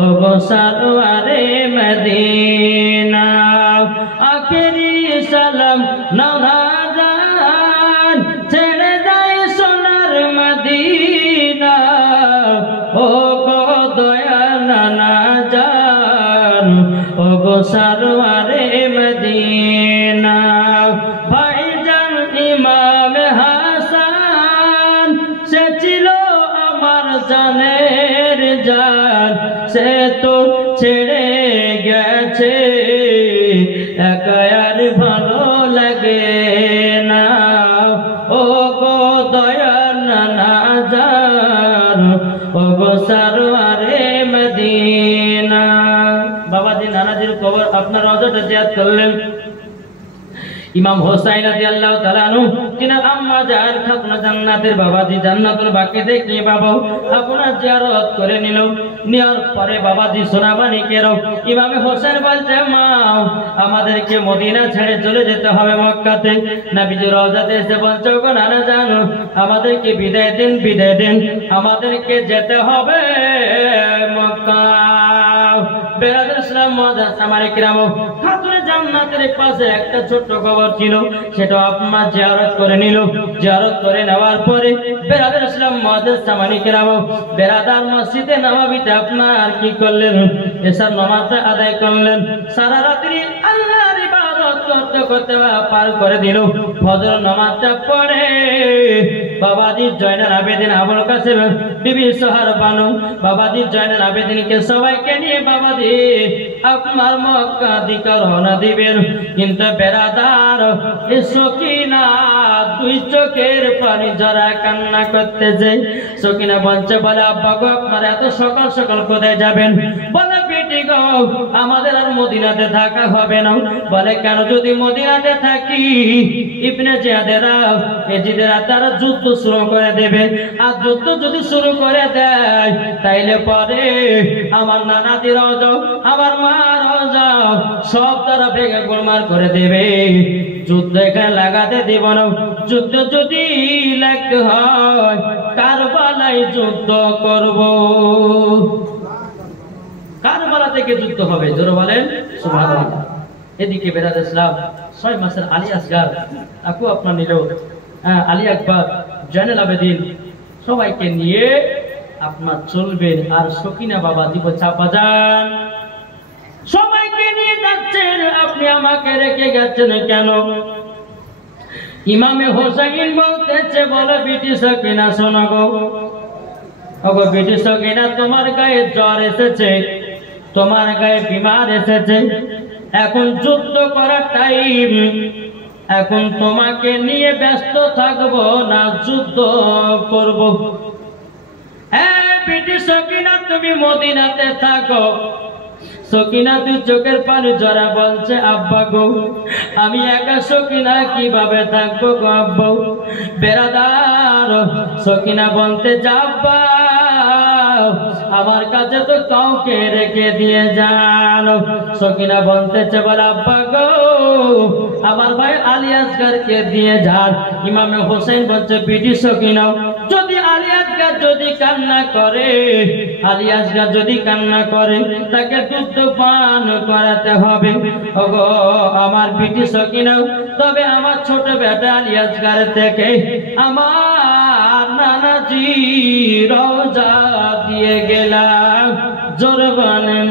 ও গো সরওয়ারে মদিনা, আখেরি সালাম নাও নাজান, ছেড়ে যায় সোনার মদিনা, ও গো দয়াল নাজান, ও গো সরওয়ারে মদিনা। ভাইজান ইমাম হাসান, সে ছিল আমার জানের জান, সে তো ছেড়ে গেছে, একা আর ভালো লাগে না, ও গো দয়াল নাজান, ও গো সরওয়ারে মদিনা। আপনার রওজাটা জিয়ারত করলেন। ইমাম হোসাইন রাদিয়াল্লাহু তাআলা আনহু তিনার আম্মা জান খাতুনা জান্নাতের বাবাজি জান্নাতুল বাকিতে কি বাবা আপনার জিয়ারত করে নিল। নেওয়ার পরে বাবাজি সোনামানিকেরও ইমাম হোসেন বলছে, মা আমাদেরকে মদিনা ছেড়ে চলে যেতে হবে মক্কাতে। নবীজি রওজাতে এসে বলছে, গো নানা জান আমাদেরকে বিদায় দিন, আমাদেরকে যেতে হবে মক্কা। বেরাদুল ইসলাম মুআজ্জাজ সামারি কিরাম, খাতুনে জান্নাতের পাশে একটা ছোট্ট কবর ছিল, সেটা আপনার জিয়ারত করে নিল। জিয়ারত করে নেওয়ার পরে বেরাদুল ইসলাম মুআজ্জাজ সামারি কিরাম বেরাদার মসজিদে নববীতে আপনার কি করলেন, এশার নামাজটা আদায় করলেন। সারা রাত্রি আল্লাহর ইবাদত করতে করতে পার করে দিল। ফজর নামাজটা পড়ে বাবাজি জয়নাল আবেদিন আবুল কাসেম বিবি সোহার বানু বাবাজি জয়নাল আবেদিনকে সবাইকে নিয়ে বাবাজি আপনার মক্কা দিকে রওনা দিবেন। কিন্তু বেরাদার সকিনা দুই চোখের পানি জরা কান্না করতেছে। সকিনা বলছে, বলে আব্বা গো আপনার এত সকাল সকাল কোথায় যাবেন? বলে বেটি গো আমাদের আর মদিনাতে থাকা হবে না। বলে কেন? যদি মদিনাতে থাকি ইবনে জিয়াদেরা এজিদেরা তারা যুদ্ধ শুরু করে দেবে, আর যুদ্ধ যদি শুরু করে দেয় তাইলে পরে আমার নানাদি রওজা আমার মা রওজা সব তারা ভেঙে গোলমাল করে দেবে। যুদ্ধ এখানে লাগাতে দেব না। যুদ্ধ যদি লাগতে হয় কারবালায় যুদ্ধ করব। কারবালা থেকে যুদ্ধ হবে, জোরে বলেন সুবহানাল্লাহ। এদিকে বেরাদ ইসলাম 6 মাসের আলী আসগার তাকে আপনার নিল, আলী আকবর জয়নাল আবেদিন সবাইকে নিয়ে আপনার চলবেন। আর সকিনা বাবা দিব চাপা যান, সবাইকে নিয়ে যাচ্ছেন, আপনি আমাকে রেখে গেছেন কেন? ইমামে হোসাইন বলতেছে, বলে বিটি সকিনা শোনো গো, ওগো বিটি সকিনা তোমার গায়ে জ্বর এসেছে, তোমার গায়ে বিমার এসেছে, এখন যুদ্ধ করার টাইম, এখন তোমাকে নিয়ে ব্যস্ত থাকবো না, যুদ্ধ করব। হ্যাঁ বিটি সকিনা তুমি মদিনাতে থাকো। সকিনা তুই চোখের পানি জরা বলছে, আব্বা গো আমি একা সকিনা কিভাবে থাকবো গো আব্বা? বেরাদার সকিনা বলতে, যাব্বা আমার কাছে তো কাউকে রেখে দিয়ে যান। সকিনা বলতেছে, বলে আব্বা গো আমার ভাই আলী আসগারকে দিয়ে যান। ইমামে হোসেন বলছে, বিটি সকিনা যদি আলী আসগার যদি কান্না করে, আলী আসগার যদি কান্না করে তাকে দুধ পান করাতে হবে। ওগো আমার বিটি সকিনা, তবে আমার ছোট বেটা আলী আসগার থেকে আমার নানাজি রওজা দিয়ে গেলাম, জোরে বলেন।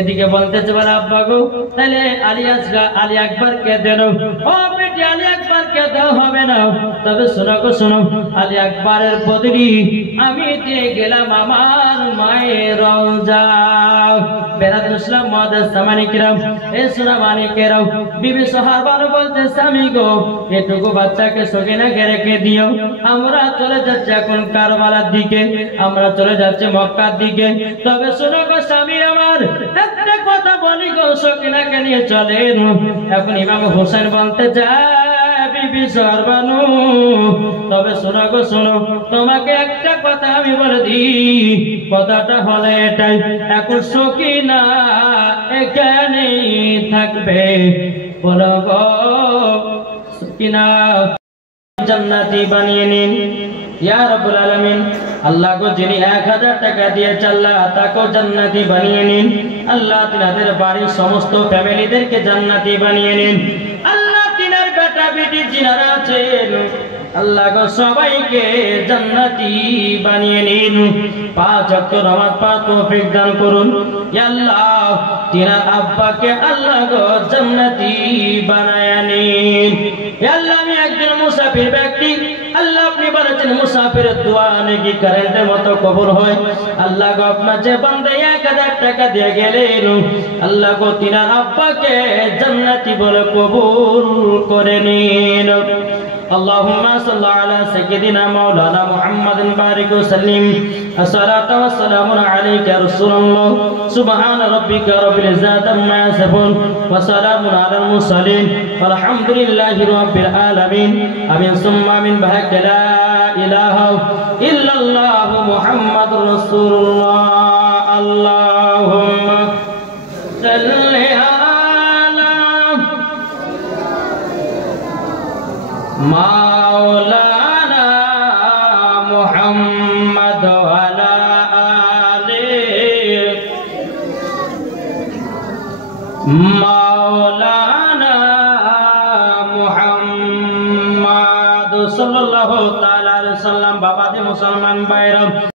এদিকে বলতেছে, বলে আব্বা গো তাহলে আলী আকবরকে দেন। ও বেটি আলী আকবরকে দেওয়া হবে না, তবে শোনো গো শোনো, আলী আকবরের বদলি আমি দিয়ে গেলাম আমার মায়ের রওজা। বেরাদুল ইসলাম মুআজ্জাজ সামানি কিরাম, এ সোনা মানিকেরাও বিবি সোহার বানু বলতে, স্বামী গো এটুকু বাচ্চাকে সকিনাকে রেখে দিও, আমরা চলে যাচ্ছি এখন কারবালার দিকে, আমরা চলে যাচ্ছি মক্কার দিকে। তবে শোনো গো স্বামী আমার, একটা কথা বলি গো, সকিনাকে নিয়ে চলেন। এখন ইমাম হোসেন বলতে, যা বিবি সোহার বানু, তবে শোনো গো শোনো, তোমাকে একটা কথা আমি বলে দিই, কথাটা হলো এটাই, এখন সকিনা এখানেই থাকবে। বলো গো সকিনা জান্নাতি বানিয়ে নিন ইয়া রাব্বুল আলামিন। আল্লাহ গো যিনি 1000 টাকা দিয়েছে আল্লাহ তাকেও জান্নাতি বানিয়ে নিন। আল্লাহ তিনাদের বাড়ির সমস্ত ফ্যামিলিদেরকে জান্নাতি বানিয়ে নিন। আল্লাহ তিনার বেটা বেটি যিনারা আছেন আল্লাহ গো সবাইকে জান্নাতি বানিয়ে নিন। 5 ওয়াক্ত নামাজ পড়ার তৌফিক দান করুন ইয়া আল্লাহ। তিনার আব্বাকে আল্লাহ গো জান্নাতি বানায় নিন ইয়া আল্লাহ। আমি একজন মুসাফির ব্যক্তি, আল্লাহ আপনি বলেছেন মুসাফিরের দোয়া নাকি কারেন্টের মতো কবুল হয়। আল্লাহ গো আপনার যে বান্দা 1000 টাকা দিয়ে গেলেন, আল্লাহ গো তিনার আব্বাকে জান্নাতি বলে কবুল করে নিন। اللهم صل على سيدنا مولانا محمد بارك وسلم الصلاة والسلام عليك يا رسول الله سبحان ربك رب العزة عما يصفون وسلام على المرسلين والحمد لله رب العالمين آمين ثم من بهك لا إله إلا الله محمد رسول الله اللهم صل على مولانا محمد وعلى آله مولانا محمد صلى الله تعالى عليه وسلم بابا دي مسلمان بايرم